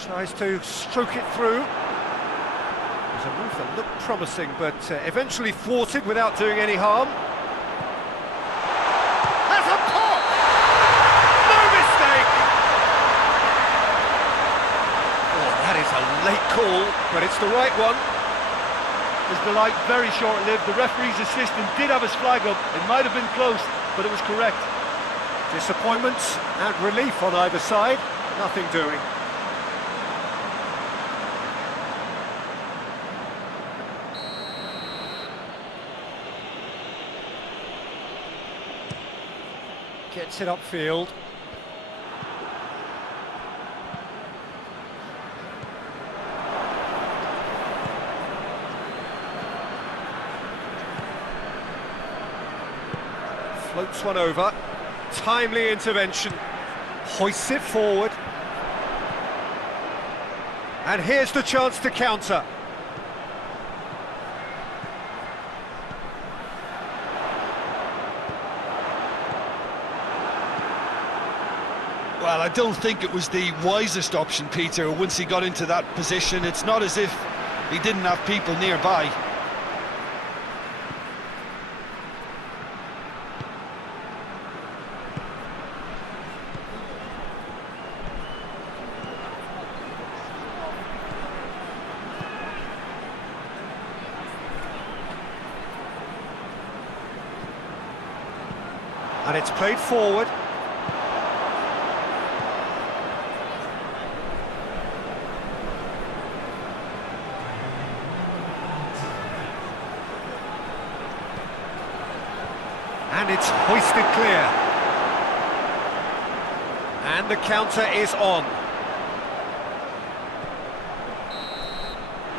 Tries to stroke it through. It was a move that looked promising, but eventually thwarted without doing any harm. That's a pop! No mistake! Oh, that is a late call, but it's the right one. His delight very short-lived. The referee's assistant did have his flag up. It might have been close, but it was correct. Disappointment and relief on either side. Nothing doing. Gets it upfield. Floats one over. Timely intervention. Hoists it forward. And here's the chance to counter. Well, I don't think it was the wisest option, Peter, once he got into that position. It's not as if he didn't have people nearby. And it's played forward. And it's hoisted clear. And the counter is on.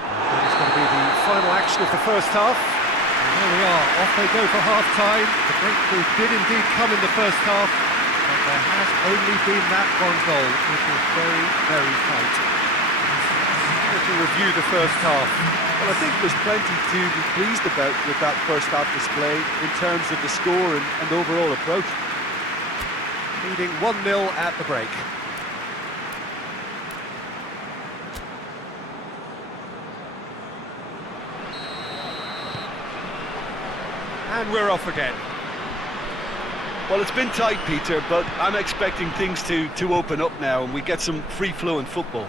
That is going to be the final action of the first half. And there we are, off they go for half-time. The breakthrough did indeed come in the first half, but there has only been that one goal. It was very, very tight. Let's review the first half. Well, I think there's plenty to be pleased about with that first half display in terms of the score and overall approach. Leading 1-0 at the break. And we're off again. Well, it's been tight, Peter, but I'm expecting things to open up now and we get some free-flowing football.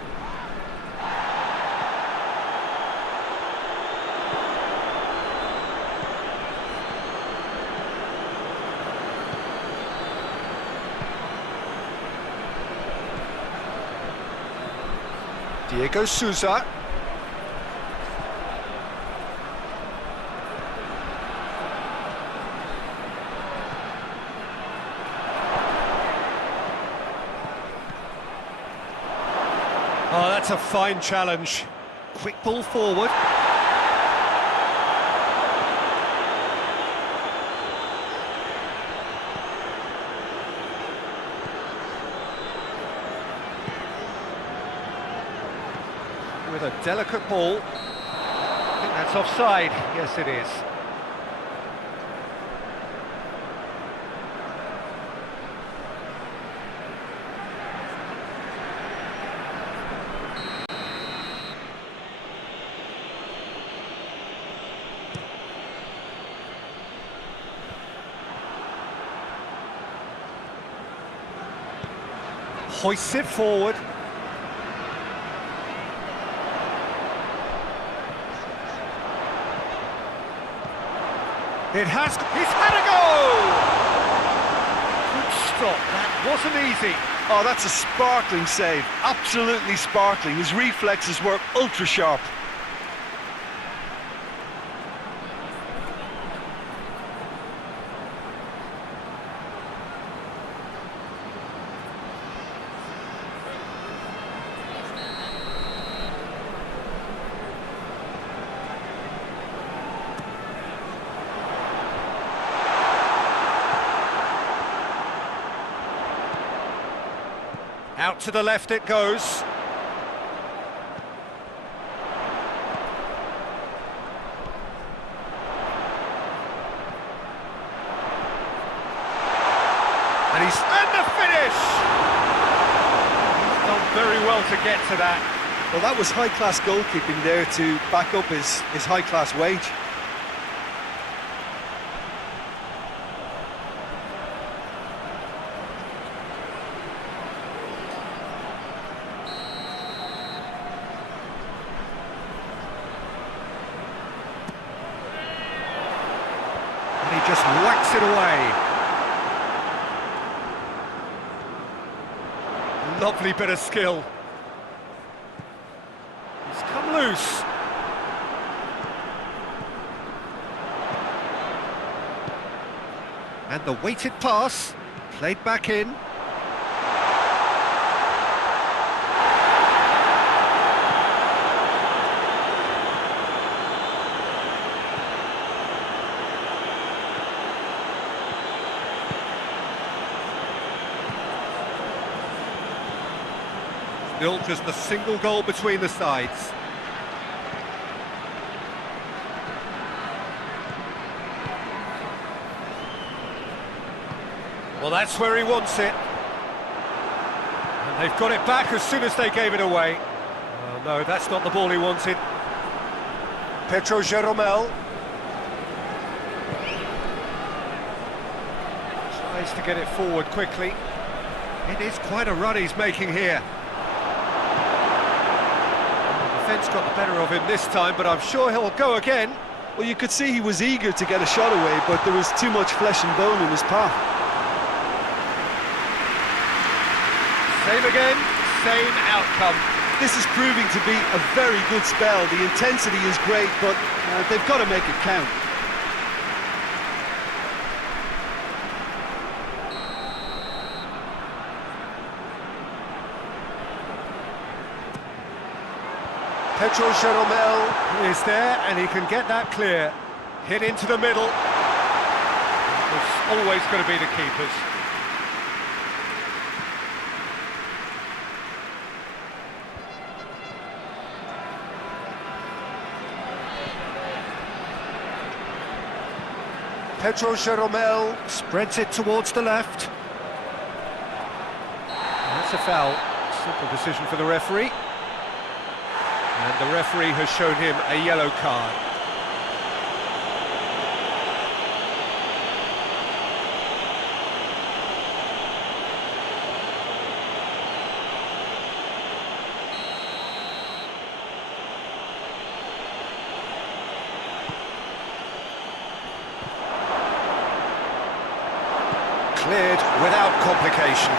Diego Souza. Oh, that's a fine challenge. Quick ball forward. With a delicate ball. I think that's offside. Yes, it is. Hoists it forward. He's had a go! Good stop, that wasn't easy. Oh, that's a sparkling save. Absolutely sparkling. His reflexes were ultra sharp. Out to the left it goes. And the finish! He's done very well to get to that. Well, that was high-class goalkeeping there to back up his high-class wage. And he just whacks it away. Lovely bit of skill. He's come loose. And the weighted pass, played back in. Still just a single goal between the sides. Well, that's where he wants it. And they've got it back as soon as they gave it away. Oh, no, that's not the ball he wanted. Pedro Jeromel. Tries to get it forward quickly. It is quite a run he's making here. The defence got the better of him this time, but I'm sure he'll go again. Well, you could see he was eager to get a shot away, but there was too much flesh and bone in his path. Same again, same outcome. This is proving to be a very good spell. The intensity is great, but they've got to make it count. Pedro Jeromel is there, and he can get that clear. Hit into the middle. It's always going to be the keepers. Pedro Jeromel spreads it towards the left. That's a foul. Simple decision for the referee. And the referee has shown him a yellow card. Cleared without complication.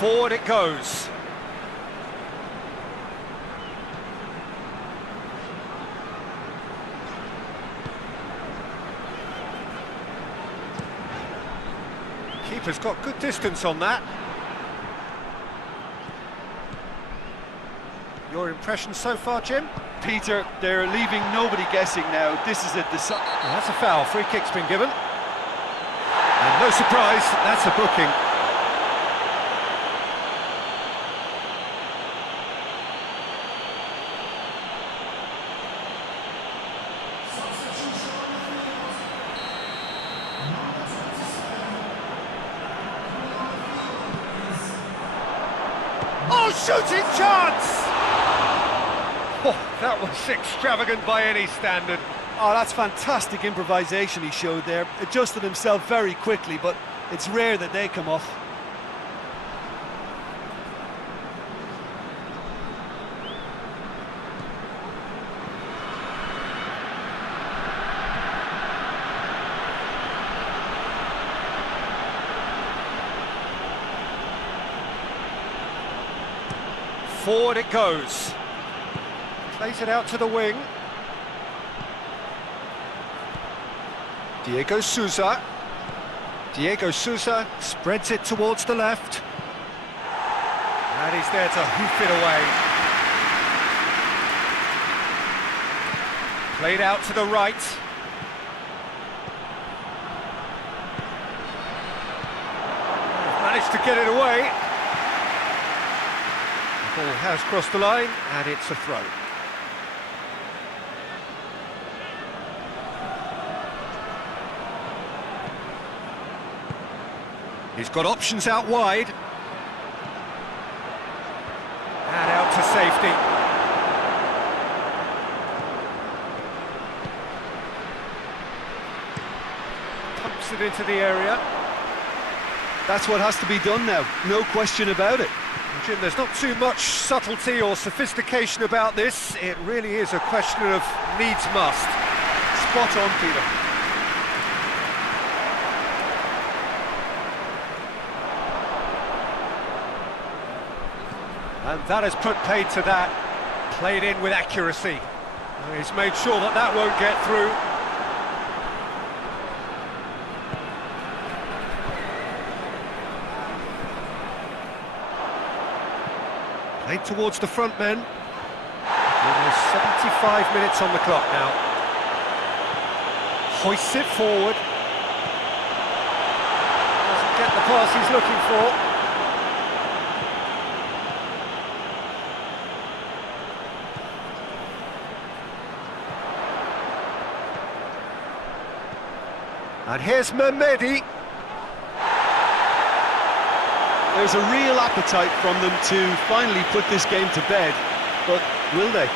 Forward it goes. Keeper's got good distance on that. Your impression so far, Jim? Peter, they're leaving nobody guessing now. This is a Well, that's a foul. Free kick's been given. And no surprise, that's a booking. Oh, shooting chance! Oh, that was extravagant by any standard. Oh, that's fantastic improvisation he showed there. Adjusted himself very quickly, but it's rare that they come off. Forward it goes. Plays it out to the wing. Diego Souza. Diego Souza spreads it towards the left. And he's there to hoof it away. Played out to the right. Managed to get it away. The ball has crossed the line, and it's a throw. He's got options out wide. And out to safety. Pumps it into the area. That's what has to be done now, no question about it. Jim, there's not too much subtlety or sophistication about this. It really is a question of needs must. Spot on, Peter. And that has put paid to that. Played in with accuracy. And he's made sure that that won't get through. Played towards the front men. Almost 75 minutes on the clock now. Hoists it forward. Doesn't get the pass he's looking for. And here's Mehmedi. There's a real appetite from them to finally put this game to bed, but will they?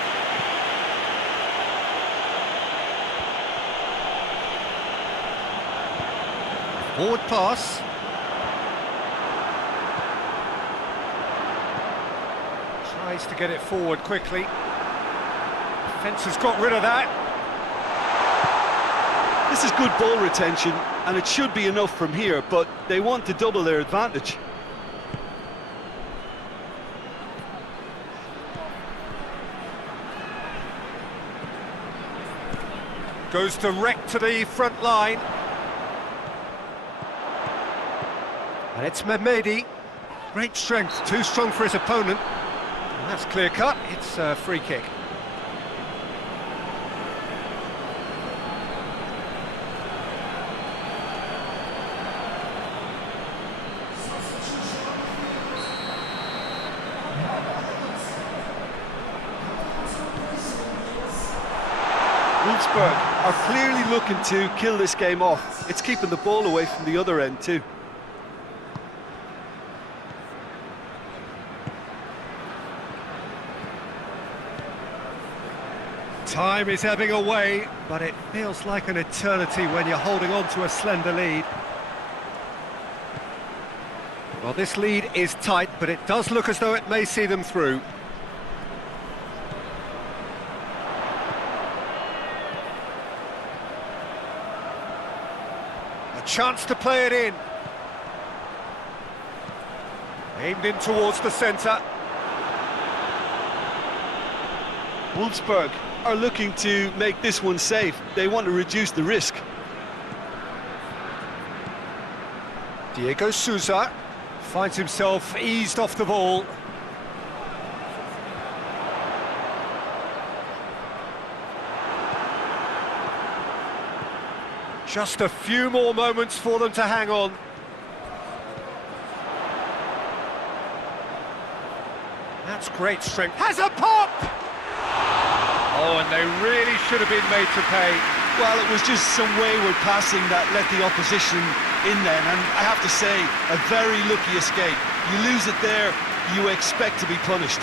Forward pass. Tries to get it forward quickly. Defence has got rid of that. This is good ball retention, and it should be enough from here, but they want to double their advantage. Goes direct to the front line. And it's Mehmedi. Great strength, too strong for his opponent. And that's clear cut, it's a free kick. Wolfsburg are clearly looking to kill this game off. It's keeping the ball away from the other end too. Time is ebbing away, but it feels like an eternity when you're holding on to a slender lead. Well, this lead is tight, but it does look as though it may see them through. Chance to play it in. Aimed in towards the centre. Wolfsburg are looking to make this one safe. They want to reduce the risk. Diego Souza finds himself eased off the ball. Just a few more moments for them to hang on. That's great strength. Has a pop! Oh, and they really should have been made to pay. Well, it was just some wayward passing that let the opposition in then, and I have to say, a very lucky escape. You lose it there, you expect to be punished.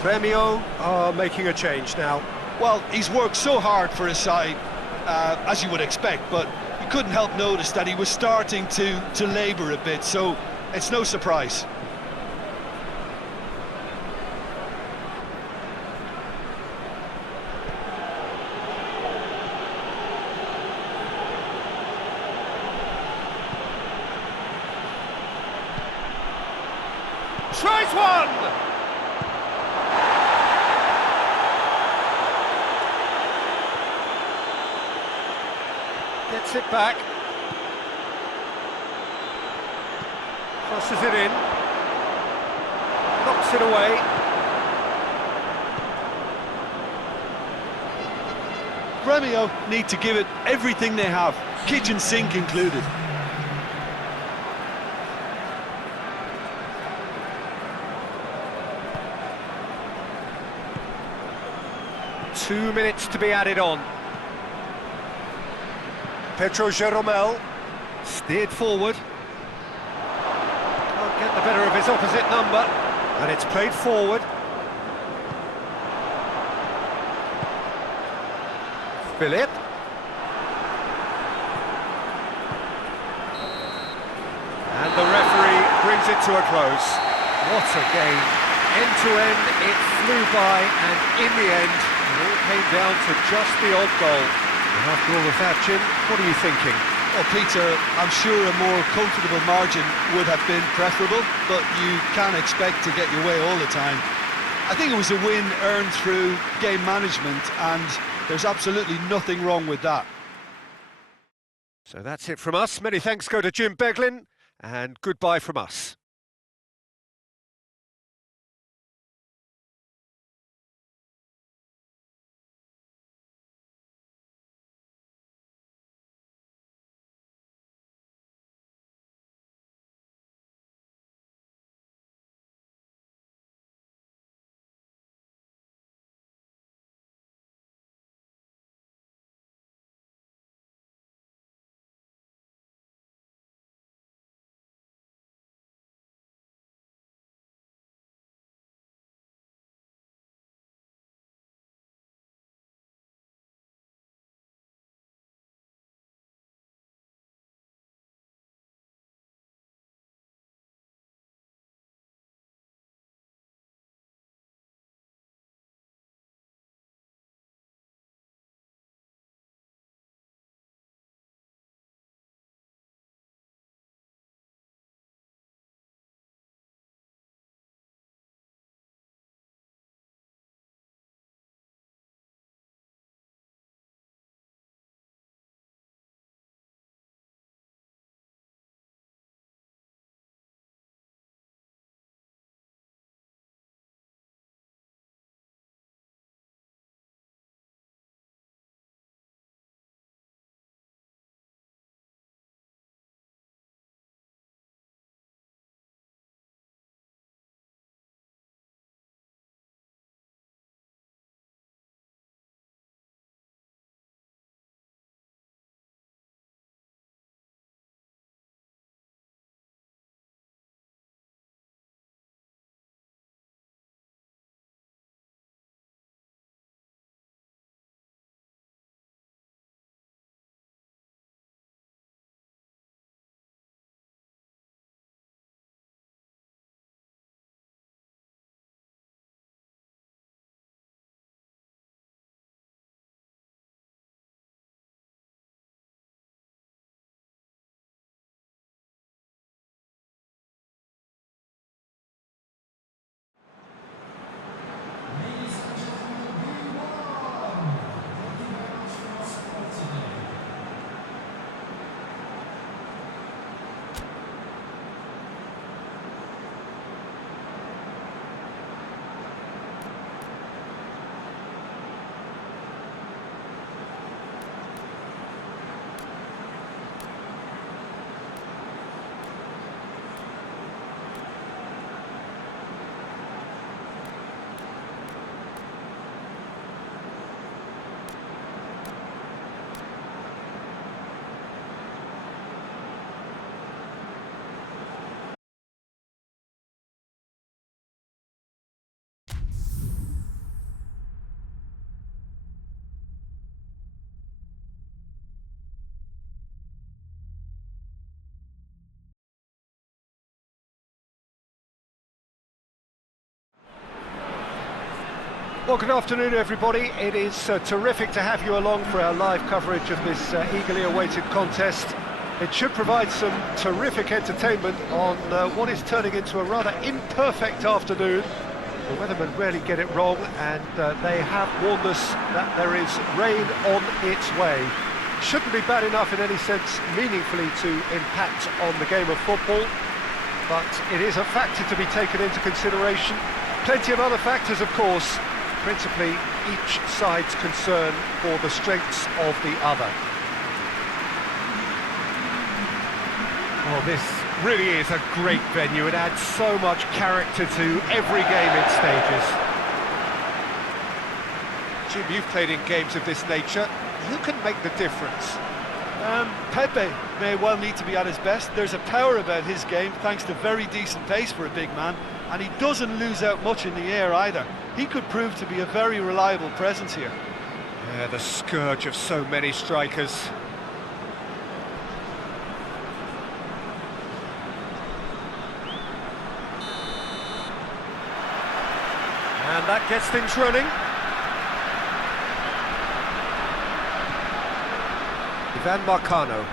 Gremio are making a change now. Well, he's worked so hard for his side, as you would expect, but you couldn't help notice that he was starting to labour a bit, so it's no surprise. Here's one! Gets it back. Crosses it in. Knocks it away. Gremio need to give it everything they have, kitchen sink included. Two minutes to be added on. Pedro Jeromel steered forward. Can't get the better of his opposite number, and it's played forward. Philip. And the referee brings it to a close. What a game. End to end, it flew by, and in the end, it all came down to just the odd goal. And after all of that, Jim, what are you thinking? Well, Peter, I'm sure a more comfortable margin would have been preferable, but you can't expect to get your way all the time. I think it was a win earned through game management, and there's absolutely nothing wrong with that. So that's it from us. Many thanks go to Jim Beglin, and goodbye from us. Well, good afternoon, everybody. It is terrific to have you along for our live coverage of this eagerly awaited contest. It should provide some terrific entertainment on what is turning into a rather imperfect afternoon. The weathermen rarely get it wrong, and they have warned us that there is rain on its way. Shouldn't be bad enough in any sense meaningfully to impact on the game of football, but it is a factor to be taken into consideration. Plenty of other factors, of course, principally each side's concern for the strengths of the other. Well, this really is a great venue. It adds so much character to every game it stages. Jim, you've played in games of this nature. Who can make the difference? Pepe may well need to be at his best. There's a power about his game, thanks to very decent pace for a big man, and he doesn't lose out much in the air either. He could prove to be a very reliable presence here. Yeah, the scourge of so many strikers. And that gets things running. Ivan Marcano.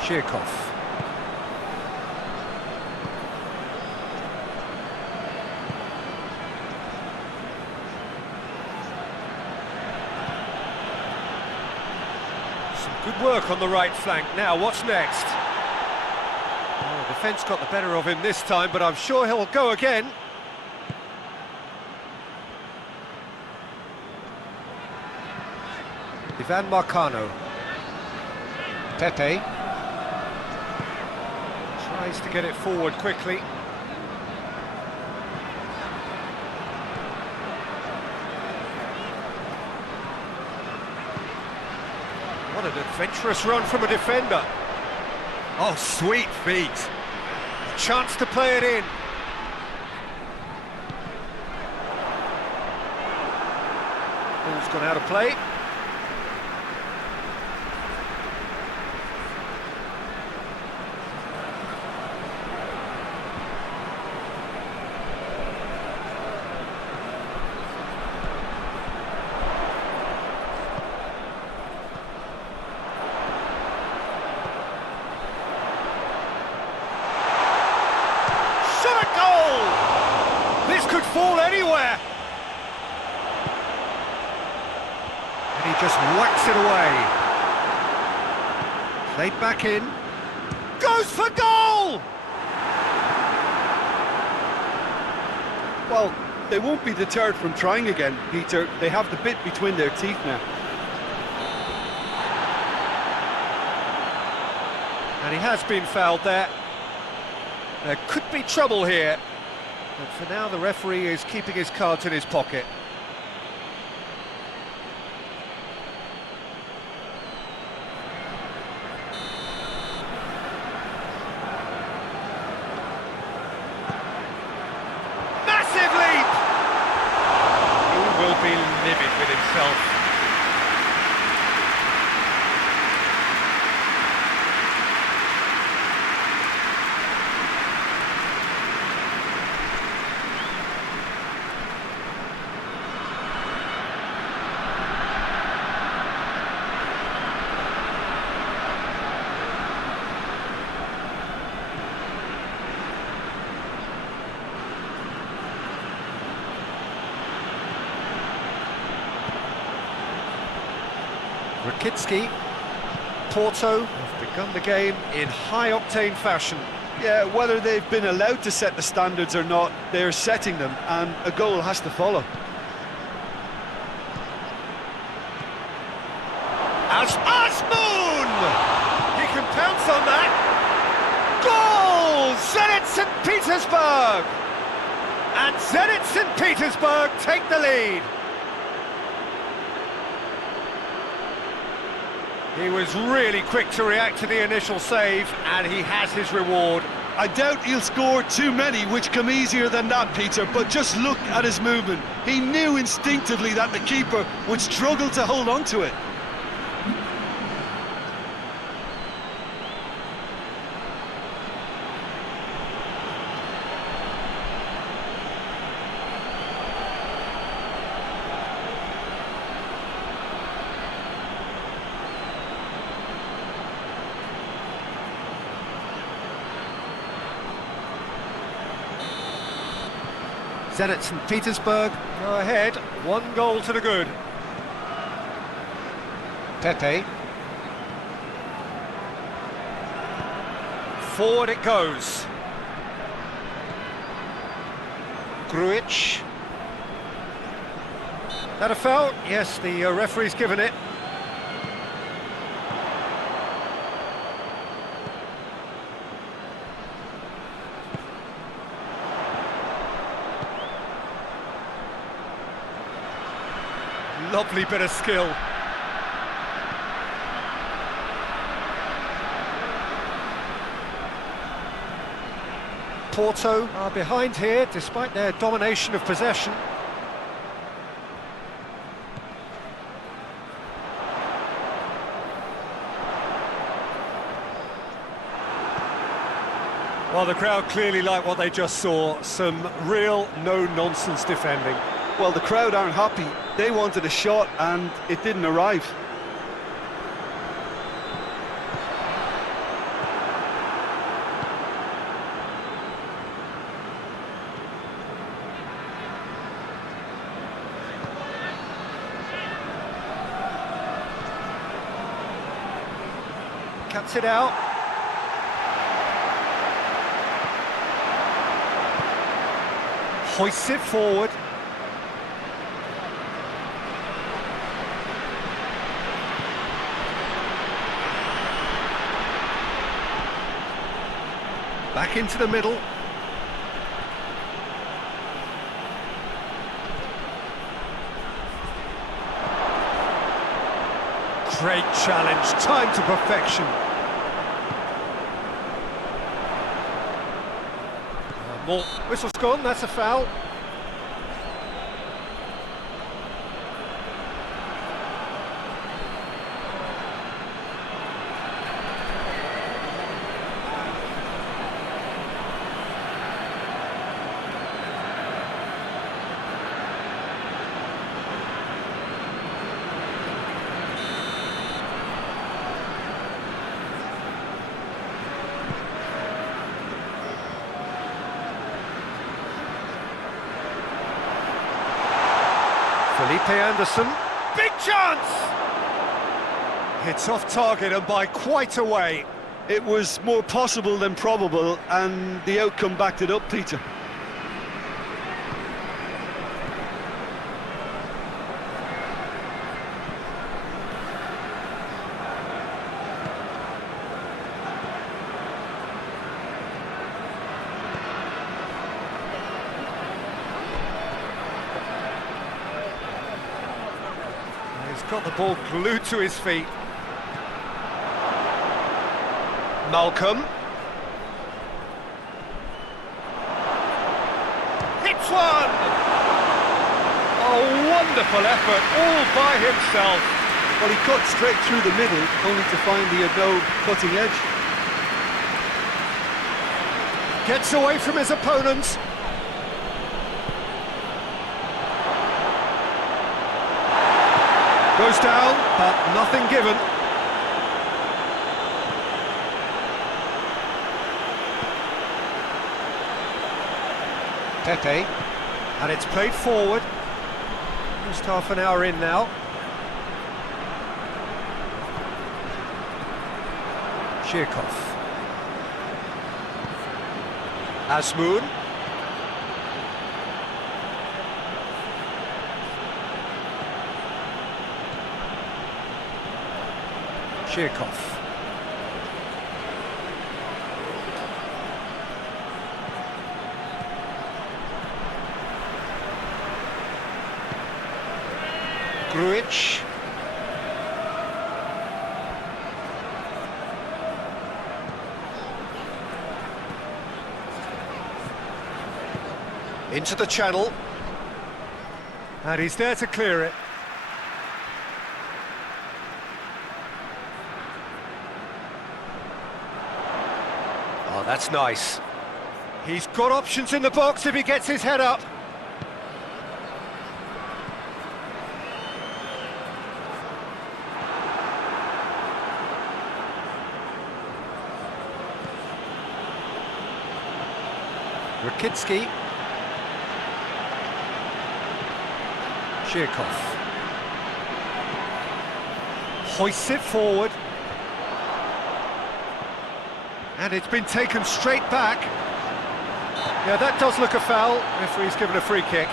Chirkov. Some good work on the right flank. Now, what's next? Oh, the defence got the better of him this time, but I'm sure he'll go again. Ivan Marcano. Pepe. Tries to get it forward quickly. What an adventurous run from a defender. Oh, sweet feet. A chance to play it in. Ball's gone out of play. Could fall anywhere. And he just whacks it away. Played back in. Goes for goal! Well, they won't be deterred from trying again, Peter. They have the bit between their teeth now. And he has been fouled there. There could be trouble here. But for now, the referee is keeping his cards in his pocket. Massive leap! He will be livid with himself. Rakitsky, Porto have begun the game in high-octane fashion. Yeah, whether they've been allowed to set the standards or not, they're setting them, and a goal has to follow. Asmoon! He can pounce on that. Goal! Zenit St. Petersburg! And Zenit St. Petersburg take the lead. He was really quick to react to the initial save, and he has his reward. I doubt he'll score too many, which come easier than that, Peter, but just look at his movement. He knew instinctively that the keeper would struggle to hold on to it. Zenit St. Petersburg go ahead, 1 goal to the good. Pepe. Forward it goes. Grujic. That a foul? Yes, the referee's given it. Lovely bit of skill. Porto are behind here, despite their domination of possession. Well, the crowd clearly like what they just saw. Some real no-nonsense defending. Well, the crowd aren't happy. They wanted a shot and it didn't arrive. Cuts it out. Hoists it forward. Back into the middle. Great challenge, time to perfection. More. Whistle's gone, that's a foul. Felipe Anderson, big chance! Hits off target and by quite a way. It was more possible than probable, and the outcome backed it up, Peter. He's got the ball glued to his feet. Malcolm. Hits one! Oh, wonderful effort, all by himself. Well, he cut straight through the middle, only to find he had no cutting edge. Gets away from his opponents. Goes down, but nothing given. Pepe, and it's played forward. Just half an hour in now. Shirkov. Asmoon. Shirkov. Grujic. Into the channel. And he's there to clear it. Oh, that's nice. He's got options in the box if he gets his head up. Rakitsky. Shirkov hoists it forward. And it's been taken straight back. Yeah, that does look a foul. Referee's given a free kick.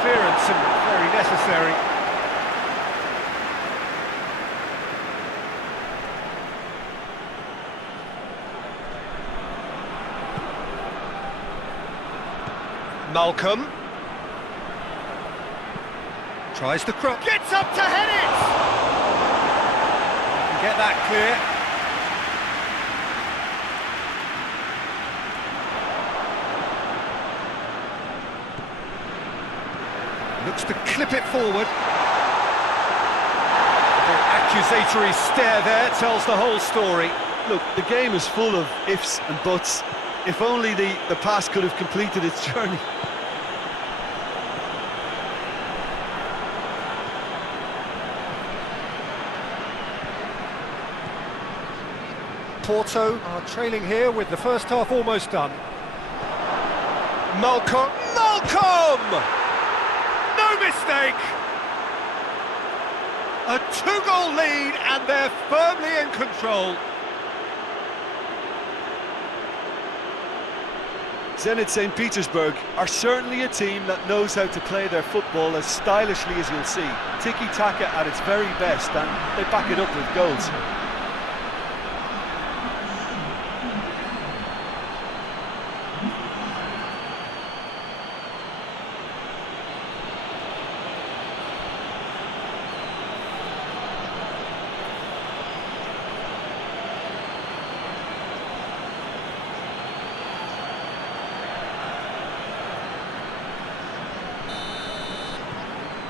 Clearance and very necessary. Malcolm tries the cross, gets up to head it! Can get that clear. Looks to clip it forward. The accusatory stare there tells the whole story. Look, the game is full of ifs and buts. If only the pass could have completed its journey. Porto are trailing here with the first half almost done. Malcolm! No mistake! A two-goal lead and they're firmly in control. Zenit St. Petersburg are certainly a team that knows how to play their football as stylishly as you'll see. Tiki-taka at its very best, and they back it up with goals.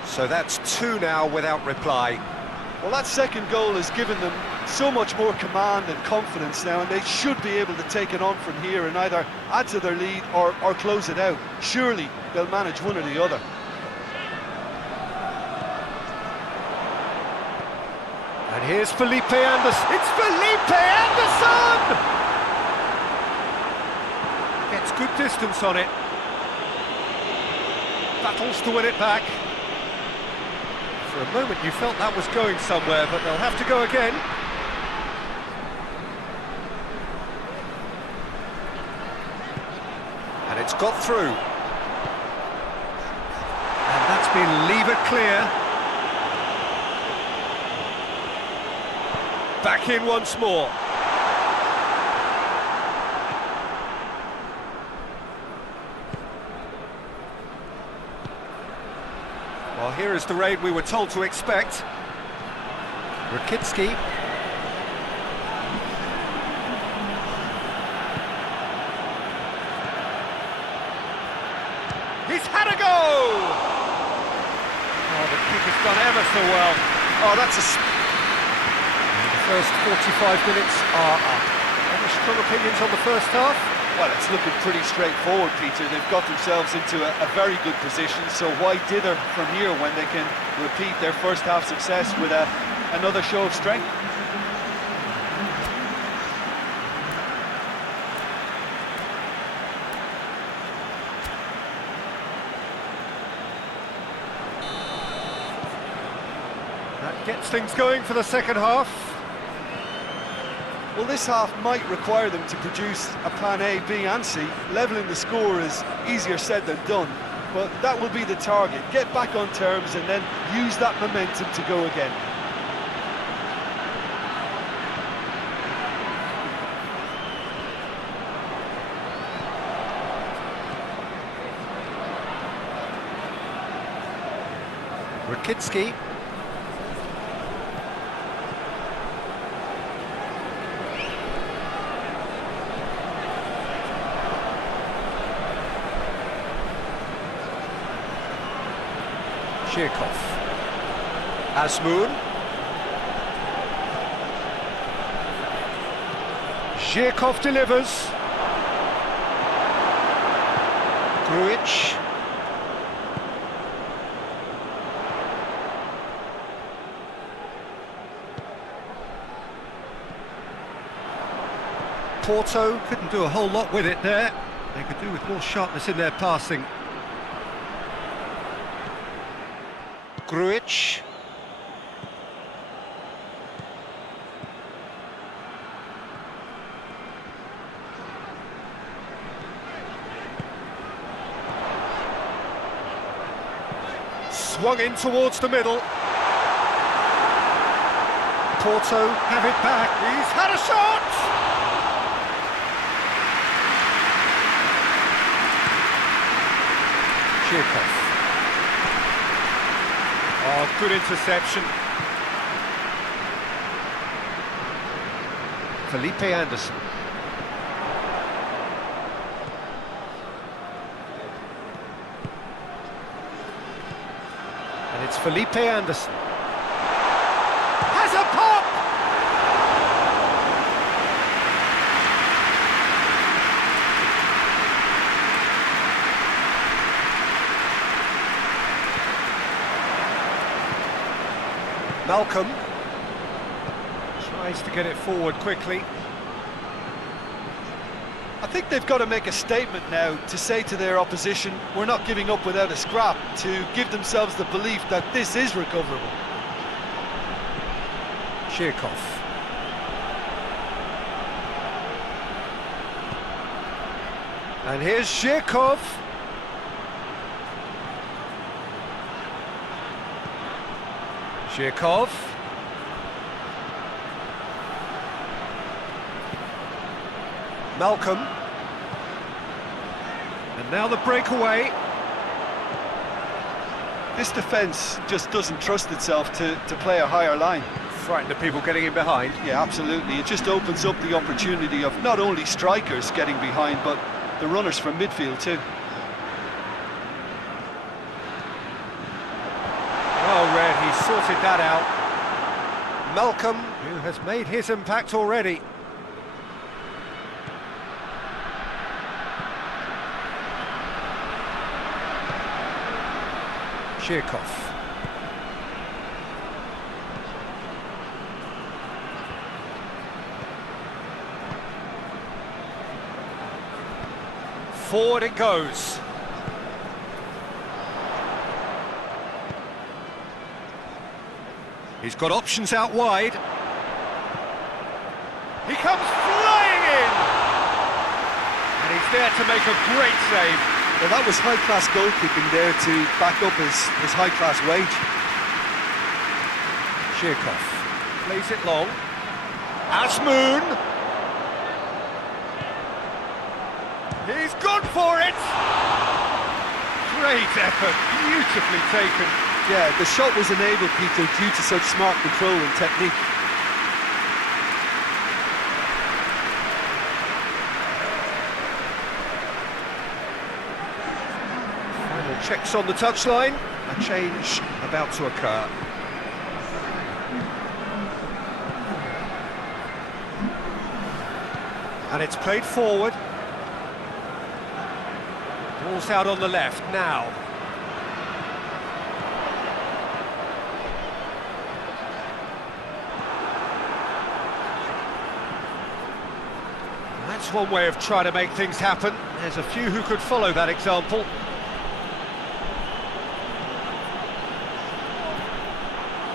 So that's two now without reply. Well, that second goal has given them so much more command and confidence now, and they should be able to take it on from here and either add to their lead or close it out. Surely they'll manage one or the other. And here's Felipe Anderson. It's Felipe Anderson! Gets good distance on it. Battles to win it back. For a moment you felt that was going somewhere, but they'll have to go again. And it's got through. And that's been levered clear. Back in once more. Well, here is the raid we were told to expect. Rakitsky. He's had a go! Oh, the kick has done ever so well. Oh, that's a... The first 45 minutes are up. Any strong opinions on the first half? Well, it's looking pretty straightforward, Peter. They've got themselves into a very good position, so why dither from here when they can repeat their first half success with another show of strength? That gets things going for the second half. Well, this half might require them to produce a plan A, B and C. Levelling the score is easier said than done, but that will be the target. Get back on terms and then use that momentum to go again. Rakitsky. Shirkov. Asmoon. Zhirkov delivers. Grujic. Porto couldn't do a whole lot with it there. They could do with more sharpness in their passing. Grujic. Swung in towards the middle. Porto have it back. He's had a shot! Zhirkov. Oh, good interception. Felipe Anderson. And it's Felipe Anderson. Has a pop! Malcolm tries to get it forward quickly. I think they've got to make a statement now to say to their opposition, we're not giving up without a scrap, to give themselves the belief that this is recoverable. Zhirkov. And here's Zhirkov. Zhirkov. Malcolm. And now the breakaway. This defence just doesn't trust itself to play a higher line. Frightened of people getting in behind. Yeah, absolutely. It just opens up the opportunity of not only strikers getting behind, but the runners from midfield too. Well read, he sorted that out. Malcolm, who has made his impact already. Zhirkov. Forward it goes. He's got options out wide. He comes flying in! And he's there to make a great save. Well, that was high-class goalkeeping there to back up his high-class wage. Zhirkov plays it long. Asmoon! He's gone for it! Great effort, beautifully taken. Yeah, the shot was enabled, Peter, due to such smart control and technique. Final checks on the touchline. A change about to occur. And it's played forward. Ball's out on the left now. That's one way of trying to make things happen. There's a few who could follow that example.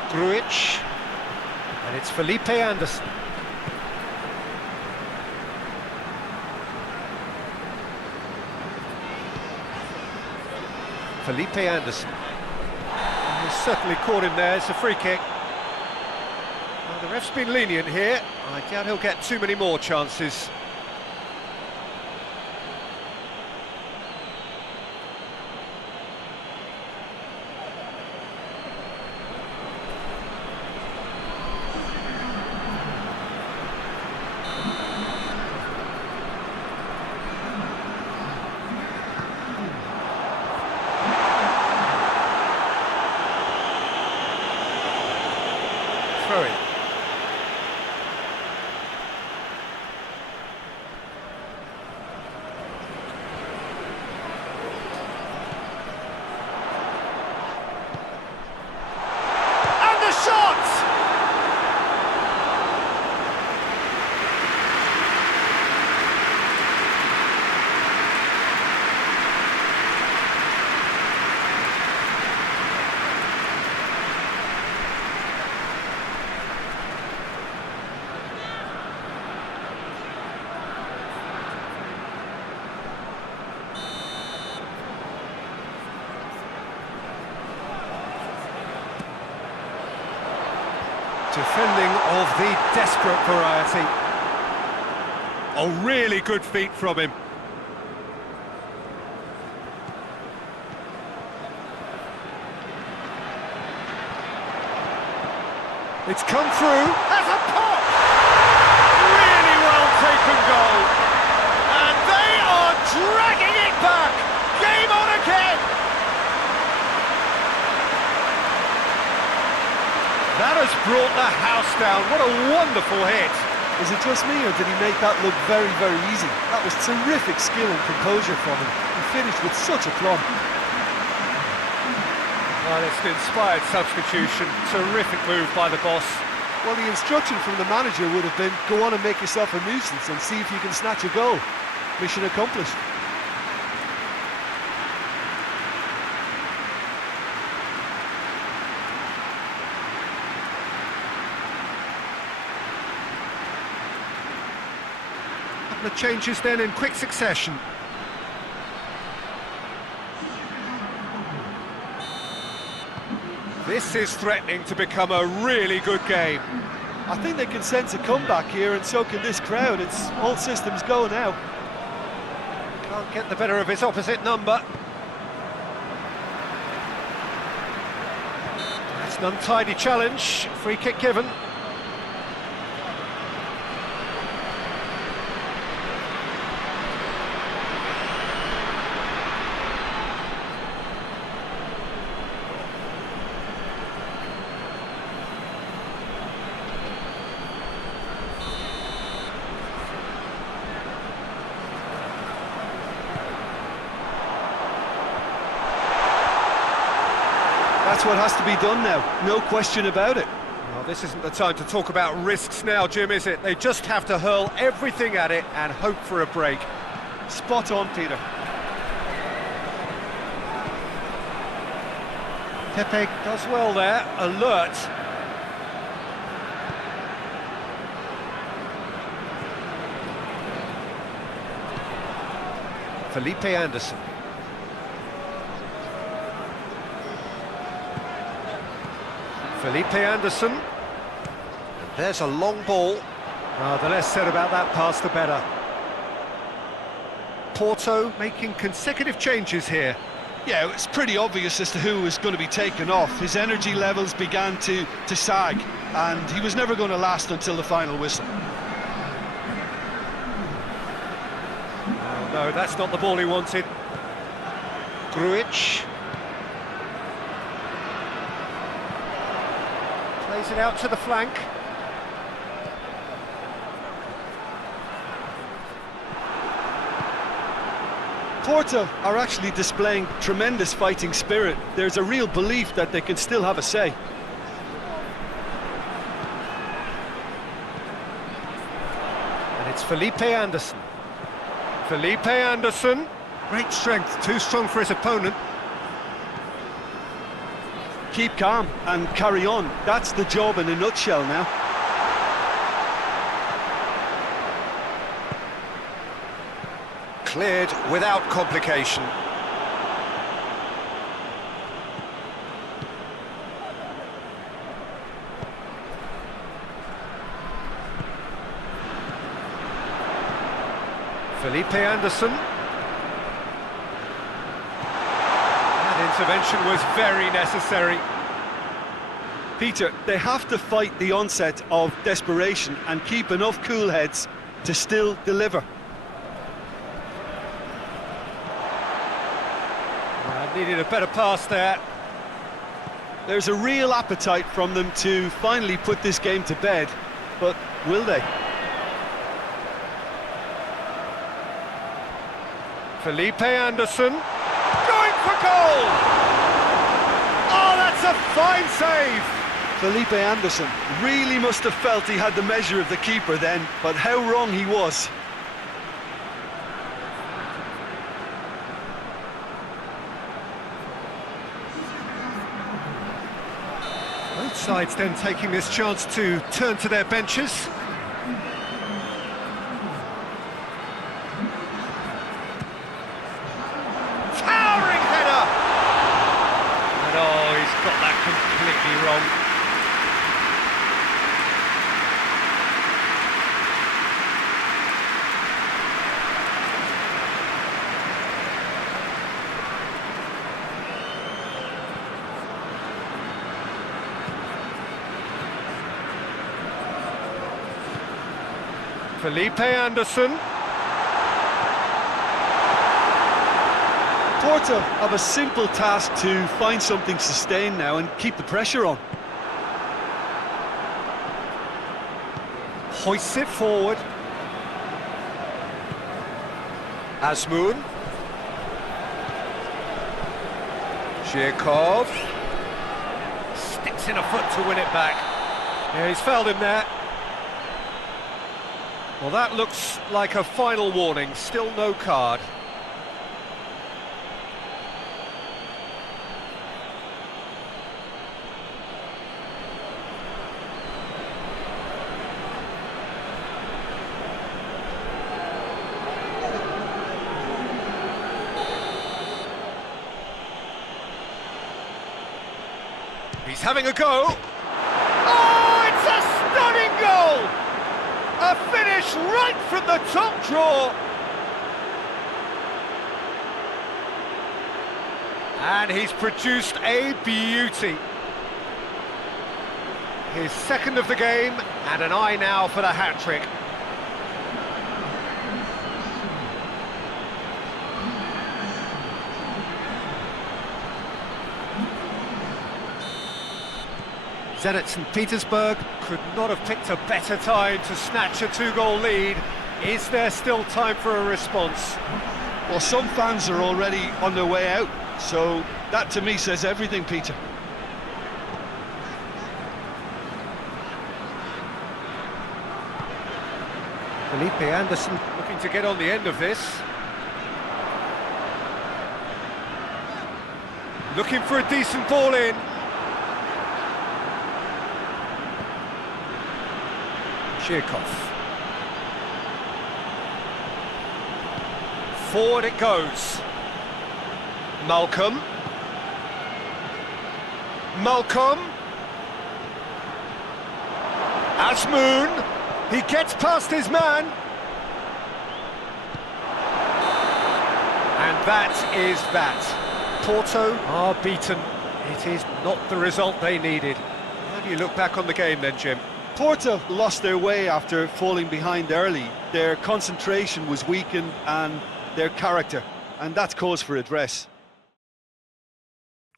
Grujic. And it's Felipe Anderson. Felipe Anderson. He's certainly caught him there, it's a free kick. Well, the ref's been lenient here. I doubt he'll get too many more chances. Defending of the desperate variety. Oh, really good feet from him. It's come through. Has a pop! Really well taken goal. And they are dragging it back. Game on again. That has brought the house down. What a wonderful hit. Is it just me, or did he make that look very, very easy? That was terrific skill and composure from him. He finished with such aplomb. Well, it's an inspired substitution. Terrific move by the boss. Well, the instruction from the manager would have been, go on and make yourself a nuisance and see if you can snatch a goal. Mission accomplished. The changes then in quick succession. This is threatening to become a really good game. I think they can sense a comeback here, and so can this crowd. It's all systems go now. Can't get the better of his opposite number. That's an untidy challenge. Free kick given. That's what has to be done now, no question about it. Well, this isn't the time to talk about risks now, Jim, is it? They just have to hurl everything at it and hope for a break. Spot on, Peter. Pepe does well there, alert. Felipe Anderson. Felipe Anderson. And there's a long ball. Oh, the less said about that pass, the better. Porto making consecutive changes here. Yeah, it's pretty obvious as to who was going to be taken off. His energy levels began to sag, and he was never going to last until the final whistle. Oh, no, that's not the ball he wanted. Grujic. Plays it out to the flank. Porto are actually displaying tremendous fighting spirit. There's a real belief that they can still have a say. And it's Felipe Anderson. Felipe Anderson. Great strength, too strong for his opponent. Keep calm and carry on. That's the job in a nutshell now. Cleared without complication. Felipe Anderson. That intervention was very necessary. Peter, they have to fight the onset of desperation and keep enough cool heads to still deliver. Needed a better pass there. There's a real appetite from them to finally put this game to bed, but will they? Felipe Anderson going for goal! Oh, that's a fine save! Felipe Anderson really must have felt he had the measure of the keeper then, but how wrong he was. Both sides then taking this chance to turn to their benches. Towering header! And oh, he's got that completely wrong. Felipe Anderson. Porto have a simple task to find something sustained now and keep the pressure on. Hoists it forward. Azmoun. Zhirkov. Sticks in a foot to win it back. Yeah, he's fouled him there. Well, that looks like a final warning. Still no card. He's having a go. Oh, it's a stunning goal! A finish right from the top draw. And he's produced a beauty. His second of the game, and an eye now for the hat-trick. Zenit St. Petersburg could not have picked a better time to snatch a two-goal lead. Is there still time for a response? Well, some fans are already on their way out, so that to me says everything, Peter. Felipe Anderson looking to get on the end of this. Looking for a decent ball in. Zhirkov. Forward it goes. Malcolm. Azmoun. He gets past his man. And that is that. Porto are beaten. It is not the result they needed. How do you look back on the game then, Jim? Porto lost their way after falling behind early. Their concentration was weakened and their character, and that's cause for address.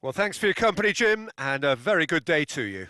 Well, thanks for your company, Jim, and a very good day to you.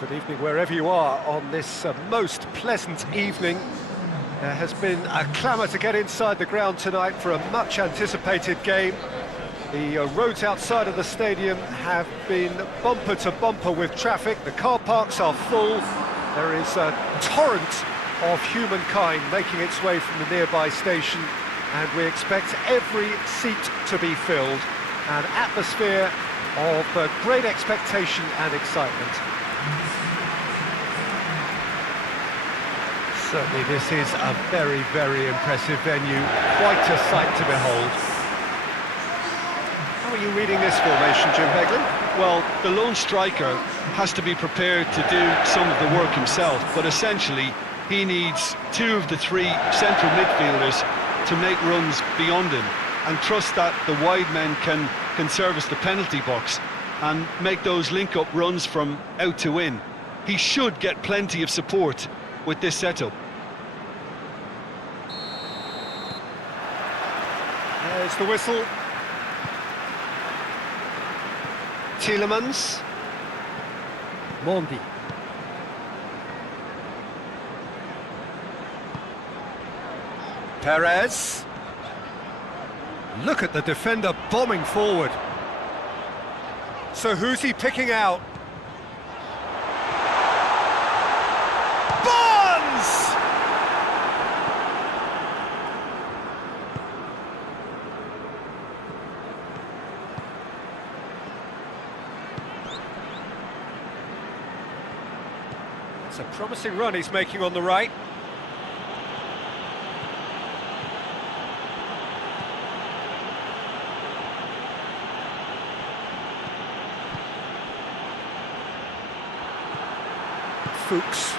Good evening wherever you are on this most pleasant evening. There has been a clamour to get inside the ground tonight for a much-anticipated game. The roads outside of the stadium have been bumper to bumper with traffic. The car parks are full. There is a torrent of humankind making its way from the nearby station, and we expect every seat to be filled. An atmosphere of great expectation and excitement. Certainly this is a very, very impressive venue. Quite a sight to behold. How are you reading this formation, Jim Begley? Well, the lone striker has to be prepared to do some of the work himself, but essentially he needs two of the three central midfielders to make runs beyond him and trust that the wide men can service the penalty box and make those link-up runs from out to in. He should get plenty of support with this setup. There's the whistle. Tielemans. Mondi. Perez. Look at the defender bombing forward. So who's he picking out? Barnes! It's a promising run he's making on the right. Fuchs.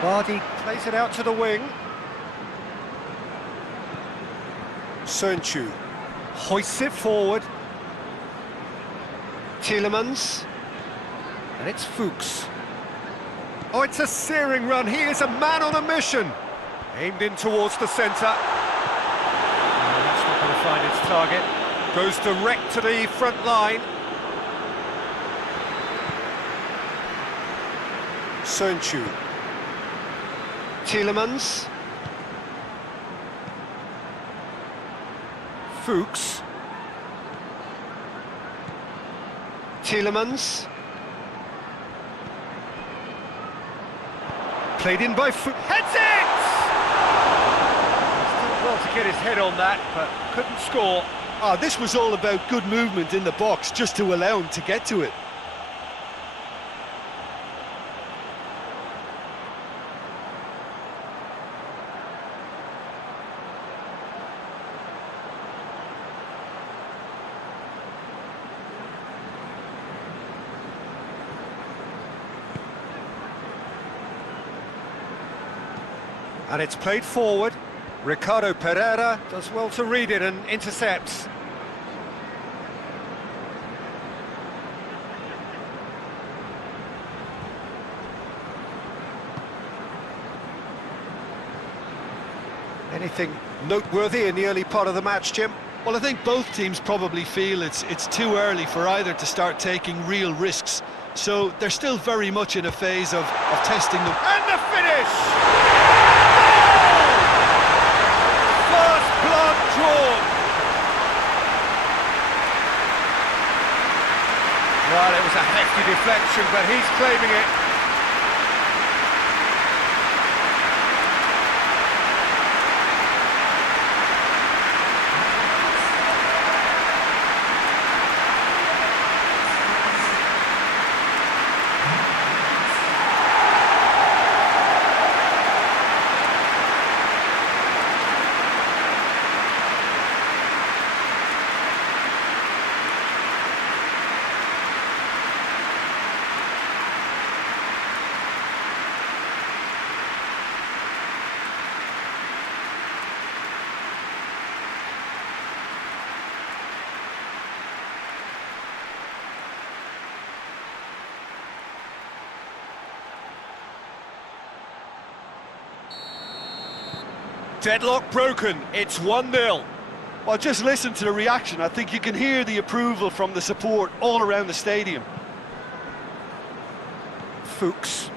Vardy plays it out to the wing. Sönchu hoists it forward. Tielemans. And it's Fuchs. Oh, it's a searing run. He is a man on a mission. Aimed in towards the centre. Oh, that's not going to find its target. Goes direct to the front line. Sönchu. Tielemans. Fuchs. Tielemans. Played in by Fuchs. Heads it! Still well to get his head on that, but couldn't score. This was all about good movement in the box, just to allow him to get to it. And it's played forward. Ricardo Pereira does well to read it and intercepts. Anything noteworthy in the early part of the match, Jim? Well, I think both teams probably feel it's too early for either to start taking real risks. So they're still very much in a phase of testing them. And the finish! First blood drawn. Well, it was a hefty deflection, but he's claiming it. Deadlock broken, it's 1-0. Well, just listen to the reaction. I think you can hear the approval from the support all around the stadium. Fuchs.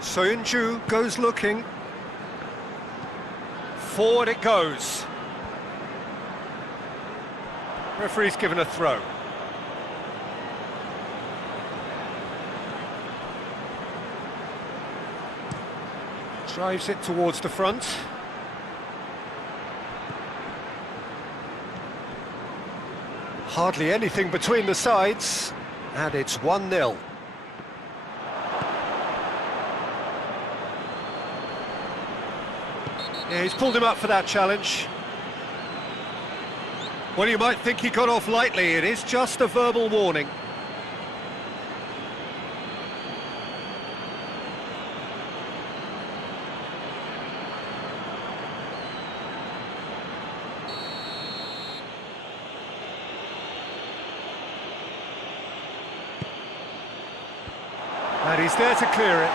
Soyuncu goes looking. Forward it goes. Referee's given a throw. Drives it towards the front. Hardly anything between the sides, and it's 1-0. Yeah, he's pulled him up for that challenge. Well, you might think he got off lightly. It is just a verbal warning. And he's there to clear it.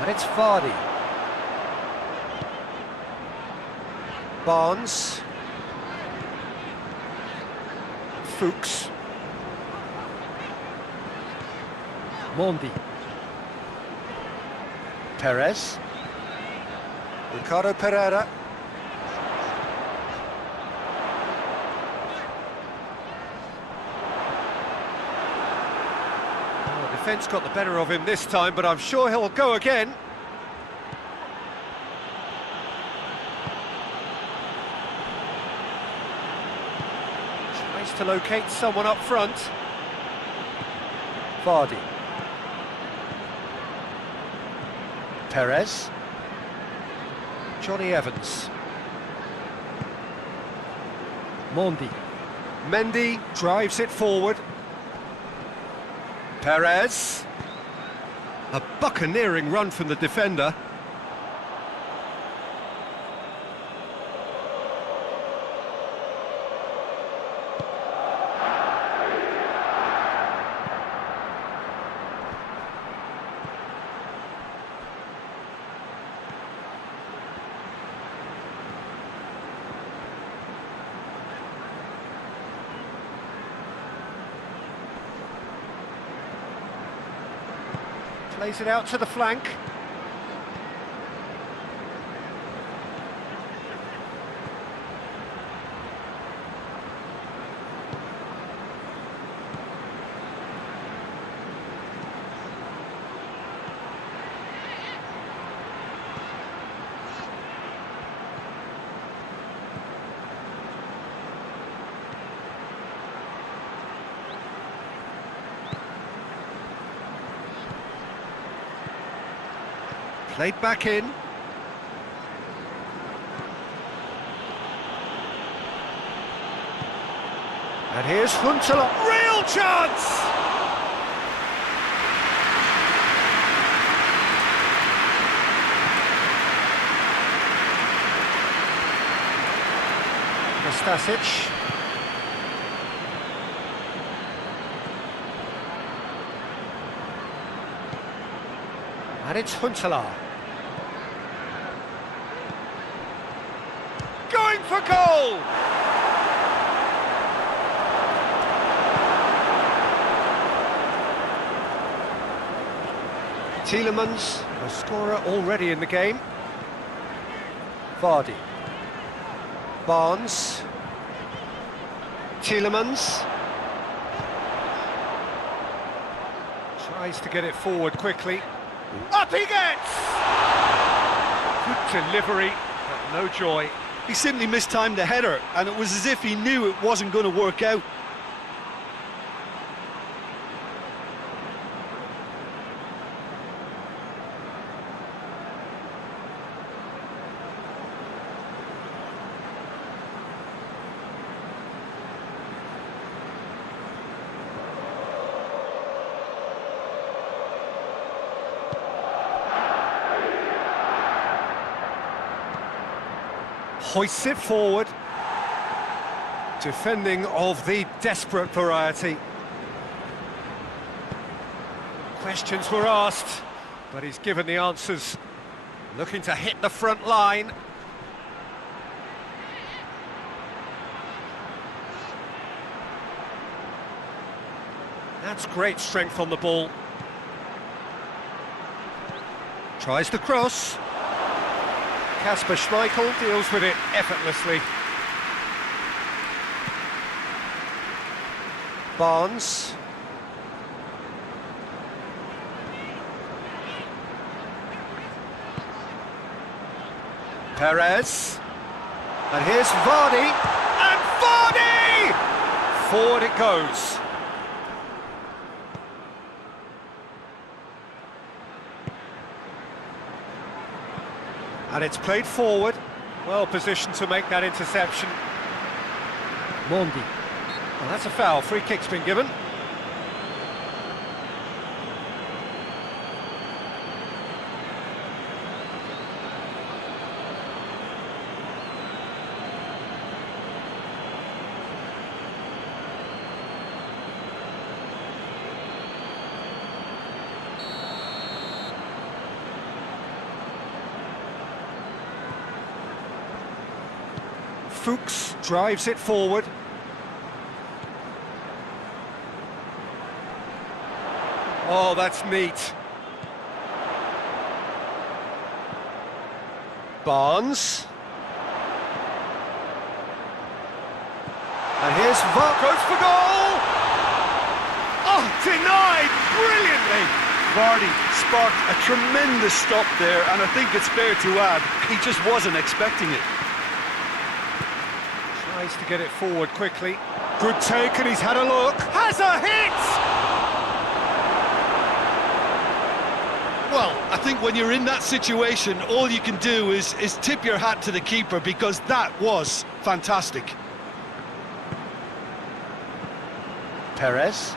And it's Vardy. Barnes. Fuchs. Mondi. Perez. Ricardo Pereira. Defence got the better of him this time, but I'm sure he'll go again. Tries to locate someone up front. Vardy. Perez. Johnny Evans. Mondi. Mendy drives it forward. Perez. A buccaneering run from the defender. Plays it out to the flank. Played back in. And here's Huntelaar. Real chance! Stasic. And it's Huntelaar. Going for goal! Tielemans, a scorer already in the game. Vardy. Barnes. Tielemans. Tries to get it forward quickly. Up he gets! Good delivery, but no joy. He simply mistimed the header, and it was as if he knew it wasn't going to work out. Hoists it forward. Defending of the desperate variety. Questions were asked. But he's given the answers. Looking to hit the front line. That's great strength on the ball. Tries the cross. Kasper Schmeichel deals with it effortlessly. Barnes. Perez. And here's Vardy. And Vardy! Forward it goes. And it's played forward. Well positioned to make that interception. Mondi. Well, that's a foul. Free kick's been given. Fuchs drives it forward. Oh, that's neat. Barnes. And here's goes for goal! Oh, denied brilliantly! Vardy sparked a tremendous stop there, and I think it's fair to add, he just wasn't expecting it. Tries to get it forward quickly. Good take, and he's had a look. Has a hit! Well, I think when you're in that situation, all you can do is tip your hat to the keeper, because that was fantastic. Perez.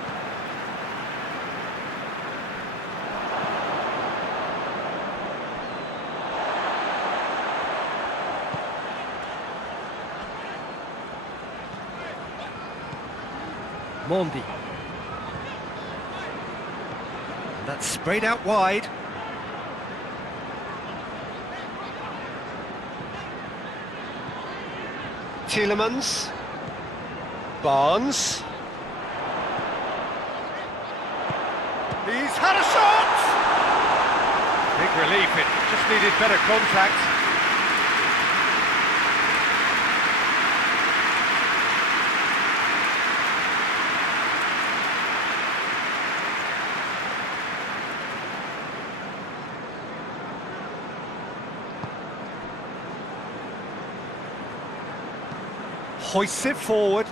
Mondi. That's sprayed out wide. Tielemans. Barnes. He's had a shot! Big relief, it just needed better contact. Hoists it forward.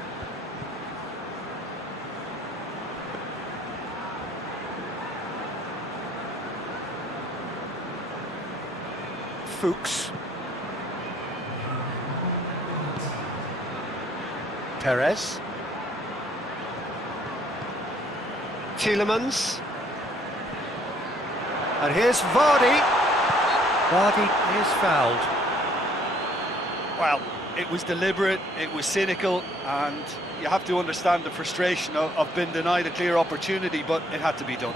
Fuchs. Perez. Tielemans. And here's Vardy. Vardy is fouled. Well, it was deliberate, it was cynical, and you have to understand the frustration of being denied a clear opportunity, but it had to be done.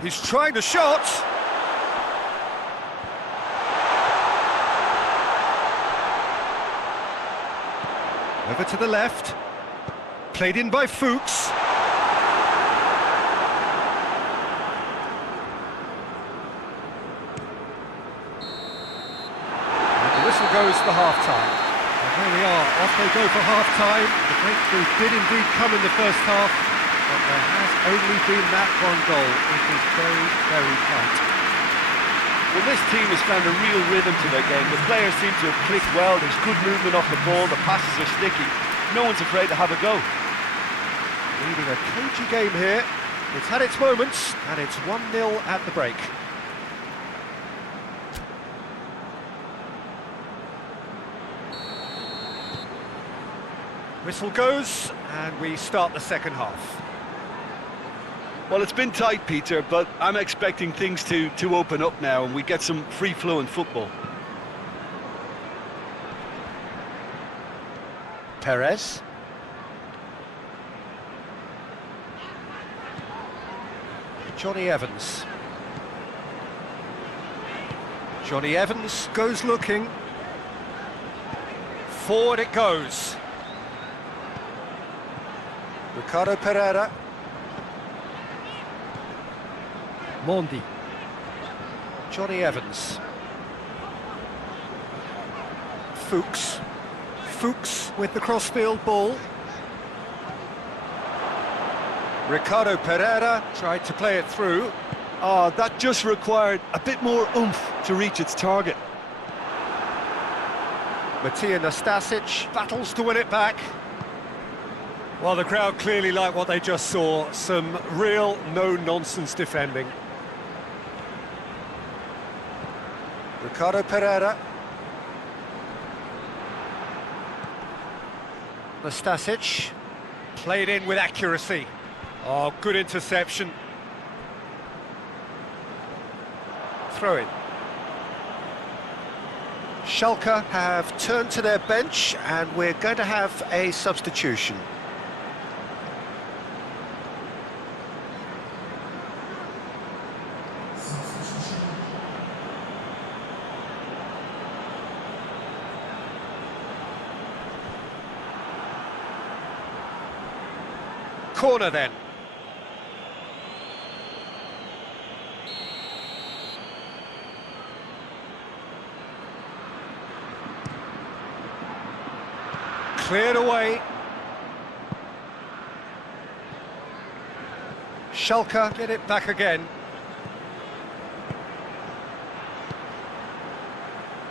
He's trying the shot. Over to the left. Played in by Fuchs. And the whistle goes for half-time. And there we are, off they go for half-time. The breakthrough did indeed come in the first half, but there has only been that one goal. It is very, very tight. Well, this team has found a real rhythm to their game. The players seem to have clicked well, there's good movement off the ball, the passes are sticky. No one's afraid to have a go. Leading a cagey game here. It's had its moments, and it's 1-0 at the break. Whistle goes, and we start the second half. Well, it's been tight, Peter, but I'm expecting things to open up now and we get some free-flowing football. Perez. Johnny Evans. Johnny Evans goes looking. Forward it goes. Ricardo Pereira. Mondi. Johnny Evans. Fuchs. Fuchs with the crossfield ball. Ricardo Pereira tried to play it through. Oh, that just required a bit more oomph to reach its target. Matija Nastasic battles to win it back. Well, the crowd clearly like what they just saw. Some real no-nonsense defending. Ricardo Pereira. Nastasic played in with accuracy. Oh, good interception. Throw in. Schalke have turned to their bench and we're going to have a substitution. Corner then. Cleared away. Schalke get it back again.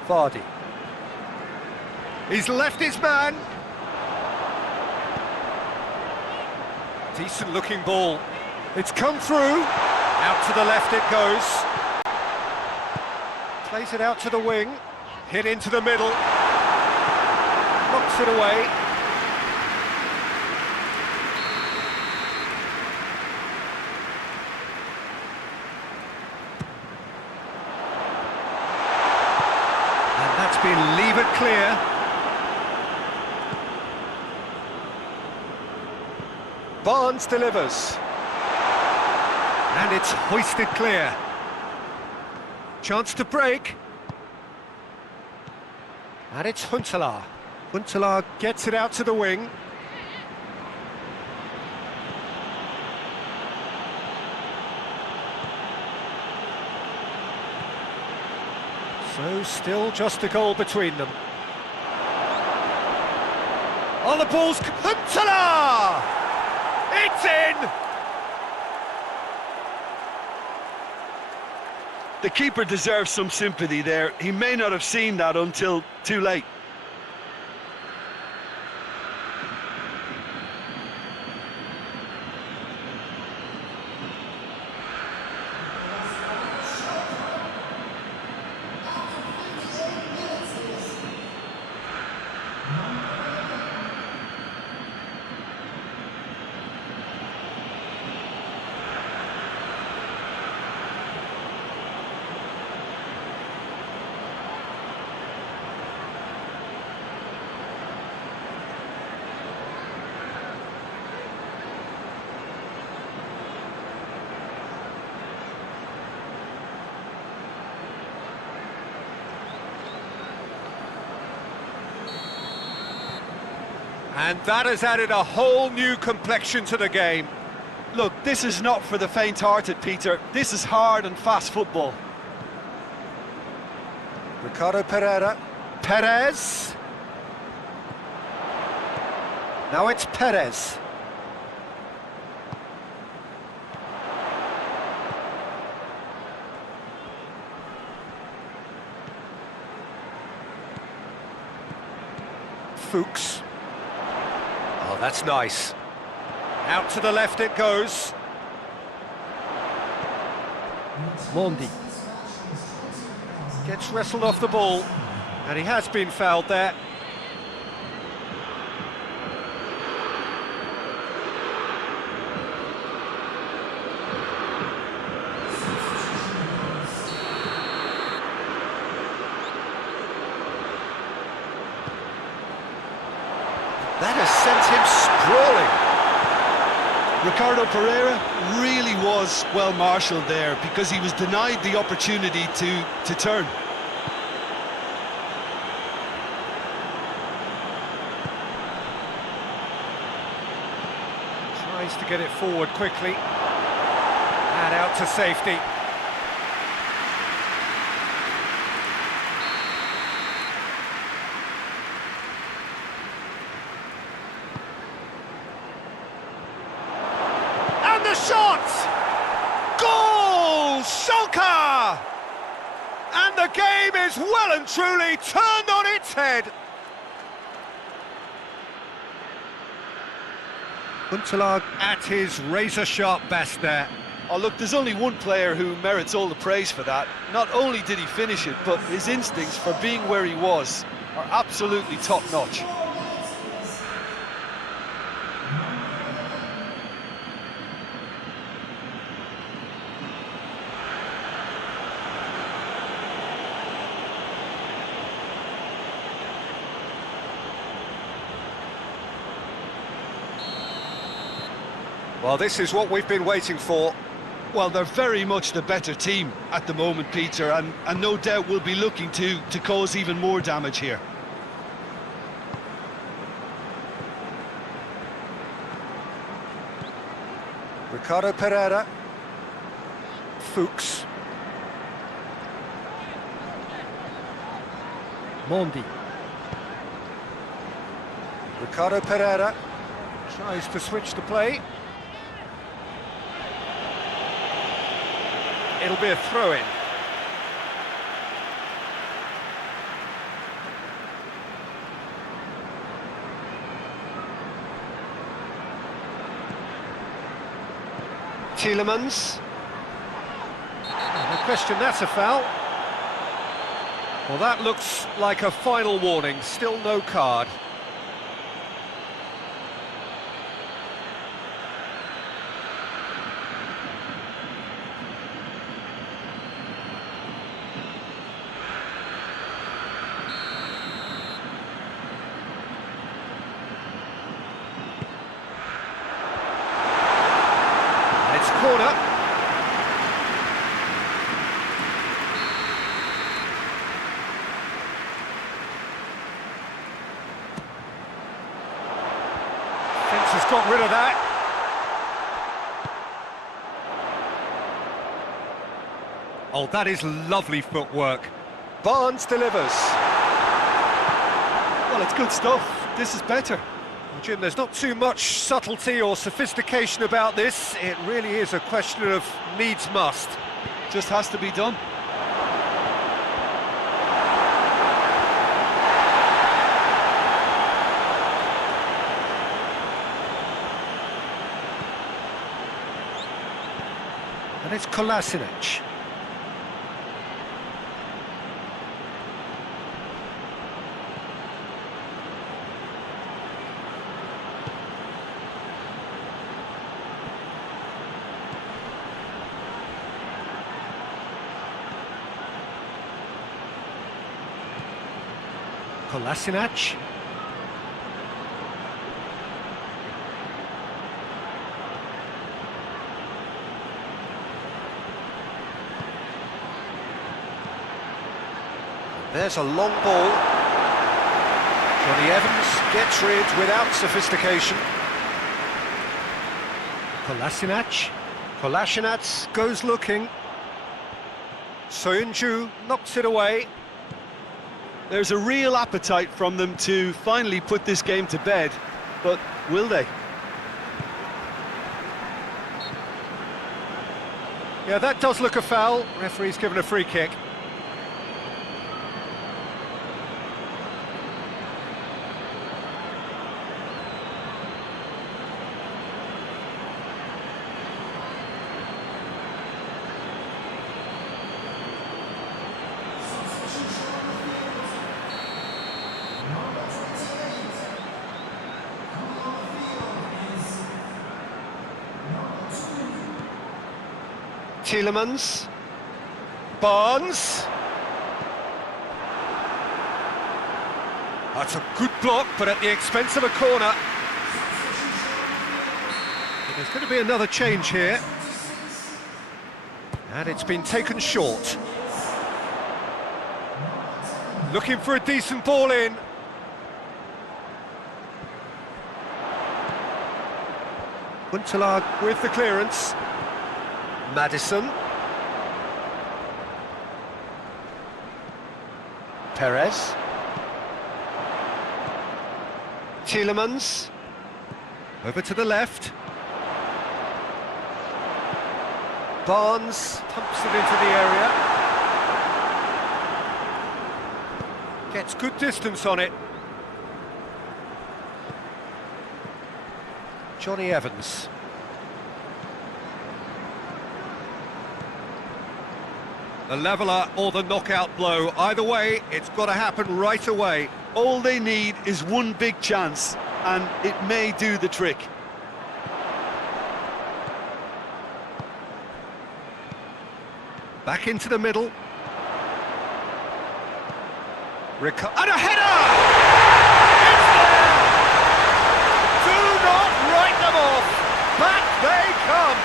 Vardy. He's left his man. Decent looking ball. It's come through. Out to the left it goes. Plays it out to the wing. Hit into the middle. Knocks it away. And that's been levered clear. Barnes delivers. And it's hoisted clear. Chance to break. And it's Huntelaar. Huntelaar gets it out to the wing. So still just a goal between them. On the ball's Huntelaar! It's in! The keeper deserves some sympathy there. He may not have seen that until too late. And that has added a whole new complexion to the game. Look, this is not for the faint-hearted, Peter. This is hard and fast football. Ricardo Pereira. Perez. Now it's Perez. Fuchs. Oh, that's nice. Out to the left it goes. Mondi. Gets wrestled off the ball. And he has been fouled there. sent him sprawling. Ricardo Pereira really was well marshalled there because he was denied the opportunity to turn. Tries to get it forward quickly. And out to safety. And the shot! Goal! Schalke! And the game is well and truly turned on its head. Huntelaar at his razor-sharp best there. Oh look, there's only one player who merits all the praise for that. Not only did he finish it, but his instincts for being where he was are absolutely top-notch. Well, this is what we've been waiting for. Well, they're very much the better team at the moment, Peter, and no doubt will be looking to cause even more damage here. Ricardo Pereira. Fuchs. Mondi. Ricardo Pereira tries to switch the play. It'll be a throw-in. Tielemans. No question, that's a foul. Well, that looks like a final warning. Still no card. Corner. Fence has got rid of that. Oh, that is lovely footwork. Barnes delivers. Well, it's good stuff. This is better. Jim, there's not too much subtlety or sophistication about this. It really is a question of needs must. Just has to be done. And it's Kolasinac. Kolasinac. There's a long ball. Johnny Evans gets rid without sophistication. Kolasinac. Kolasinac goes looking. Soyuncu knocks it away. There's a real appetite from them to finally put this game to bed, but will they? Yeah, that does look a foul. Referee's given a free kick. Tielemans. Barnes. That's a good block, but at the expense of a corner. There's going to be another change here. And it's been taken short. Looking for a decent ball in. Huntelaar with the clearance. Madison. Perez. Tielemans. Over to the left. Barnes pumps it into the area. Gets good distance on it. Johnny Evans. The leveller or the knockout blow. Either way, it's got to happen right away. All they need is one big chance, and it may do the trick. Back into the middle. And a header! It's there! Do not write them off! Back they come!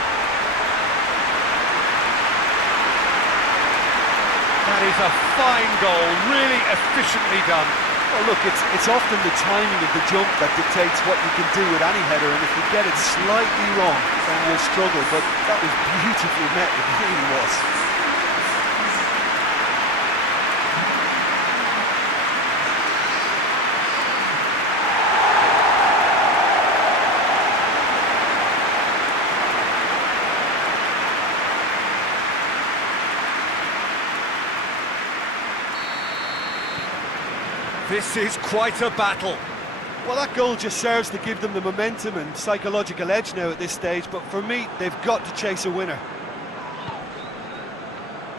That is a fine goal, really efficiently done. Well, look, it's often the timing of the jump that dictates what you can do with any header, and if you get it slightly wrong, then you'll struggle, but that was beautifully met, it really was. This is quite a battle. Well, that goal just serves to give them the momentum and psychological edge now at this stage, but for me, they've got to chase a winner.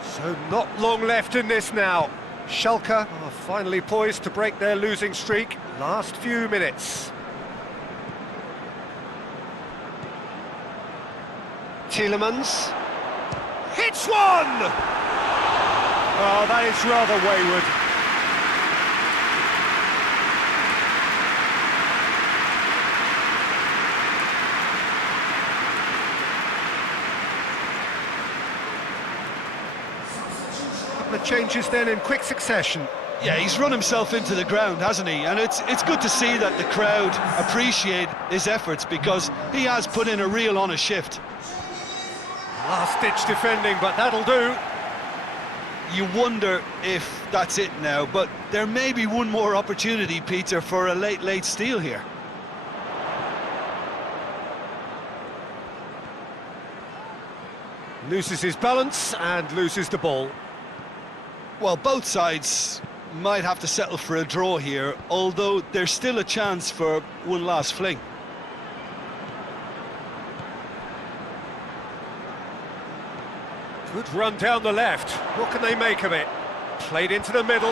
So not long left in this now. Schalke are finally poised to break their losing streak. Last few minutes. Tielemans. Hits one! Oh, that is rather wayward. The changes then in quick succession. Yeah, he's run himself into the ground, hasn't he? And it's good to see that the crowd appreciate his efforts, because he has put in a real honest shift. Last-ditch defending, but that'll do. You wonder if that's it now, but there may be one more opportunity, Peter, for a late steal here. Loses his balance and loses the ball. Well, both sides might have to settle for a draw here, although there's still a chance for one last fling. Good run down the left. What can they make of it? Played into the middle.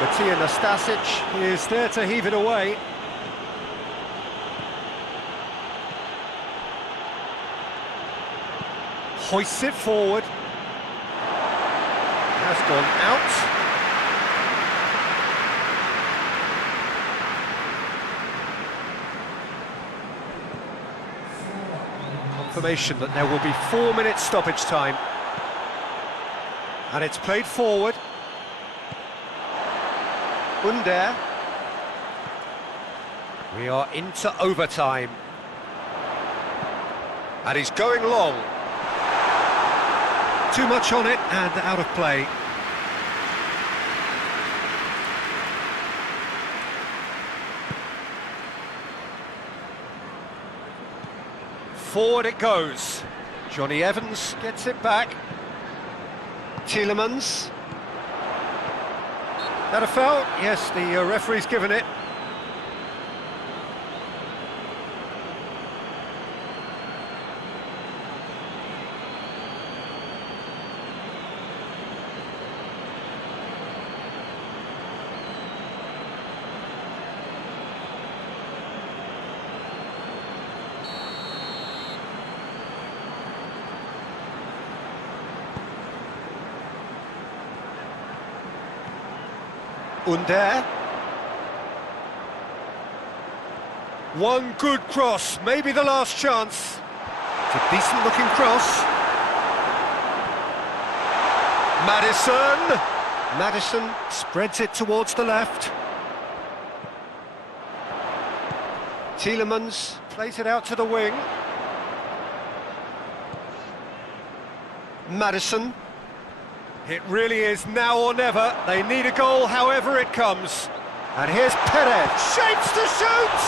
Matija Nastasic is there to heave it away. Hoists it forward. Has gone out. Confirmation that there will be 4 minutes stoppage time. And it's played forward. Under. We are into overtime. And he's going long. Too much on it and out of play. Forward it goes. Johnny Evans gets it back. Tielemans. That a foul? Yes, the referee's given it. Under. One good cross, maybe the last chance. It's a decent-looking cross. Madison spreads it towards the left. Tielemans plays it out to the wing. Madison. It really is now or never. They need a goal however it comes. And here's Perez, shapes to shoot!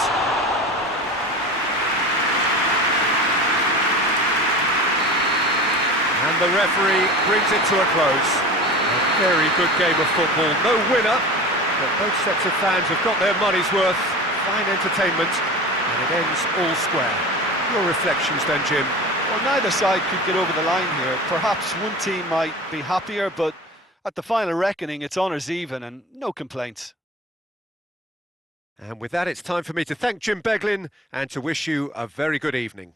And the referee brings it to a close. A very good game of football, no winner, but both sets of fans have got their money's worth. Fine entertainment, and it ends all square. Your reflections then, Jim? Well, neither side could get over the line here. Perhaps one team might be happier, but at the final reckoning, it's honours even and no complaints. And with that, it's time for me to thank Jim Beglin and to wish you a very good evening.